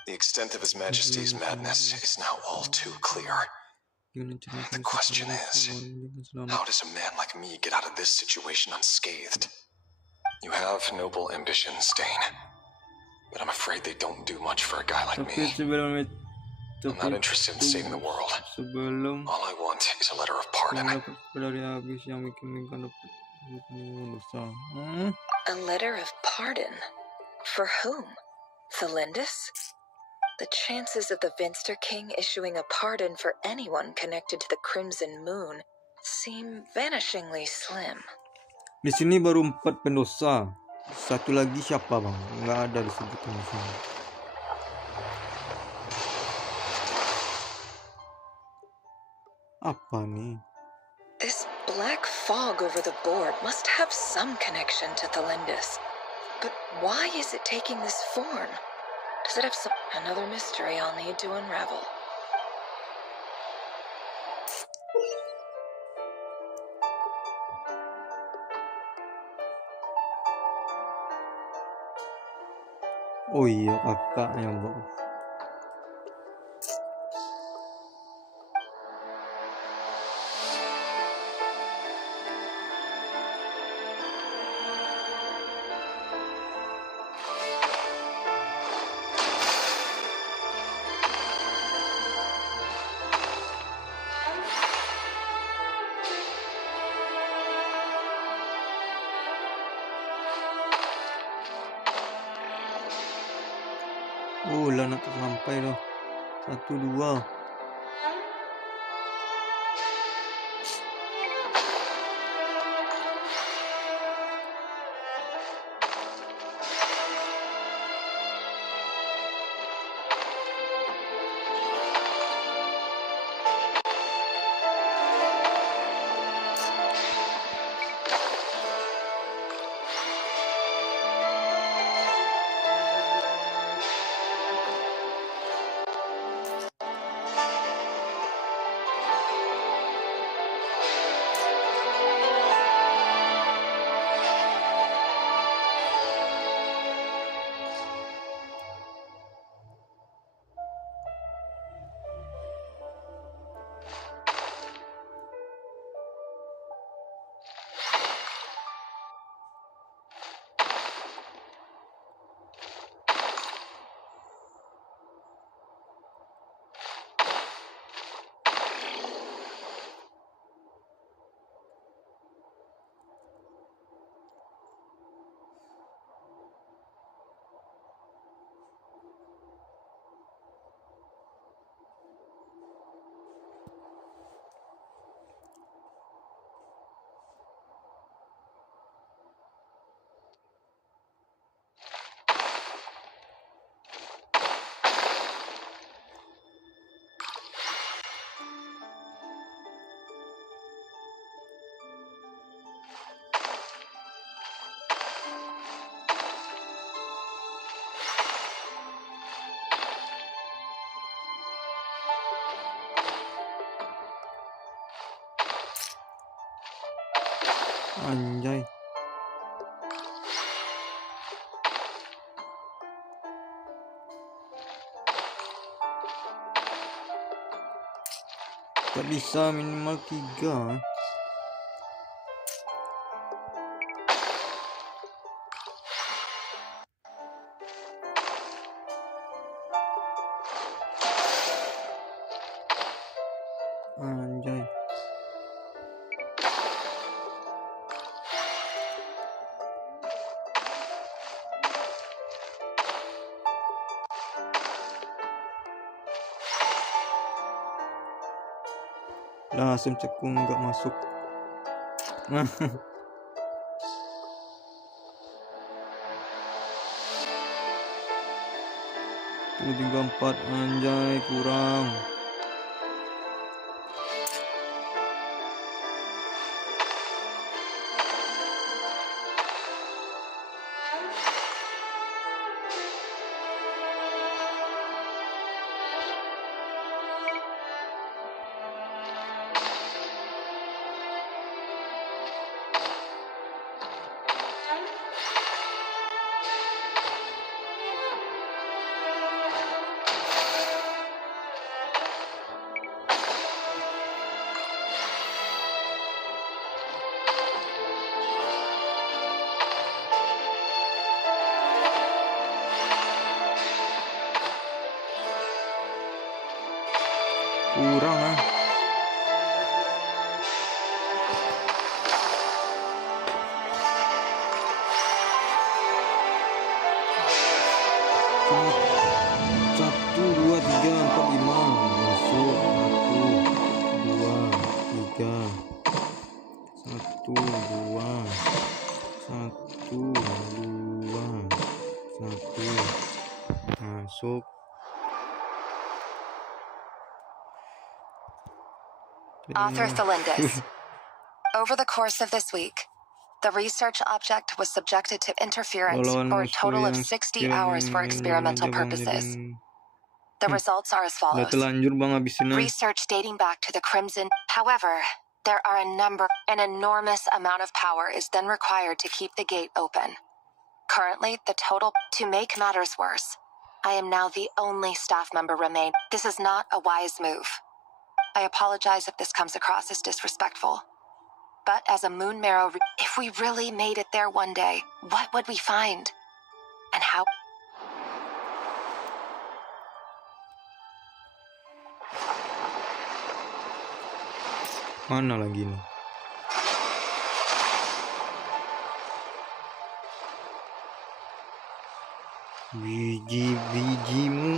The extent of His Majesty's madness is now all too clear. The question is, how does a man like me get out of this situation unscathed? You have noble ambitions, Dane, but I'm afraid they don't do much for a guy like me. I'm not interested in saving the world. All I want is a letter of pardon. A letter of pardon? For whom? Thelindis? The chances of the Vinster King issuing a pardon for anyone connected to the Crimson Moon seem vanishingly slim. Di sini baru 4 pendosa. Satu lagi siapa, Bang? Nggak ada disebutkan di sini. Apa nih? This black fog over the board must have some connection to Thelindis. But why is it taking this form? Does it have another mystery I'll need to unravel? Oh iya, kakak yang baru. Oh lah, nak sampai dah. 1, 2. Anjay. Tak bisa minimal 3. Anjay. Langsung cekung nggak masuk. Tuh 34 anjay kurang. Kurang ah. Satu, dua, tiga, empat, lima. Masuk. Satu, dua, satu. Masuk. Author Thelindis. Over the course of this week, the research object was subjected to interference for a total of 60 hours for experimental purposes. The results are as follows. Research dating back to the Crimson. However, there are an enormous amount of power is then required to keep the gate open. Currently, the total. To make matters worse, I am now the only staff member remain. This is not a wise move. I apologize if this comes across as disrespectful. But as a Moon Marrow, if we really made it there one day, what would we find? And how? Mana lagi nih? Biji-bijimu.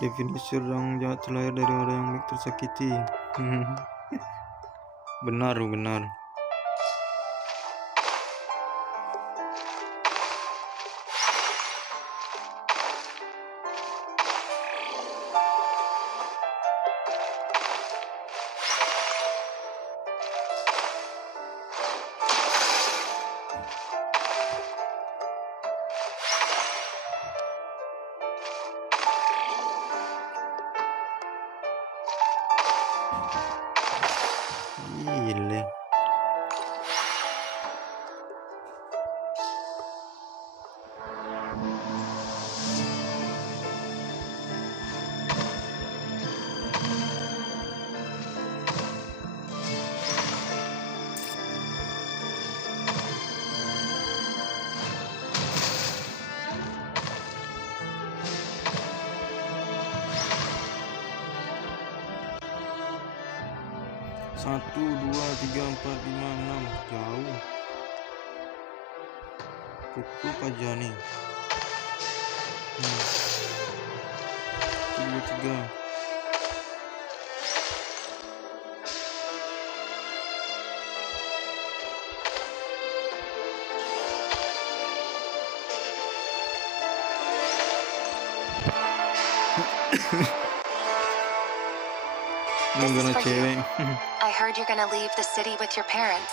Definisi orang jahat terlahir dari orang yang baik tersakiti. Benar. Gile. Satu, dua, tiga, empat, lima, enam. Jauh. Cukup aja nih. 3. This is for you. I heard you're gonna leave the city with your parents.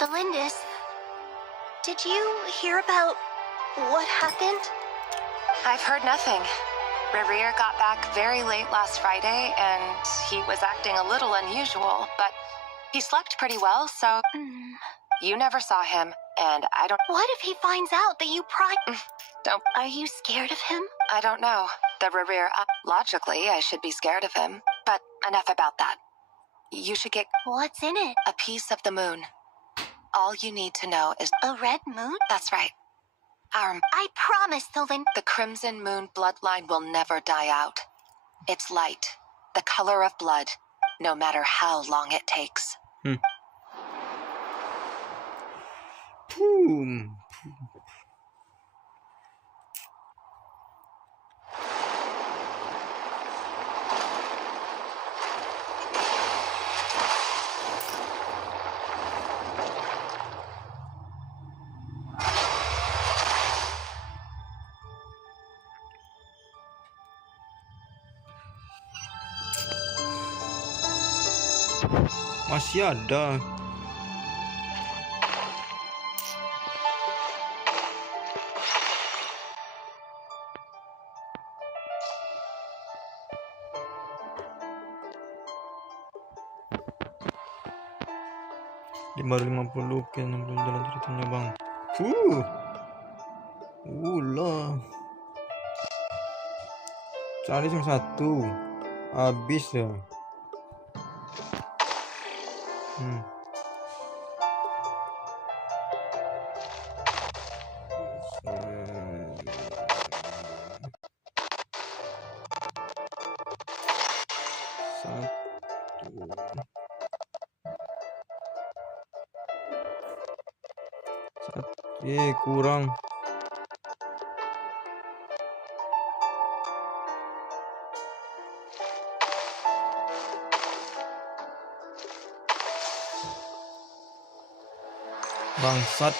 Thelindis, did you hear about what happened? I've heard nothing. Rerir got back very late last Friday, and he was acting a little unusual, but he slept pretty well, so you never saw him, and I don't... What if he finds out that you Don't... Are you scared of him? I don't know. The Rerir... logically, I should be scared of him, but enough about that. You should get... What's in it? A piece of the moon. All you need to know is... A red moon? That's right. I promise, Sylvan. The Crimson Moon bloodline will never die out. It's light, the color of blood, no matter how long it takes. Masih ada. Baru 50 ke 60 jalan ceritanya bang. Lah. Cari yang satu. Habis ya. Kurang. Bangsat.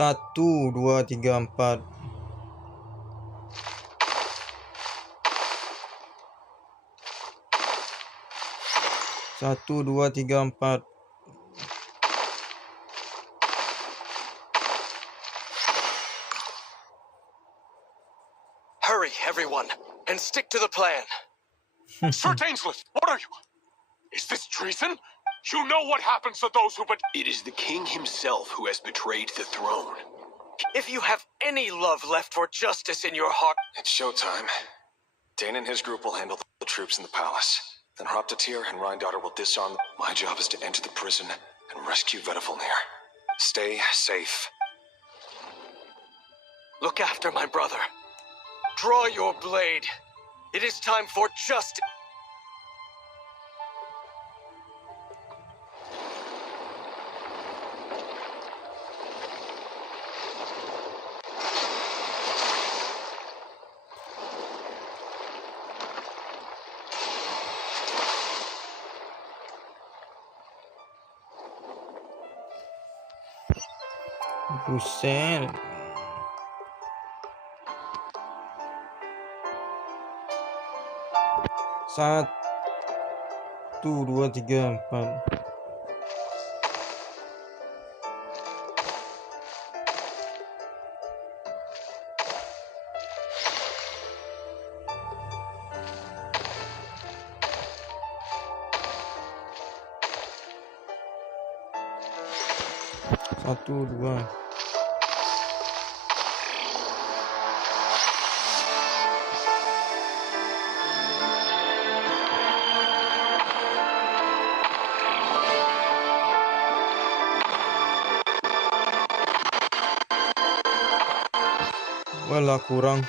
Satu, dua, tiga, empat. Satu, dua, tiga, empat. Hurry, everyone, and stick to the plan. Sir Dainsleif, what are you? Is this treason? You know what happens to those who It is the king himself who has betrayed the throne. If you have any love left for justice in your heart... It's showtime. Dane and his group will handle the troops in the palace. Then Hraptatir and Rhine-Daughter will disarm... My job is to enter the prison and rescue Vedifalnir. Stay safe. Look after my brother. Draw your blade. It is time for justice. Buset. Satu, dua, tiga, empat. 1, 2. Walah kurang.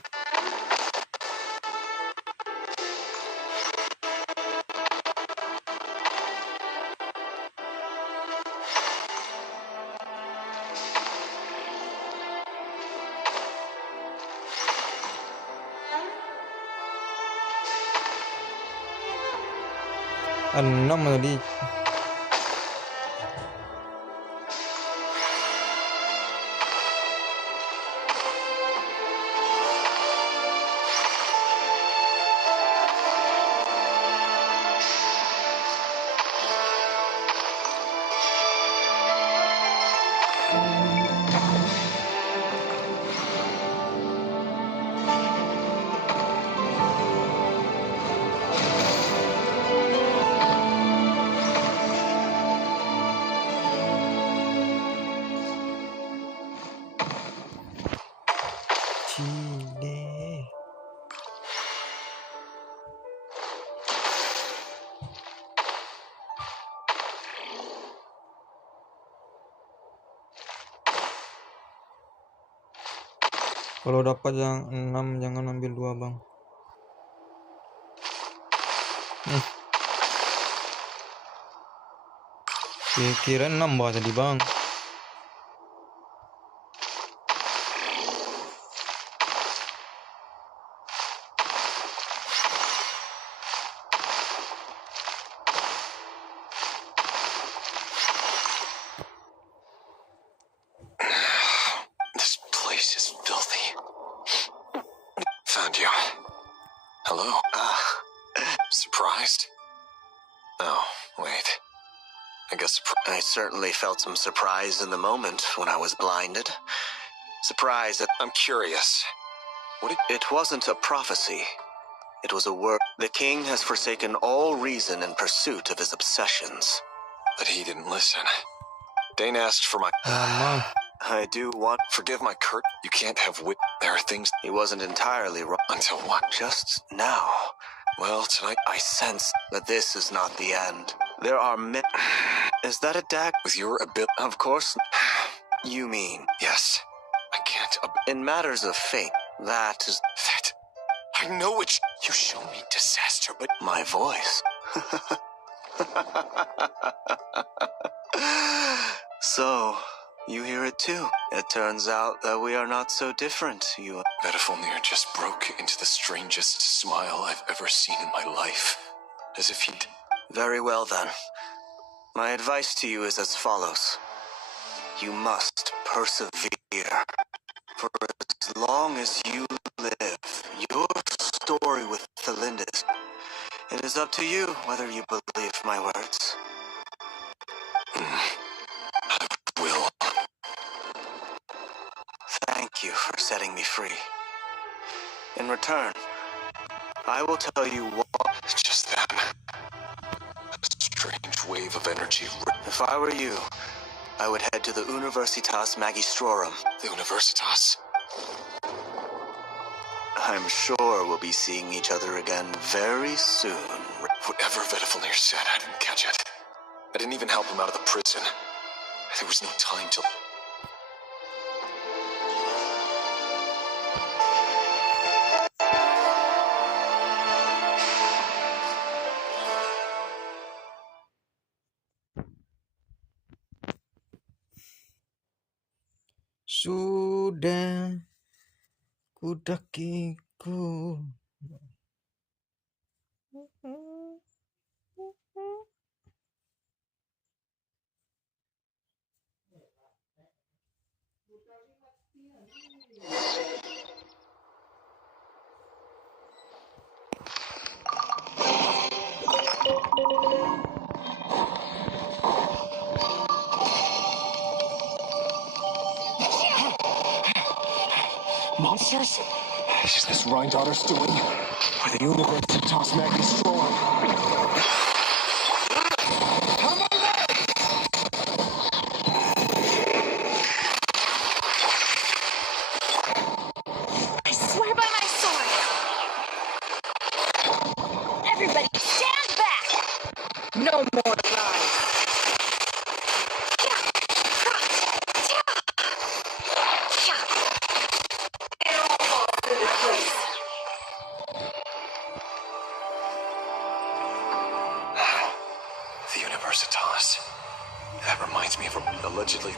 Enam tadi. Cile. Kalau dapat yang 6 jangan ambil 2 bang. Kira 6 bawah tadi bang. This place is filthy. Found you. Hello. Surprised? Oh, wait. I guess I certainly felt some surprise in the moment when I was blinded. Surprise that I'm curious. It wasn't a prophecy. It was a word. The king has forsaken all reason in pursuit of his obsessions. But he didn't listen. Dane asked for my... I do want... Forgive my Kurt. You can't have wit. There are things... He wasn't entirely wrong. Until what? Just now. Well, tonight... I sense that this is not the end. There are Is that a dagger? With your ability... Of course. You mean... Yes. I can't... In matters of fate, that is... That... I know it's... You show me disaster, but... My voice. So, you hear it too. It turns out that we are not so different, you... Vedifalnir just broke into the strangest smile I've ever seen in my life. As if he'd... Very well then. My advice to you is as follows. You must persevere. For as long as you live, your story with Thalindis, it is up to you whether you believe my words. I will. Thank you for setting me free. In return, I will tell you what... Just then, a strange wave of energy... If I were you, I would head to the Universitas Magistrorum. The Universitas? I'm sure we'll be seeing each other again very soon. Whatever Vedifalnir said, I didn't catch it. I didn't even help him out of the prison. There was no time to... Sudah kudakiku. Monsters? Is this Rhindaughter's doing? Or the Universitas Magistrorum?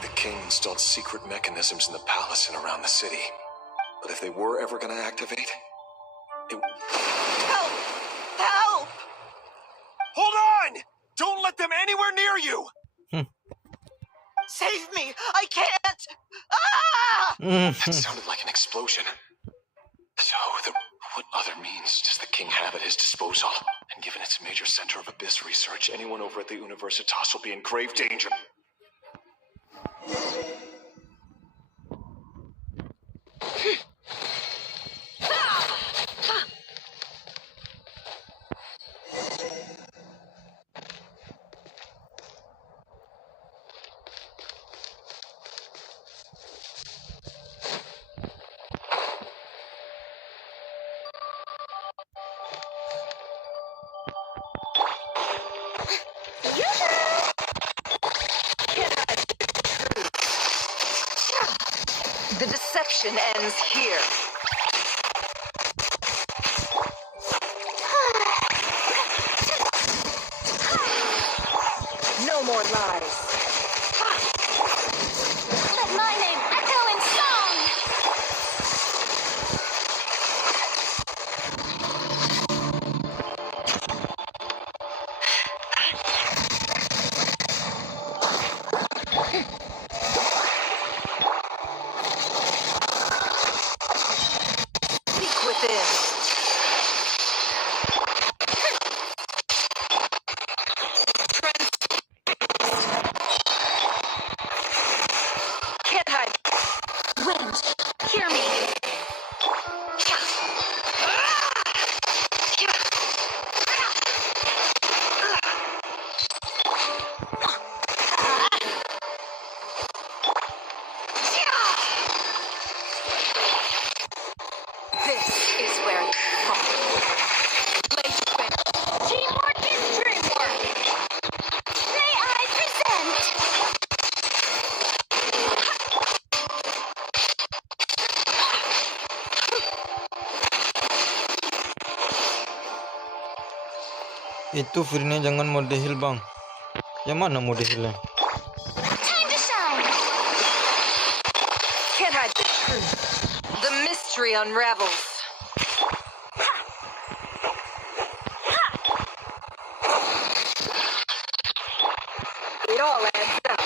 the king installed secret mechanisms in the palace and around the city. But if they were ever gonna activate, it... Help! Help! Hold on! Don't let them anywhere near you! Save me! I can't! Ah! That sounded like an explosion. So, what other means does the king have at his disposal? And given its major center of abyss research, anyone over at the Universitas will be in grave danger. The deception ends here. No more lies. Let my name echo in song! Speak within. Can't hide. Wind, hear me. This is where you fall. Teamwork is dreamwork. May I present? Itu free-nya jangan mode heal bang. Yang mana mode heal-nya? Time to shine. Can't hide the truth. The mystery unravels. It all adds up.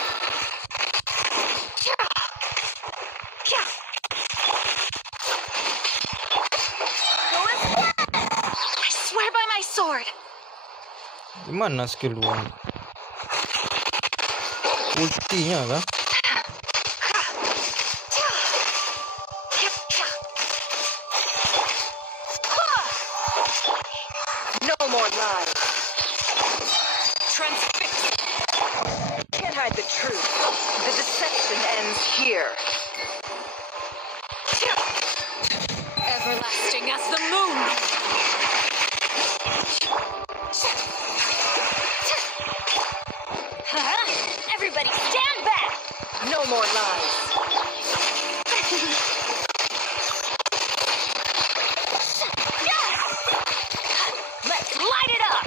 I swear by my sword. Gimana skill 2? Ultinya kah? No more lies. Transfix. Can't hide the truth. The deception ends here. Everlasting as the moon. Everybody stand back! No more lies. Let's light it up!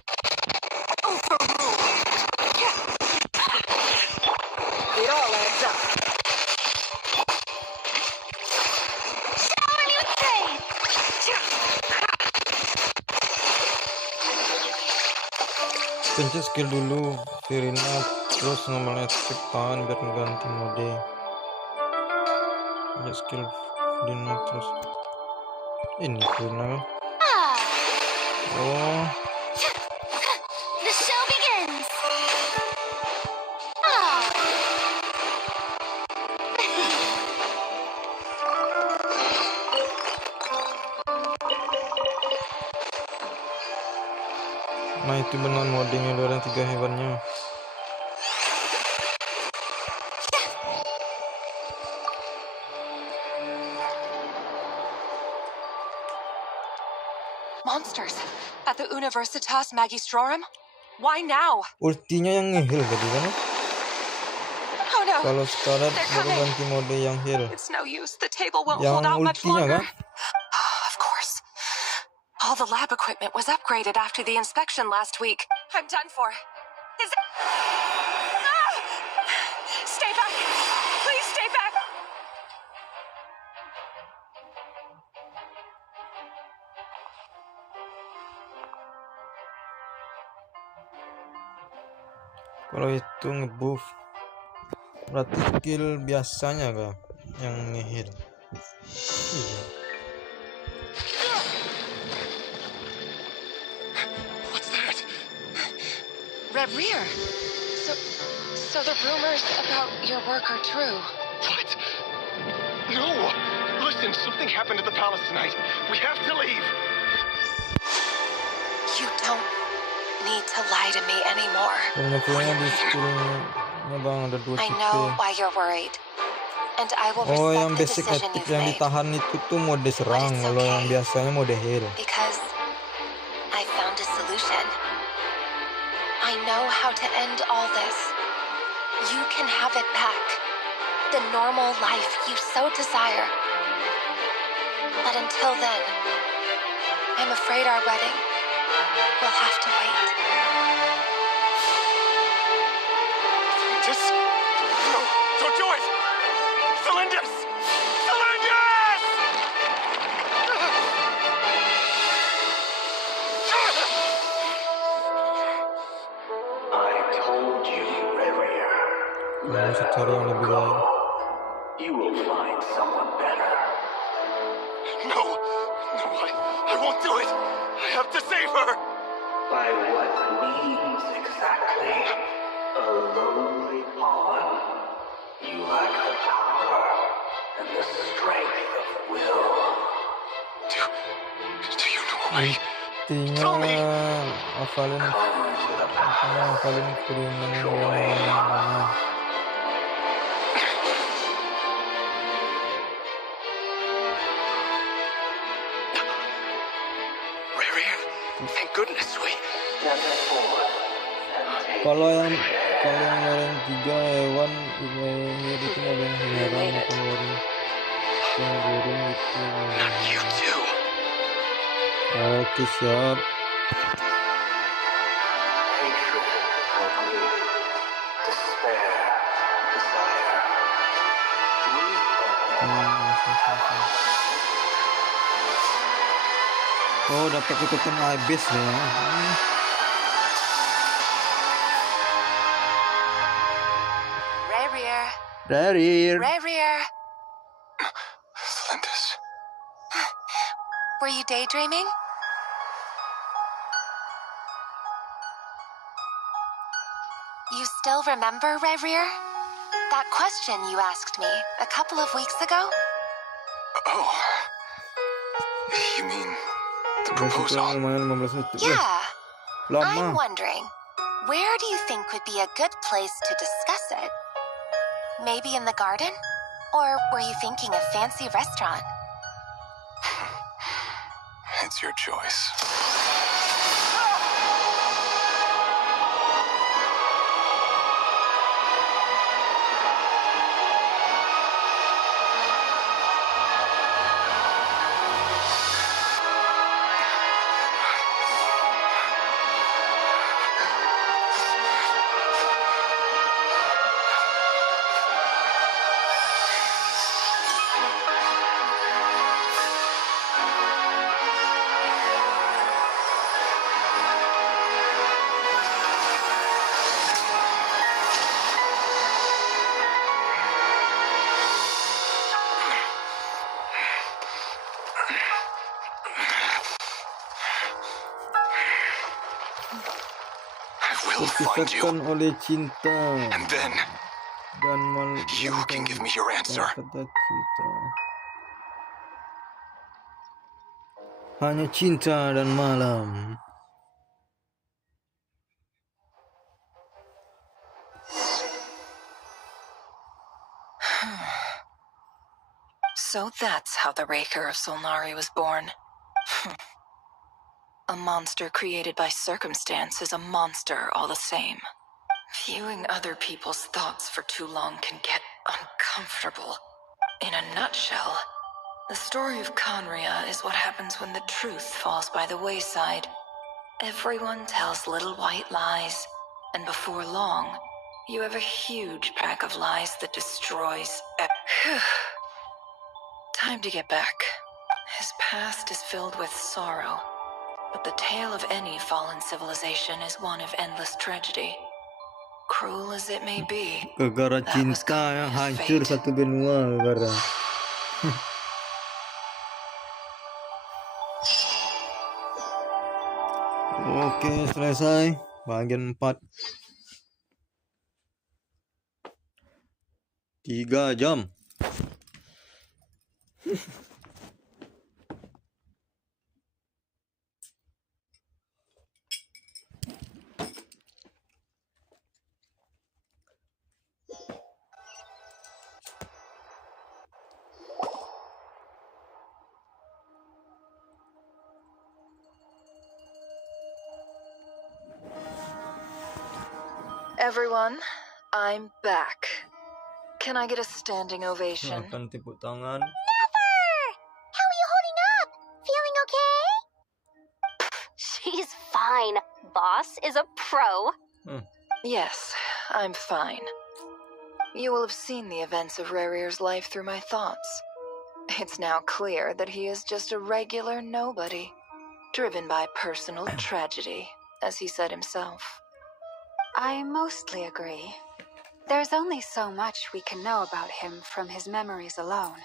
It all adds up. Shower me with praise! Pencet skill dulu Virina, terus ngomongin skip tahan biar mengganti mode. Ya skill Virina terus ini Virina. Oh, The show begins! nah itu benar modenya ada 3 hewannya. Monsters at the Universitas Magistrorum? Why now? Ultinya yang nge-heal tadi kan? Oh no. Kalau sekarang baru ganti mode yang heal. It's no use. The table won't Yang hold out much ultinya longer. kan? Of course. All the lab equipment was upgraded after the inspection last week. I'm done for. Is it... Ah! Stay back. Kalau itu ngebuff berarti skill biasanya kah yang ngehil? Iya. What's that? Red Rear. So the rumors about your work are true. What? No! Listen, something happened at the palace tonight. We have to leave. You don't need to lie to me anymore. I know why you're worried. And I will respect yang the basic decision aktif you've yang made. ditahan itu tuh mode serang, kalau yang biasanya mode heal. Because I found a solution. I know how to end all this. You can have it back. The normal life you so desire. But until then, I'm afraid our wedding will have to wait. Just... No, don't do it! Celindus! Celindus! I told you, Reverie. Let her go. You will find someone better. No, I won't do it. I have to save her. By what means exactly? A lonely pawn. You lack the power and the strength of will. Do you know why? Hafalin kiriman Thank goodness we... Kalau yang ngeluarin 3 hewan itu ada yang heran atau ngeluarin yang burung itu. Oke, siap. Oh, dapat ikutan habis ya. Rear. Celindus. Were you daydreaming? You still remember, Rear? That question you asked me a couple of weeks ago? Oh. You mean the proposal? Yeah. I'm wondering, where do you think would be a good place to discuss it? Maybe in the garden? Or were you thinking a fancy restaurant? It's your choice. Disesatkan oleh cinta. And then you can give me your answer. Kata cinta. Hanya cinta dan malam. So that's how the Raker of Solnari was born. A monster created by circumstance is a monster all the same. Viewing other people's thoughts for too long can get uncomfortable. In a nutshell, the story of Conria is what happens when the truth falls by the wayside. Everyone tells little white lies, and before long, you have a huge pack of lies that destroys. Time to get back. His past is filled with sorrow. But the tale of any fallen civilization is one of endless tragedy. cruel as it may be, Gara cinta yang hancur satu benua gara. Oke, selesai bagian 4. 3 jam. Everyone, I'm back. Can I get a standing ovation? Akan tepuk tangan. Never! How are you holding up? Feeling okay? She's fine. Boss is a pro. Yes, I'm fine. You will have seen the events of Rarir's life through my thoughts. It's now clear that he is just a regular nobody, driven by personal tragedy, as he said himself. I mostly agree. There's only so much we can know about him from his memories alone,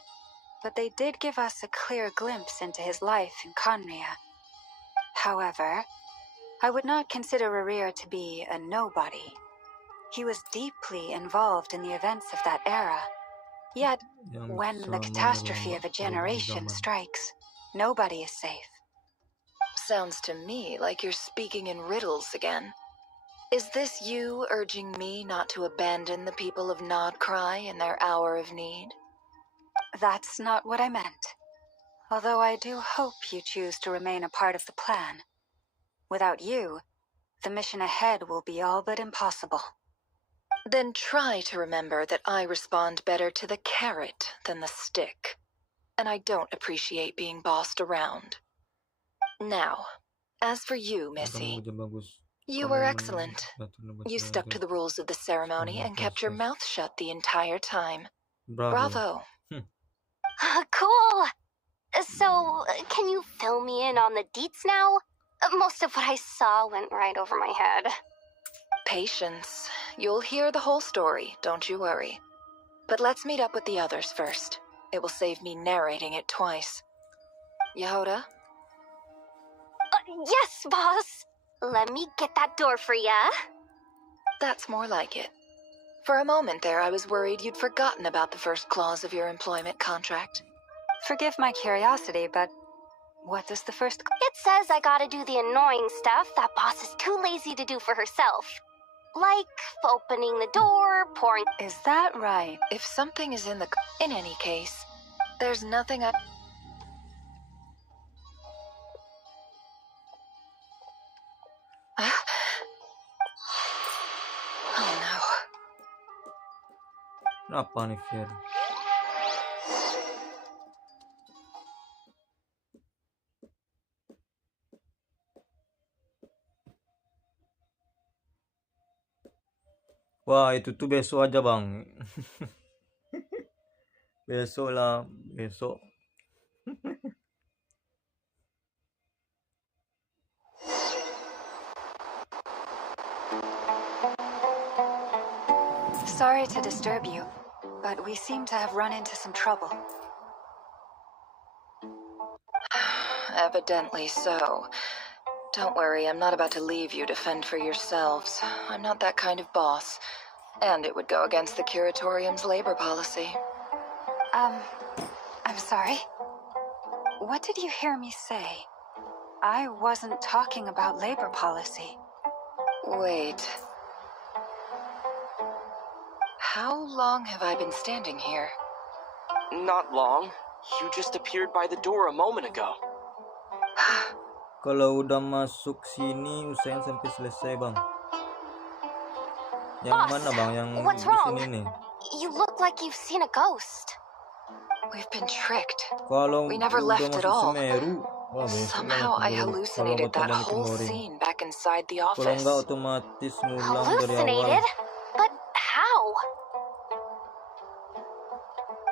but they did give us a clear glimpse into his life in Conria. However, I would not consider Rarir to be a nobody. He was deeply involved in the events of that era. Yet, when the catastrophe of a generation strikes, nobody is safe. Sounds to me like you're speaking in riddles again. Is this you urging me not to abandon the people of Nod-krai in their hour of need? That's not what I meant. Although I do hope you choose to remain a part of the plan. Without you, the mission ahead will be all but impossible. Then try to remember that I respond better to the carrot than the stick. And I don't appreciate being bossed around. Now, as for you, Missy, you were excellent. You stuck to the rules of the ceremony and kept your mouth shut the entire time. Bravo. Cool. So, can you fill me in on the deets now? Most of what I saw went right over my head. Patience. You'll hear the whole story, don't you worry. But let's meet up with the others first. It will save me narrating it twice. Yehoda? Yes, boss. Let me get that door for ya. That's more like it. For a moment there, I was worried you'd forgotten about the first clause of your employment contract. Forgive my curiosity, but what does the first... It says I gotta do the annoying stuff that boss is too lazy to do for herself. Like opening the door, pouring... Is that right? If something is in the... In any case, there's nothing I... Oh no. Kenapa nih, Fier? Wah, itu tuh besok aja, Bang. Besok lah, besok. Sorry to disturb you, but we seem to have run into some trouble. Evidently so. Don't worry, I'm not about to leave you to fend for yourselves. I'm not that kind of boss. And it would go against the Curatorium's labor policy. I'm sorry. What did you hear me say? I wasn't talking about labor policy. Wait. How long have I been standing here? Not long. You just appeared by the door a moment ago. Kalau udah masuk sini, usahain sampai selesai, Bang. Yang Boss, mana, Bang? Yang what's di wrong? sini nih. You look like you've seen a ghost. We've been tricked. Kalau We never udah left at masuk all. Semeru, wah, Somehow I hallucinated that whole scene back inside the Kalau office. nggak otomatis ngulang dari awal. Hallucinated? But how?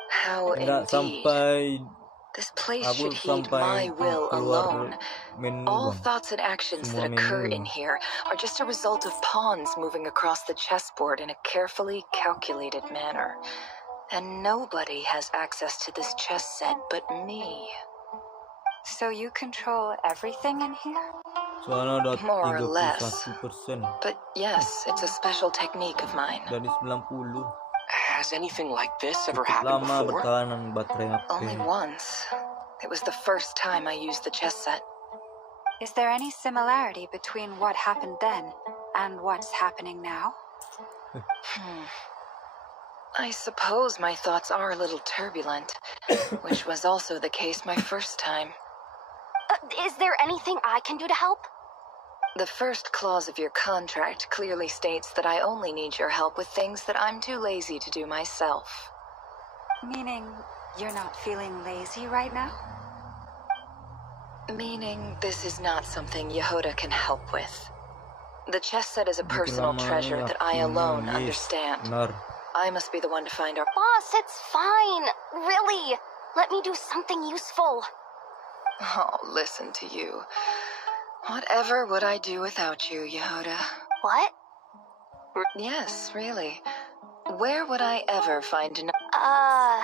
How Nggak indeed. sampai This place should heed my will alone. All thoughts and actions that occur in here are just a result of pawns moving across the chessboard in a carefully calculated manner. And nobody has access to this chess set but me. So you control everything in here? More or less. But yes, it's a special technique of mine. Dari 90. Has anything like this ever happened before? Only once. It was the first time I used the chess set. Is there any similarity between what happened then and what's happening now? I suppose my thoughts are a little turbulent, which was also the case my first time. Is there anything I can do to help? The first clause of your contract clearly states that I only need your help with things that I'm too lazy to do myself. Meaning you're not feeling lazy right now? Meaning this is not something Yehoda can help with. The chess set is a personal treasure that I alone understand. I must be the one to find our... Boss, it's fine. Really. Let me do something useful. Oh, listen to you. Whatever would I do without you, Yehoda? What? Yes, really. Where would I ever find an... Well,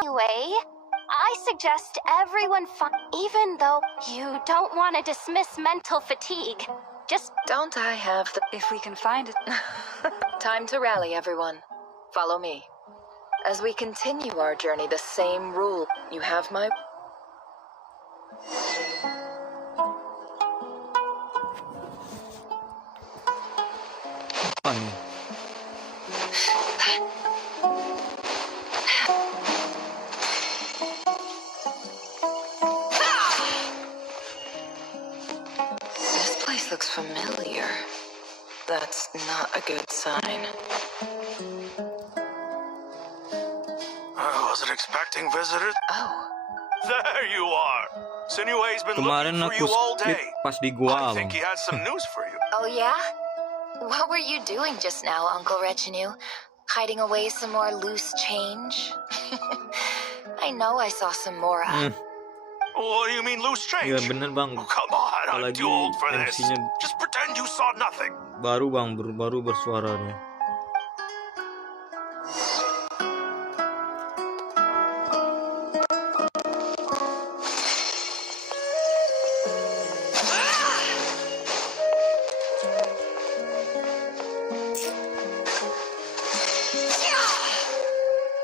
anyway, I suggest everyone even though you don't want to dismiss mental fatigue. Just... Don't I have the... If we can find it. Time to rally, everyone. Follow me. As we continue our journey, the same rule. You have my... Funny. This place looks familiar. That's not a good sign. I wasn't expecting visitors. Oh. There you are. Sinue's been Kemarin looking for aku you all skip day. pas di gua, I think he has some news for you. Oh, yeah? What were you doing just now, Uncle Retinue? Hiding away some more loose change? I know I saw some more. What do you mean loose change? Iya bener bang. Oh, come on, I'm Apalagi too old for this. MC-nya Just pretend you saw nothing. baru bang, baru bersuara dia.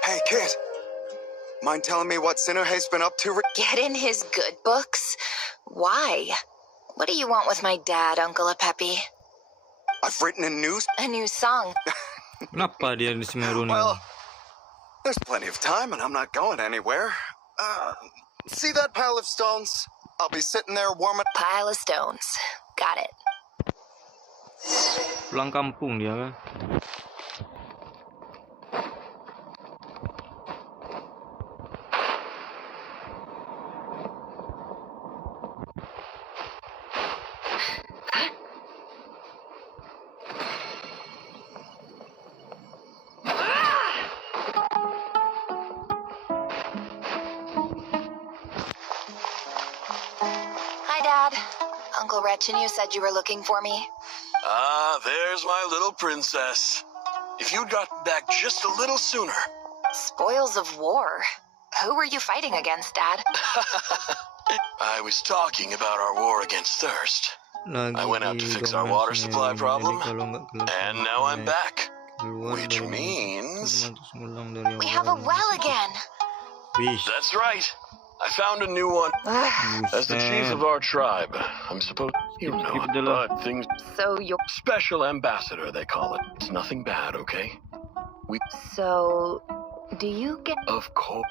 Hey, kid. Mind telling me what Sinuhe's been up to? Get in his good books? Why? What do you want with my dad, Uncle Apepi? I've written a new song. Kenapa dia di Semeru nih? Well, there's plenty of time and I'm not going anywhere. See that pile of stones? I'll be sitting there warming... Pile of stones. Got it. Pulang kampung dia kan? Hi, Dad. Uncle Retinue said you were looking for me. Ah, there's my little princess. If you'd gotten back just a little sooner. Spoils of war. Who were you fighting against, Dad? I was talking about our war against thirst. I went out to fix our water supply problem, and now I'm back. Which means... We have a well again. That's right. I found a new one. As the chief of our tribe, I'm supposed... You know it, but things... So you're... Special ambassador, they call it. It's nothing bad, okay? So... Do you get... Of course.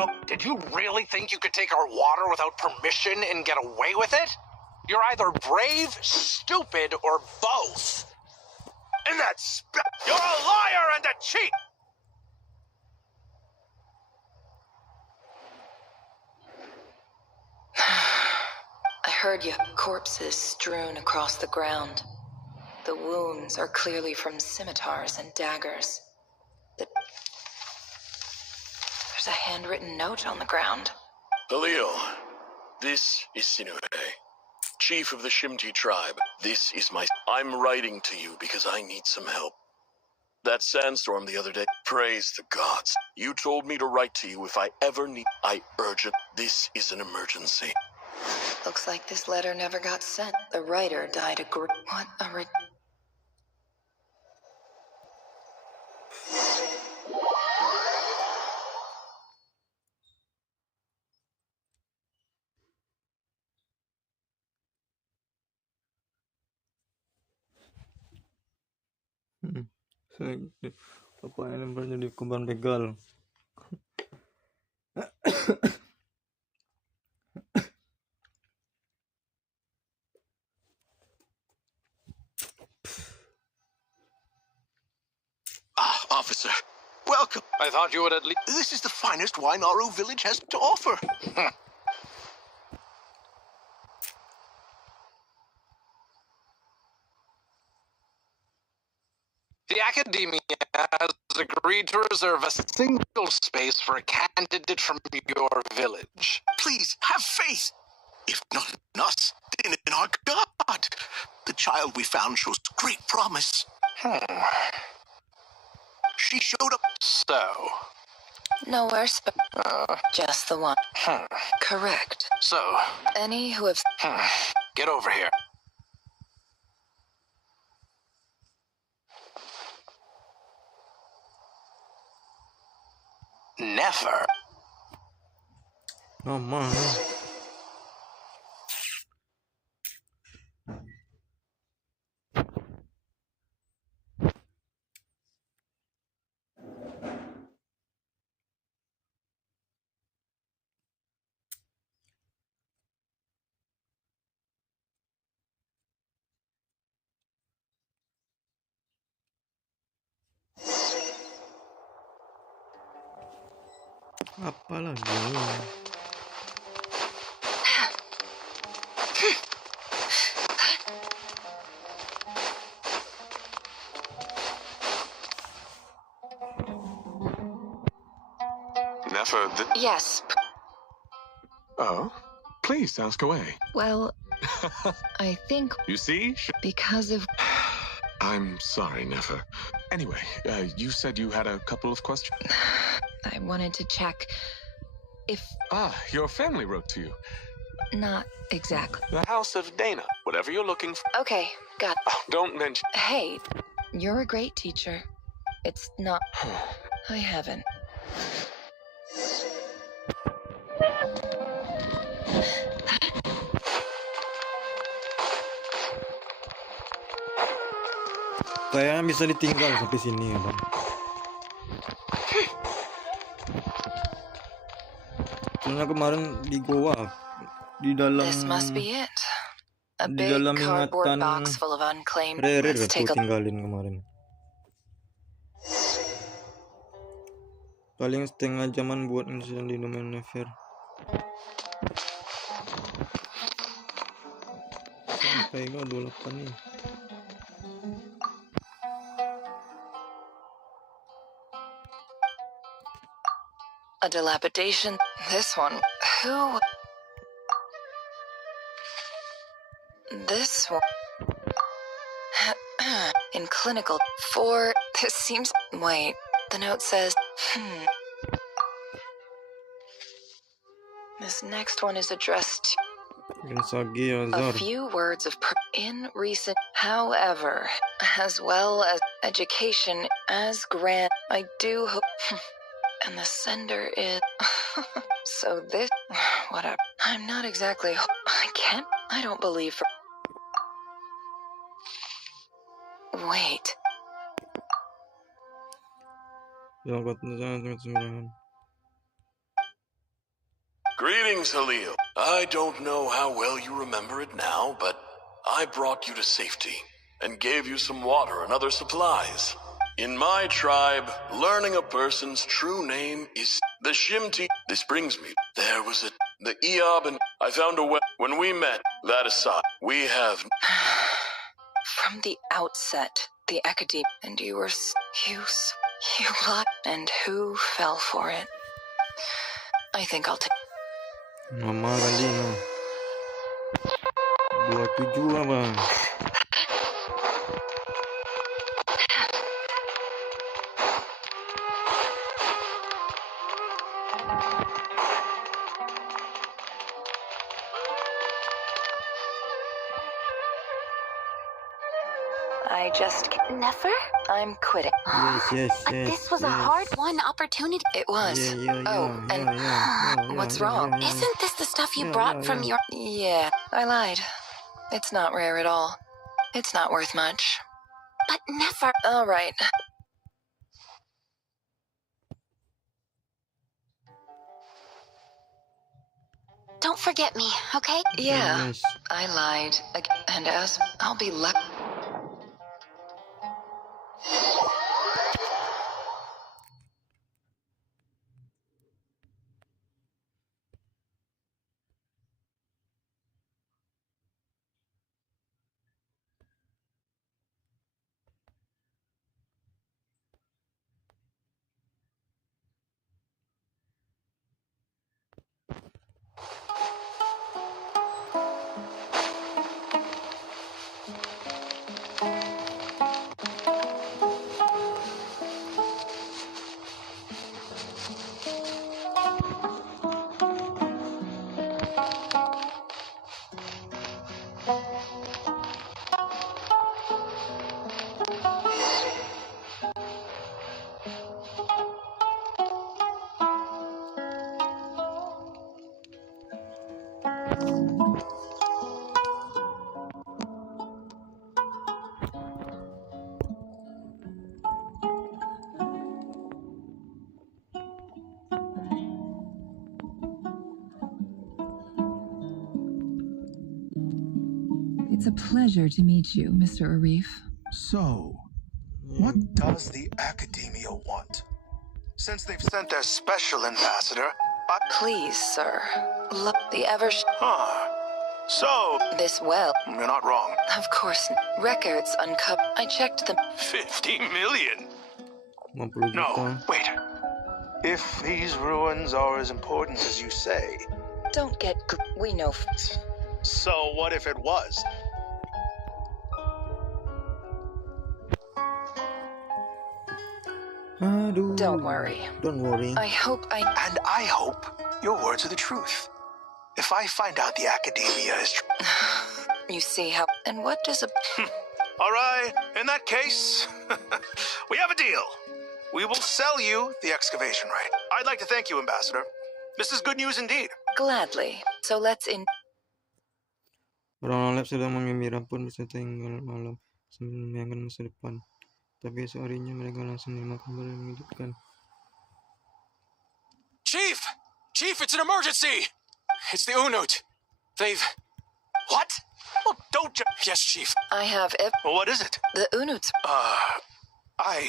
Well, did you really think you could take our water without permission and get away with it? You're either brave, stupid, or both. And that's... You're a liar and a cheat! I heard you. Corpses strewn across the ground. The wounds are clearly from scimitars and daggers. There's a handwritten note on the ground. Halil, this is Sinuhe, chief of the Shimti tribe. This is I'm writing to you because I need some help. That sandstorm the other day, praise the gods. You told me to write to you if I ever need... I urge it. This is an emergency. Looks like this letter never got sent. The writer died What a Bapaknya lempar jadi kuban begal. Officer, welcome. I thought you would at least... This is the finest wine Aru village has to offer. The Academia has agreed to reserve a single space for a candidate from your village. Please, have faith. If not in us, then in our God. The child we found shows great promise. She showed up. So? Nowhere just the one. Correct. So? Any who have... Get over here. Never. Oh man. Apa lagi? Never. Yes. Oh, please ask away. Well, I think... You see? Because of... I'm sorry, Nefer. Anyway, you said you had a couple of questions? I wanted to check if... your family wrote to you. Not exactly. The House of Dana. Whatever you're looking for. Okay, got it. Oh, don't mention... Hey, you're a great teacher. It's not... I haven't. Kayaknya bisa ditinggal sampai sini ya bang. Soalnya kemarin di goa di dalam ingatan Rere aku tinggalin kemarin. Paling setengah jaman buat insiden di domain Nefer. Sampai ke 28 nih. A dilapidation. This one. Who? This one. In clinical. For. This seems. Wait. The note says. This next one is addressed to a few words of in recent. However, as well as education as grant, I do hope. And the sender is... So this... Whatever. I'm not exactly... I don't believe for... Wait. Greetings, Halil. I don't know how well you remember it now, but I brought you to safety and gave you some water and other supplies. In my tribe, learning a person's true name is the Shimti. This brings me. There was the Eob, and I found a way. When we met, that aside, we have... From the outset, the academy, and you were... You lied, and who fell for it? I think I'll take... Mama kali no. 27 abang. I just... Never? I'm quitting. Yes. This was a hard-won opportunity. It was. What's wrong? Isn't this the stuff you brought from your... Yeah, I lied. It's not rare at all. It's not worth much. But never... All right. Don't forget me, okay? Yeah, Yes. I lied. And as I'll be lucky. It's a pleasure to meet you, Mr. Arif. So, what does the Academia want? Since they've sent their special ambassador, Please, sir. Look, the ever... So... This well... You're not wrong. Of course. Records uncovered. I checked them. 50 million? 50 No, juta. wait. If these ruins are as important as you say... Don't get... We know... So what if it was? Aduh. Don't worry. Don't worry. I hope And I hope your words are the truth. If I find out the Academia is You see how... And what does a... All right, in that case, we have a deal. We will sell you the excavation right. I'd like to thank you, Ambassador. This is good news indeed. Gladly. So let's in... Orang lab sedang menggembira pun bisa tinggal malam sambil membayangkan masa depan. Tapi esok harinya mereka langsung menerima kabar yang mengejutkan. Chief! Chief, it's an emergency! It's the Unut. They've... What? Oh, don't you... Yes, Chief. I have... What is it? The Unuts. I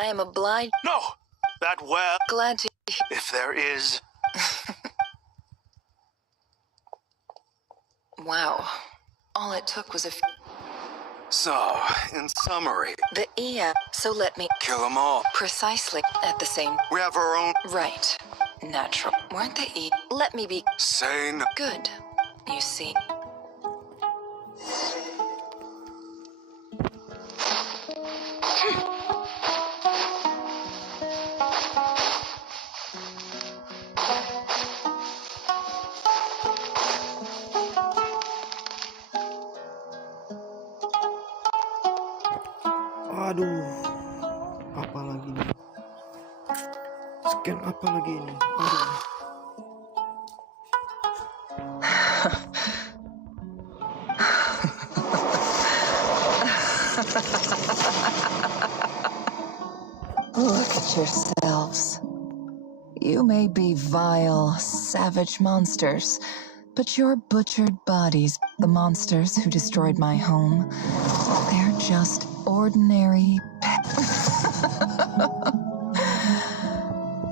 am obliged... No! That well... Glad to... If there is... Wow. All it took was a... So, in summary... The Ia. So let me... Kill them all. Precisely. At the same... We have our own... Right. Natural. Weren't they E? Let me be... Sane. Good. You see... Aduh, apa lagi nih? Scan apa lagi ini? Aduh. Look at yourselves. You may be vile, savage monsters, but your butchered bodies, the monsters who destroyed my home, they're just ordinary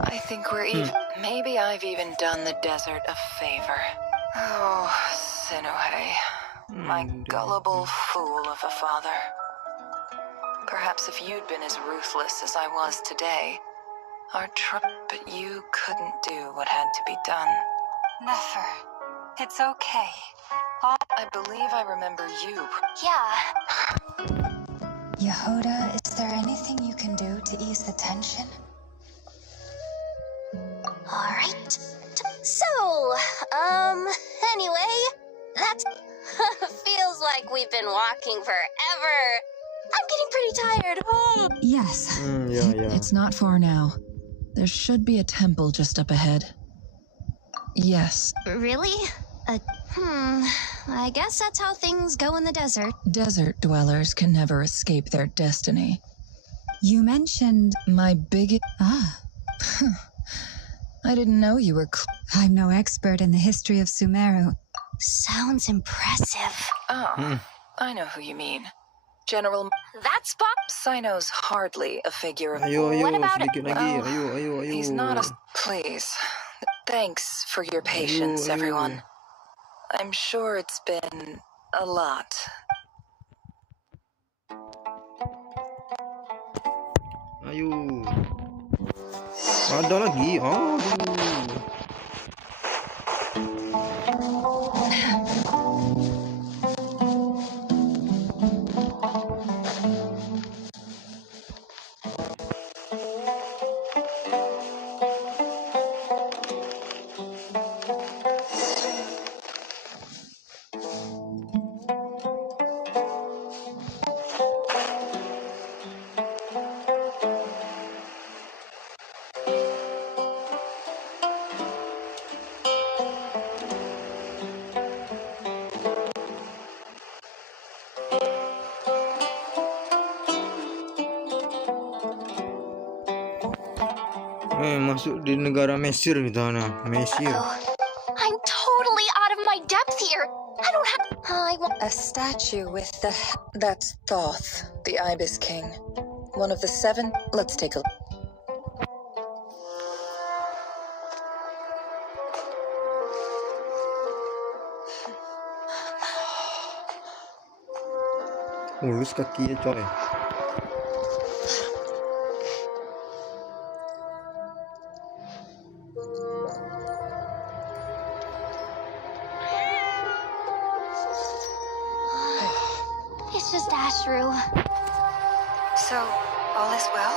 I think we're even. Maybe I've even done the desert a favor. Oh, Sinuhe, my gullible fool of a father. Perhaps if you'd been as ruthless as I was today, but you couldn't do what had to be done. Never. It's okay. I believe I remember you. Yeah. Yehuda, is there anything you can do to ease the tension? All right. So, anyway, that's feels like we've been walking forever. I'm getting pretty tired. Oh. Yes. Yeah. It's not far now. There should be a temple just up ahead. Yes. Really? I guess that's how things go in the desert. Desert dwellers can never escape their destiny. You mentioned my big... I didn't know you were... I'm no expert in the history of Sumeru. Sounds impressive. Oh, I know who you mean. General... That's Pop. Sino's hardly a figure of... What about it? Ayo. He's not a... Please. Thanks for your patience, everyone. I'm sure it's been a lot. Ayo. Ada lagi. Masuk di negara Mesir di sana. Mesir. I'm totally out of my depth here. I don't have... I want... A statue with the... That's Thoth, the Ibis King. One of the 7... Let's take a look. Mulus kakinya coy. It's just Ashru. So, all is well?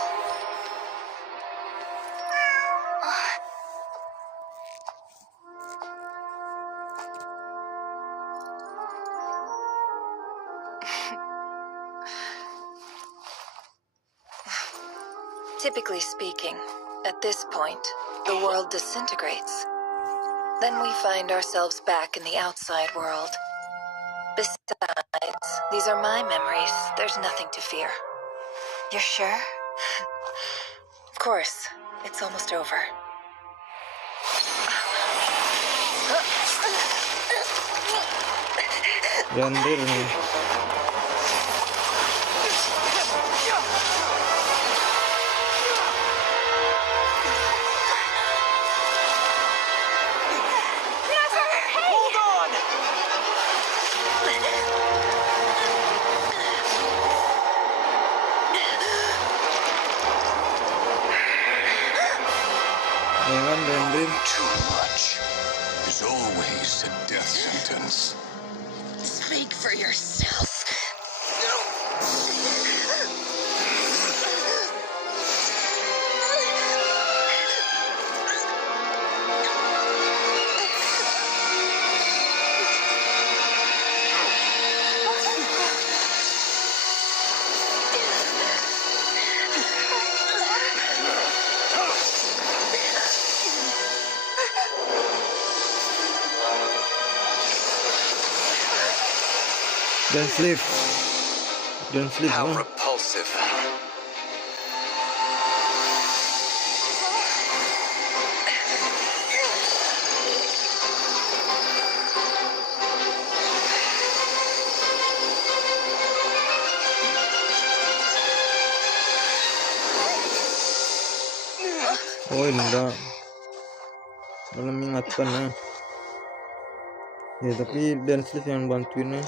Typically speaking, at this point, the world disintegrates. Then we find ourselves back in the outside world. Besides, these are my memories. There's nothing to fear. You're sure? Of course. It's almost over. Jandir nih. Too much. There's always a death sentence. Speak for yourself. Don't sleep. Don't sleep. How repulsive. Oh enggak, malah mengingatkan ya. Ya tapi Densleif yang bantuin ya.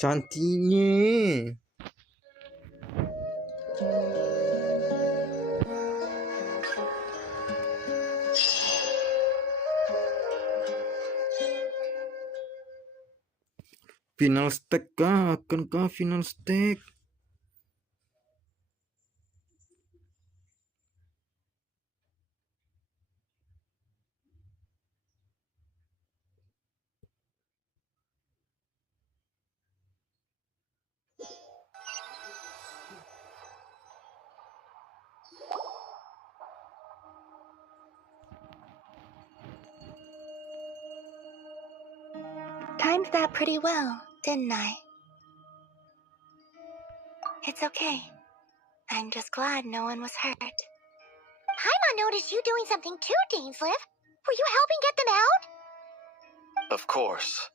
Cantiknya. Final stake kah? Akankah final stake? Timed that pretty well, didn't I? It's okay. I'm just glad no one was hurt. Paimon noticed you doing something too, Dainsleif. Were you helping get them out? Of course.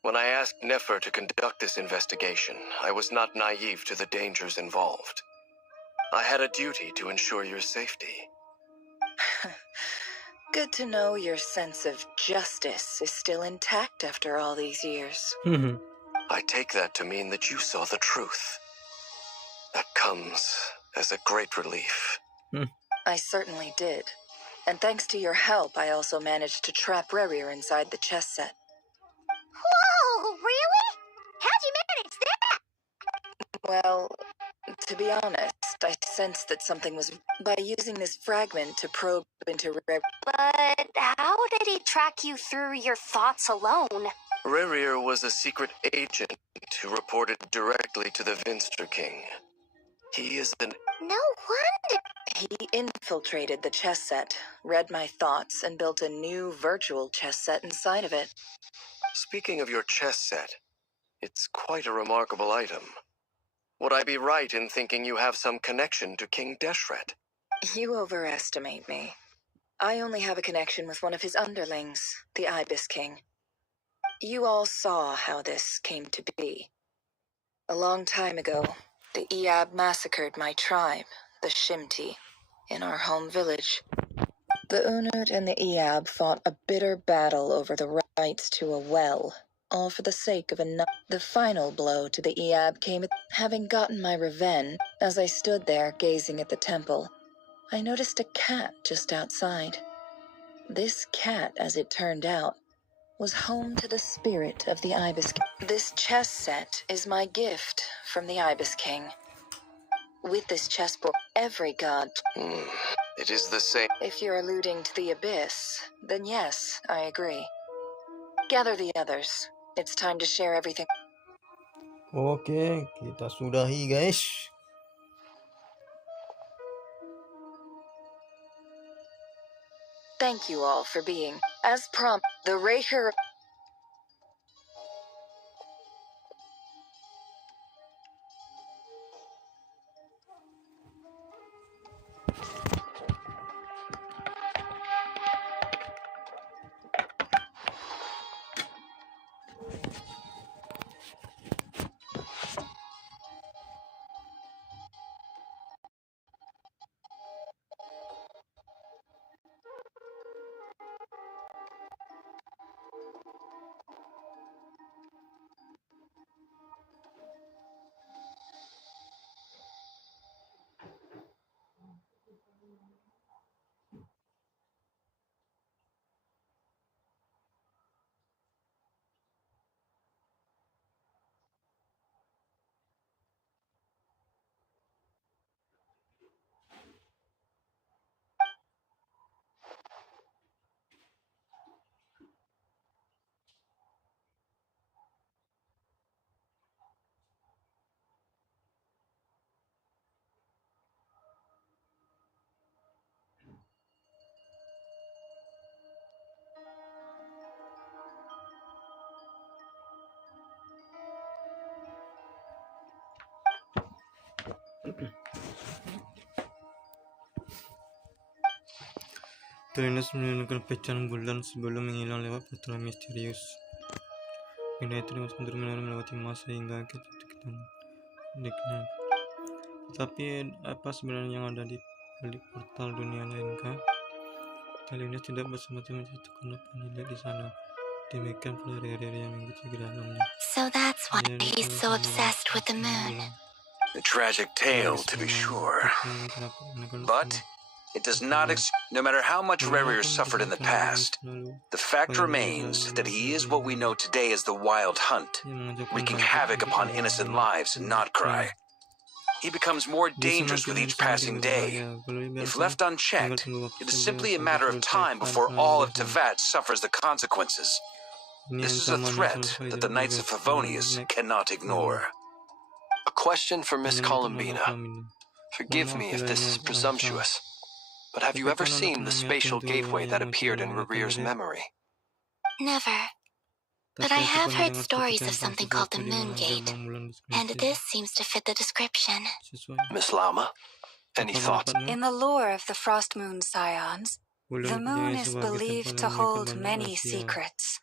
When I asked Nefer to conduct this investigation, I was not naive to the dangers involved. I had a duty to ensure your safety. Good to know your sense of justice is still intact after all these years. I take that to mean that you saw the truth. That comes as a great relief. I certainly did. And thanks to your help, I also managed to trap Rerir inside the chess set. Whoa, really? How'd you manage that? Well, to be honest, I sensed that something was by using this fragment to probe into Rerir. But how did he track you through your thoughts alone? Rerir was a secret agent who reported directly to the Vinster King. He is an... No wonder. He infiltrated the chess set, read my thoughts, and built a new virtual chess set inside of it. Speaking of your chess set, it's quite a remarkable item. Would I be right in thinking you have some connection to King Deshret? You overestimate me. I only have a connection with one of his underlings, the Ibis King. You all saw how this came to be. A long time ago, the Iab massacred my tribe, the Shimti, in our home village. The Unut and the Iab fought a bitter battle over the rights to a well, all for the sake of the final blow to the Iab came having gotten my revenge. As I stood there gazing at the temple, I noticed a cat just outside. This cat, as it turned out, was home to the spirit of the Ibis King. This chess set is my gift from the Ibis King. With this chessboard, every god... It is the same... If you're alluding to the Abyss, then yes, I agree. Gather the others. It's time to share everything. Oke, kita sudahi guys. Thank you all for being, as prompt, the Raker... Terlindas menemukan pecahan bulan sebelum menghilang lewat portal misterius. Benda itu dengan benar-benar melewati masa hingga kita dekatnya. Tetapi apa sebenarnya yang ada di balik portal dunia lainkah? Terlindas tidak bersama-sama menceritakan apa yang dilihat di sana. Demikian pula hari-hari yang mengikuti dalamnya. So that's why he's so obsessed with the moon. A tragic tale, to be sure. But it does not no matter how much Rerir suffered in the past, the fact remains that he is what we know today as the Wild Hunt, wreaking havoc upon innocent lives in Nod-krai. He becomes more dangerous with each passing day. If left unchecked, it is simply a matter of time before all of Tevat suffers the consequences. This is a threat that the Knights of Favonius cannot ignore. A question for Miss Columbina. Forgive me if this is presumptuous, but have you ever seen the spatial gateway that appeared in Rerir's memory? Never. But I have heard stories of something called the Moon Gate, and this seems to fit the description. Miss Lama, any thoughts? In the lore of the Frost Moon Scions, the moon is believed to hold many secrets.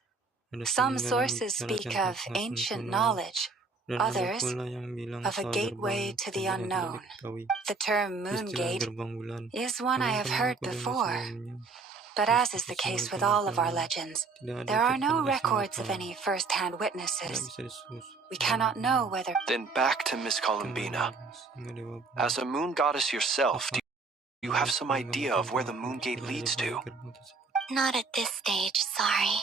Some sources speak of ancient knowledge, others of a gateway to the unknown. The term Moon Gate is one I have heard before. But as is the case with all of our legends, there are no records of any first-hand witnesses. We cannot know whether... Then back to Miss Columbina. As a moon goddess yourself, do you have some idea of where the Moon Gate leads to? Not at this stage, sorry.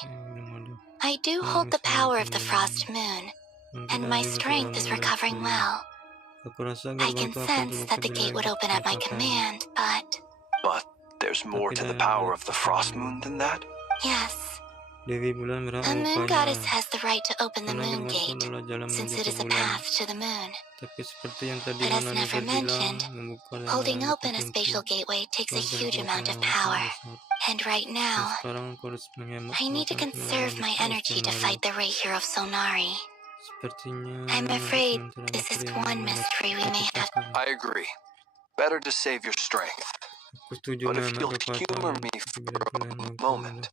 I do hold the power of the Frost Moon, and my strength is recovering well. I can sense that the gate would open at my command, but... But there's more to the power of the Frost Moon than that? Yes. A moon goddess has the right to open the Moon Gate, since it is a path to the moon. But as never mentioned, holding open a spatial gateway takes a huge amount of power. And right now, I need to conserve my energy to fight the Ray Hero Sonari. I'm afraid this is one mystery we may have. I agree. Better to save your strength. But if you'll humor me for a moment,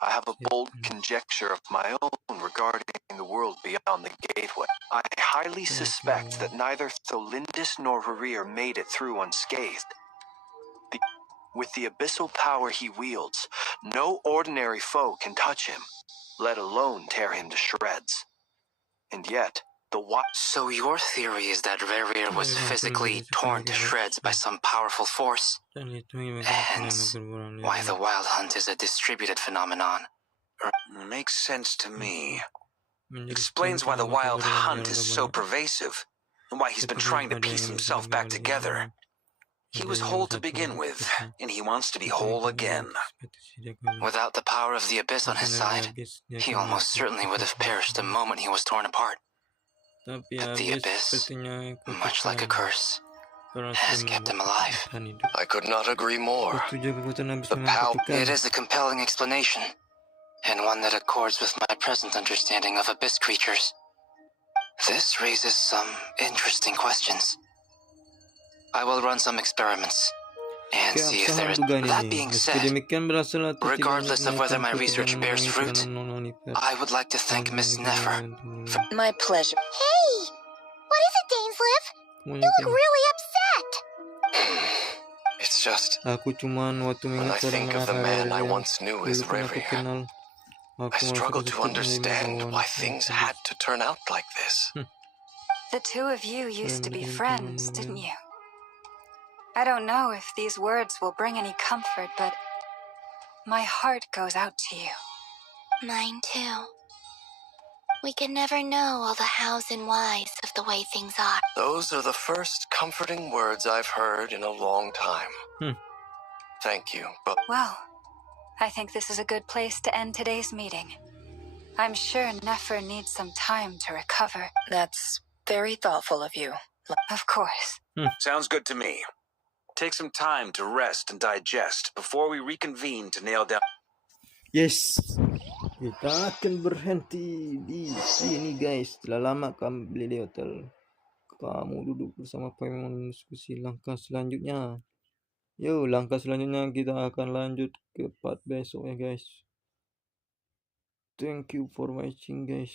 I have a bold conjecture of my own regarding the world beyond the gateway. I highly suspect that neither Tholindis nor Rerir made it through unscathed. With the abyssal power he wields, no ordinary foe can touch him, let alone tear him to shreds. And yet, So your theory is that Rerir was physically torn to shreds by some powerful force? Hence, why the Wild Hunt is a distributed phenomenon. Makes sense to me. Explains why the Wild Hunt is so pervasive, and why he's been trying to piece himself back together. He was whole to begin with, and he wants to be whole again. Without the power of the Abyss on his side, he almost certainly would have perished the moment he was torn apart. But the Abyss, much like a curse, has kept him alive. I could not agree more. The power... It is a compelling explanation, and one that accords with my present understanding of Abyss creatures. This raises some interesting questions. I will run some experiments and see if there is... That being said, regardless of whether my research bears fruit, I would like to thank Miss Nefer for... My pleasure. Hey! What is it, Dainsleif? You look really upset. It's just... When I think of the man I once knew as Rerir, I struggle to understand why things had to turn out like this. The two of you used to be friends, didn't you? I don't know if these words will bring any comfort, but my heart goes out to you. Mine too. We can never know all the hows and whys of the way things are. Those are the first comforting words I've heard in a long time. Thank you, but... Well, I think this is a good place to end today's meeting. I'm sure Nefer needs some time to recover. That's very thoughtful of you. Of course. Sounds good to me. Take some time to rest and digest before we reconvene to nail down... Yes, kita akan berhenti di sini guys. Setelah lama kami beli di hotel. Kamu duduk bersama Paimon diskusi langkah selanjutnya. Yuk, langkah selanjutnya kita akan lanjut ke part besok ya guys. Thank you for watching guys.